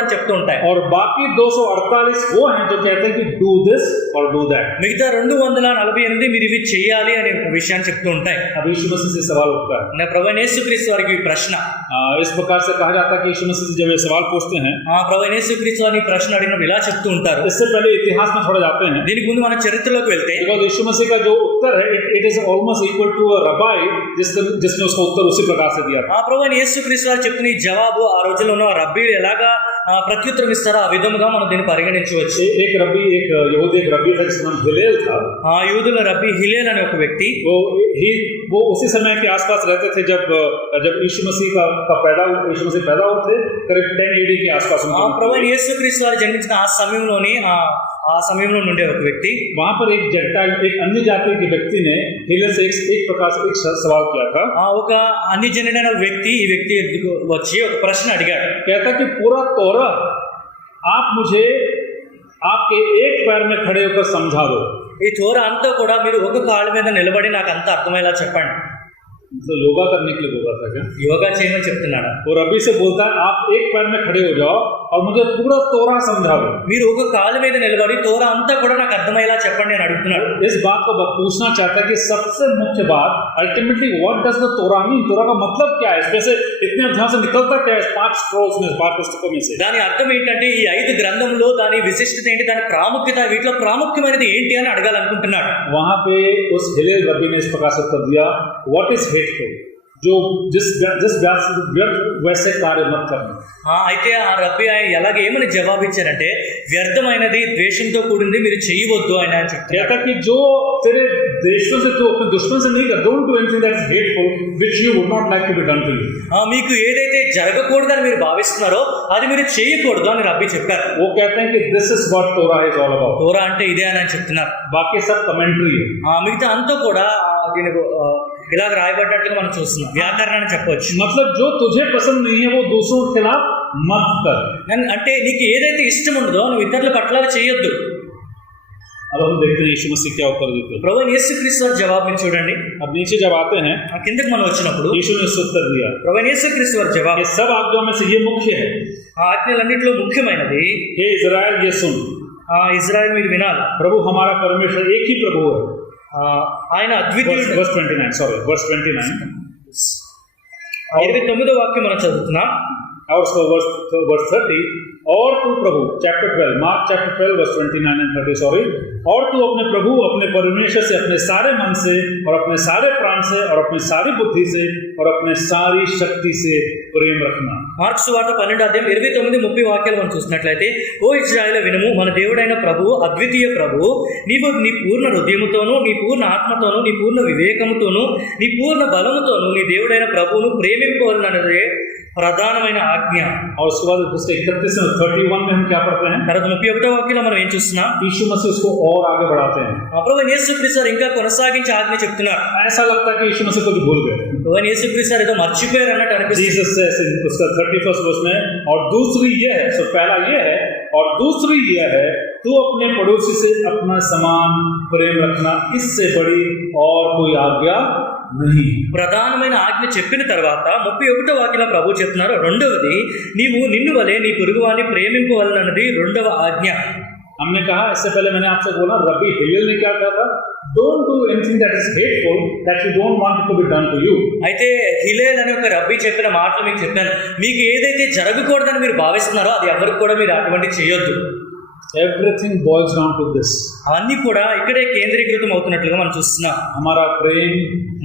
అని చెప్తూ ఉంటాయి. और बाकी 248 वो हैं जो कहते हैं कि डू दिस और डू दैट. మిగతా 248 మీరు ఇవి చేయాలి అనే విషయాన్ని చెప్తూ ఉంటాయి. अब यीशु मसीह से सवाल उठता है. నా ప్రభువైన యేసుక్రీస్తు వారికి ఈ ప్రశ్న इस प्रकार से कहा जाता है कि यीशु मसीह से जब ये सवाल पूछते हैं, ప్రభువైన యేసుక్రీస్తు వారిని ఈ ప్రశ్న అడిగినప్పుడు ఇలా చెప్తూ ఉంటారు. इससे पहले इतिहास में थोड़ा जाते हैं. దీనికి ముందు మన చరిత్రలోకి వెళ్తే बिकॉज यीशु मसीह का जो उत्तर है it is almost equal to a rabbi जिसने उसका उत्तर उसी प्रकार से दिया था. ప్రభువైన యేసుక్రీస్తు వారు చెప్పిన ఈ జవాబు ఆ రోజుల్లో ఉన్న రబ్బీలు ఎలాగా ప్రత్యుత్తరం ఇస్తారో ఆ విధంగా మనం దీన్ని పరిగణించవచ్చు. एक यहूदी एक रब्बी था जिसका नाम हिलेल था. ఆ యూదుల రబ్బీ హిలేల్ అనే ఒక వ్యక్తి, वो उसी समय के आसपास रहते थे जब यीशु मसीह पैदा हुए थे, करीब 10 AD के आसपास. ప్రభువైన యేసుక్రీస్తు వారు జన్మించిన ఆ సమయంలో నుండే ఒక వ్యక్తి, वहां पर एक अन्य जाति के व्यक्ति ने हिलेल से एक प्रकार से एक सवाल किया था. ఒక అన్ని జనుడైన వ్యక్తి ఈ వ్యక్తి వచ్చి ఒక ప్రశ్న అడిగాడు. कहता कि पूरा तोरा आप मुझे आपके एक पैर में खड़े होकर समझा दो. ఈ తోర అంతా కూడా మీరు ఒక కాళ్ళ మీద నిలబడి నాకు అంతా అర్థమయ్యేలా చెప్పండి. तो योगा करने के लिए बोल रहा था क्या? యోగా చేయమని చెప్తున్నాడా? वो रब्बी से बोलता है आप एक पैर में खड़े हो जाओ और मुझे पूरा तोरा समझा दो. మీరు ఒక కాళ్ళ మీద నిలబడి తోర అంతా కూడా నాకు అర్థమయ్యేలా చెప్పండి అని అడుగుతున్నాడు. इस बात को पूछना चाहता है कि सबसे मुख्य बात अल्टीमेटली व्हाट डज द तोरा मीन? तोरा का मतलब क्या है? इसमें से इतने अध्यायों से निकलता क्या है 5 स्क्रोल्स में, 5 पुस्तकों में से? దాని అర్థం ఏంటంటే ఈ 5 గ్రంథంలో దాని విశిష్టత ఏంటి, దాని ప్రాముఖ్యత, వీటిలో ప్రాముఖ్యమైనది ఏంటి అని అడగాలనుకుంటున్నాడు. वहां पे उस हिलेल रब्बी ने इस प्रकार से उत्तर दिया, व्हाट इज हेटफुल, जो जिस वैसे कार्य मत करना. అయితే ఆ రబ్బీ ఆయన ఎలాగ ఏమని జవాబు ఇచ్చారంటే వ్యర్థమైనది, ద్వేషంతో కూడింది మీరు చేయవద్దు అని చెప్తారు. कहता कि जो तेरे देशों से तू अपने दुश्मन से नहीं कर, don't do anything that is hateful which you would not like to be done to you. మీకు ఏదైతే జరగకూడదని మీరు భావిస్తున్నారో అది మీరు చేయకూడదు అని రబ్బీ చెప్పారు. वो कहते हैं कि दिस इज व्हाट तोरा इज ऑल अबाउट. తోరా అంటే ఇదే అని చెప్తున్నారు. बाकी सब कमेंट्री है. మిగతా అంతా కూడా దీనికి ఇలాగ రాయబడ్డట్లుగా మనం చూస్తున్నాం, వ్యాకరణ అని చెప్పవచ్చు. मतलब जो तुझे पसंद नहीं है वो दूसरों के खिलाफ मत कर. అంటే నీకు ఏదైతే ఇష్టం ఉండదో నువ్వు ఇతరుల పట్ల చేయొద్దు. अब हम देखते हैं यीशु मसीह क्या उत्तर देते हैं. ప్రభువైన యేసుక్రీస్తు వారి జవాబుని చూడండి. अब नीचे जब आते हैं కిందకి మనం వచ్చినప్పుడు यीशु ने उत्तर दिया. ప్రభువైన యేసుక్రీస్తు వారి జవాబు ये सब आज्ञाओं में से ये मुख्य है. ఆ ఆజ్ఞలన్నింటిలో ముఖ్యమైనది, हे इज़राइल ये सुन, ఇజ్రాయెల్ మీరు వినాలి, प्रभु हमारा परमेश्वर एक ही प्रभु है. ఆయన అద్వితీయుడు. verse 29 29వ వాక్యం మనం చదువుతున్నాం. और उसका वर्स 30 और तू प्रभु, chapter 12, Mark chapter 12 verse 29 and 30, sorry, और तू अपने प्रभु अपने परमेश्वर से अपने सारे मन से और अपने सारे प्राण से और अपनी सारी बुद्धि से और अपने सारी शक्ति से प्रेम रखना। మార్కు సువార్త 12వ అధ్యాయం 29-30 వాక్యాలు మనం చూసినట్లయితే, ఓ ఇశ్రాయేలు వినుము, మన దేవుడైన ప్రభువు అద్వితీయ ప్రభువు, నీవు నీ పూర్ణ హృదయముతోను నీ పూర్ణ ఆత్మతోను నీ పూర్ణ వివేకముతోను నీ పూర్ణ బలముతోను నీ దేవుడైన ప్రభువును ప్రేమింపవలనదే ప్రధానమైన ఆజ్ఞ. और उसके बाद उसके 31 में 31 में हम क्या पढ़ते हैं? తర్వాత 31వ వాక్యంలో మనం ఏం చూస్తున్నాం? यीशु मसीह उसको और आगे बढ़ाते हैं। ప్రభువైన యేసుక్రీస్తు వారు ఇంకా కొనసాగించి ఆజ్ఞ చెప్తున్నారు. ऐसा लगता है कि यीशु मसीह कुछ भूल गए। ప్రభువైన యేసుక్రీస్తు వారు ఏదో మర్చిపోయారు అన్నట్టు అనిపిస్తుంది. जीसस says in उसका 31st वर्स में, और दूसरी ये है, सो पहला ये है और दूसरी ये है, तू अपने पड़ोसी से अपना समान प्रेम रखना, इससे बड़ी और कोई आज्ञा नहीं। ప్రధానమైన ఆజ్ఞ చెప్పిన తర్వాత 31వ వాక్యంలో ప్రభు చెప్తున్నారు, రెండవది నీవు నిన్ను వలె నీ పొరుగువాని ప్రేమింపవలనది రెండవ ఆజ్ఞ. हमने कहा, इससे पहले मैंने आपसे बोला, रबी हिलेल ने क्या कहा था? Don't do anything that is hateful, that you don't want it to be done to you. అయితే హిలేల్ అనే ఒక రబ్బీ చెప్పిన మాటలు మీకు చెప్పాను, మీకు ఏదైతే జరగకూడదని మీరు భావిస్తున్నారో అది ఎవరికి కూడా మీరు అటువంటి చేయొద్దు. Everything boils down to this. అవన్నీ కూడా ఇక్కడే కేంద్రీకృతం అవుతున్నట్లుగా మనం చూస్తున్నాం. हमारा प्रेम,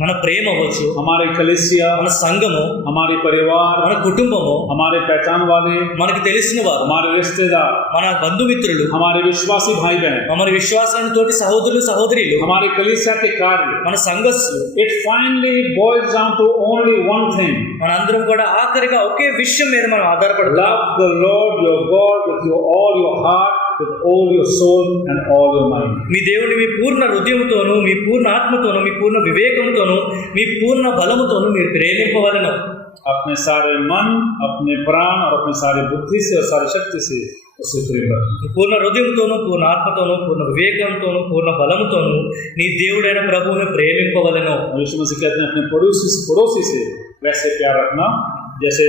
మన ప్రేమ అవ్వచ్చు, हमारी कलीसिया, మన సంఘము, हमारी परिवार, మన కుటుంబము, हमारे पहचान वाले, మనకు తెలిసిన వారు, हमारे रिश्तेदार, మన బంధుమిత్రులు, हमारे विश्वासी भाई बहन, మన విశ్వాసమైన తోటి సహోదరులు సహోదరులు, हमारे कलीसिया के कार्य, మన సంఘస్థులు, it finally boils down to only one thing. మనందరం కూడా ఆఖరిగా ఒకే విషయం మీద మనం ఆధారపడతాం. Love the Lord your God with all your heart, with all your soul and all your mind. మీ దేవుని మీ పూర్ణ హృదయముతోను మీ పూర్ణ ఆత్మతోను మీ పూర్ణ వివేకముతోను మీ పూర్ణ బలముతోను మీరు ప్రేమింపవలెను. अपने सारे मन, अपने प्राण और अपने सारी बुद्धि से और सारी शक्ति से उसे प्रेम रखना। పూర్ణ హృదయంతోను పూర్ణ ఆత్మతోను పూర్ణ వివేకంతోను పూర్ణ బలముతోను నీ దేవుడైన ప్రభువును ప్రేమింపవలెను. यीशु मसीह कहते हैं अपने पड़ोसी से वैसे प्यार रखना जैसे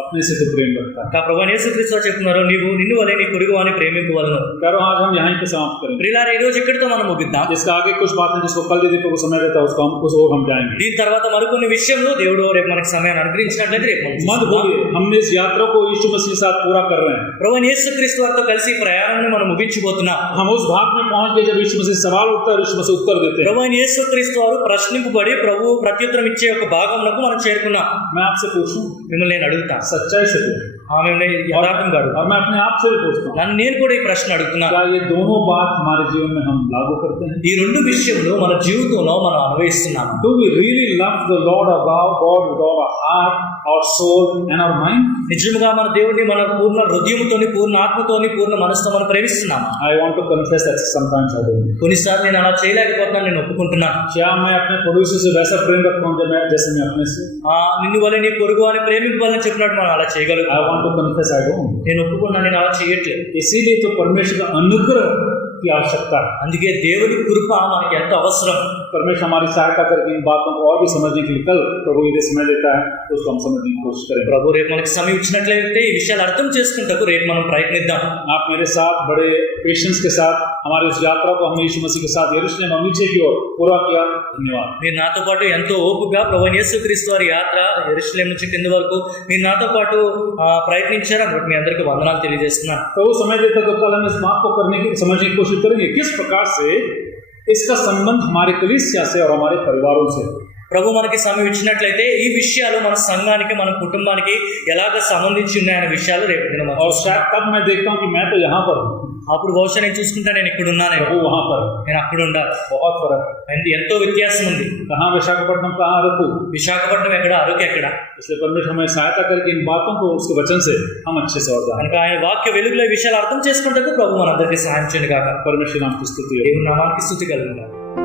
अपने से तो प्रेम रखता है. ప్రభువైన యేసుక్రీస్తు చెప్తున్నారు, నీవు నిన్ను వలె నీ పొరుగువాని ప్రేమింపవలెను. करो आज हम यहीं पे समाप्त करेंगे. ప్రియులారా, ఈ రోజు ఇక్కడితో మనం ముగిద్దాం. इसका आगे कुछ बातें जिसको कल यदि प्रभु समय देता है उसको हम कुछ और हम जाएंगे. దీని తర్వాత మరికొన్ని విషయంలో దేవుడు రేపు మనకి సమయాన్ని అనుగ్రహించినట్లయితే రేపు मत भूलिए, हमने इस यात्रा को यीशु मसीह के साथ पूरा कर रहे हैं. ప్రభువైన యేసుక్రీస్తు వారితో కలిసి ప్రయాణాన్ని మనం ముగించబోతున్నాం. हम उस भाग में पहुंच गए जब यीशु मसीह सवाल उठता है, यीशु मसीह उत्तर देते हैं. ప్రభువైన యేసుక్రీస్తు వారు ప్రశ్నింపబడి ప్రభు ప్రత్యుత్తరం ఇచ్చే ఒక భాగంలో మనం చేరుకున్నాం. मैं आपसे पूछूं, మిమ్మల్ని నేను అడుగుతా, सच्चाई से पूछूं, ఆమె యథార్థంగా అడుగుతా. और मैं अपने आप से भी पूछता हूं, నన్ను నేను కూడా ఈ ప్రశ్న అడుగుతున్నా, क्या ये दोनों बात हमारे जीवन में हम लागू करते हैं? ఈ రెండు విషయంలో మన జీవితంలో మనం అన్వయిస్తున్నాము. Do we really love the Lord our God with all our heart, our soul and our mind? నిజంగా మన దేవుడిని మన పూర్ణ హృదయంతోని పూర్ణ ఆత్మతోని పూర్ణ మనసుతో మనం ప్రేమిస్తున్నాము. I want to confess that sometimes I don't. కొన్నిసార్లు నేను అలా చేయలేకపోతున్నాను, నేను ఒప్పుకుంటున్నాను. क्या मैं अपने पड़ोसी से वैसा प्रेम रखता हूँ जैसे मैं अपने से? నిన్ను వల్ల నీ పొరుగు అని ప్రేమింపాలని చెప్పినట్టు మనం అలా I చేయగలుగుతాం. want to confess I don't. నేను ఒప్పుకున్నాను, నేను అలా చేయట్లేదు. इसीलिए तो परमेश्वर का अनुग्रह की आवश्यकता है. అందుకే దేవుడి కృప మనకి ఎంతో అవసరం. परमेश्वर हमारी सहायता करके इन बातों को और भी समझने के लिए कल प्रभु यदि समय देता है तो उसको हम समझने की कोशिश करें. ప్రభు రేపు మనకి సమయం ఇచ్చినట్లయితే ఈ విషయాలు అర్థం చేసుకుంటకు రేపు మనం ప్రయత్నిద్దాం. आप मेरे साथ बड़े पेशेंस के साथ हमारी उस यात्रा को हमने यीशु मसीह के साथ यरूशलेम और नीचे की ओर पूरा किया. धन्यवाद. మీరు నాతో పాటు ఎంతో ఓపుగా ప్రభువైన యేసుక్రీస్తు వారి యాత్ర యెరూషలేము నుంచి కింద వరకు మీరు నాతో పాటు ప్రయత్నించారు. అందుకు మీ అందరికీ వందనాలు తెలియజేస్తున్నాను. तो वो समय देता तो कल हम इस बात को करने की समझने की कोशिश करेंगे किस प्रकार से इसका संबंध हमारे कलीसिया से और हमारे परिवारों से. ప్రభు మనకి సమయం ఇచ్చినట్లయితే ఈ విషయాలు మన సంఘానికి మన కుటుంబానికి ఎలాగ సంబంధించి ఉన్నాయనే విషయాలు రేపు దినం और शायद तब मैं देखता हूँ कि मैं तो यहाँ पर हूँ, అప్పుడు బహుశా నేను చూసుకుంటా నేను ఇక్కడ ఉన్నాను, प्रभु वहाँ पर. నేను అక్కడ ఉండాలి. बहुत फर्क. ఎంతో వ్యత్యాసం ఉంది. कहाँ विशाखापट्टनम कहाँ रखू. విశాఖపట్నం ఎక్కడ, అరకు ఎక్కడ. इसलिए परमेश्वर हमें सहायता करके इन बातों को उसके वचन से हम अच्छे से और जानें. కనుక ఆయన వాక్య వెలుగులో ఈ విషయాలు అర్థం చేసుకుంటూ ప్రభు మనందరికీ సహాయం చేయను గాక. परमेश्वर नाम की स्तुति हो. దేవుని నామానికి స్తుతి కలుగును గాక.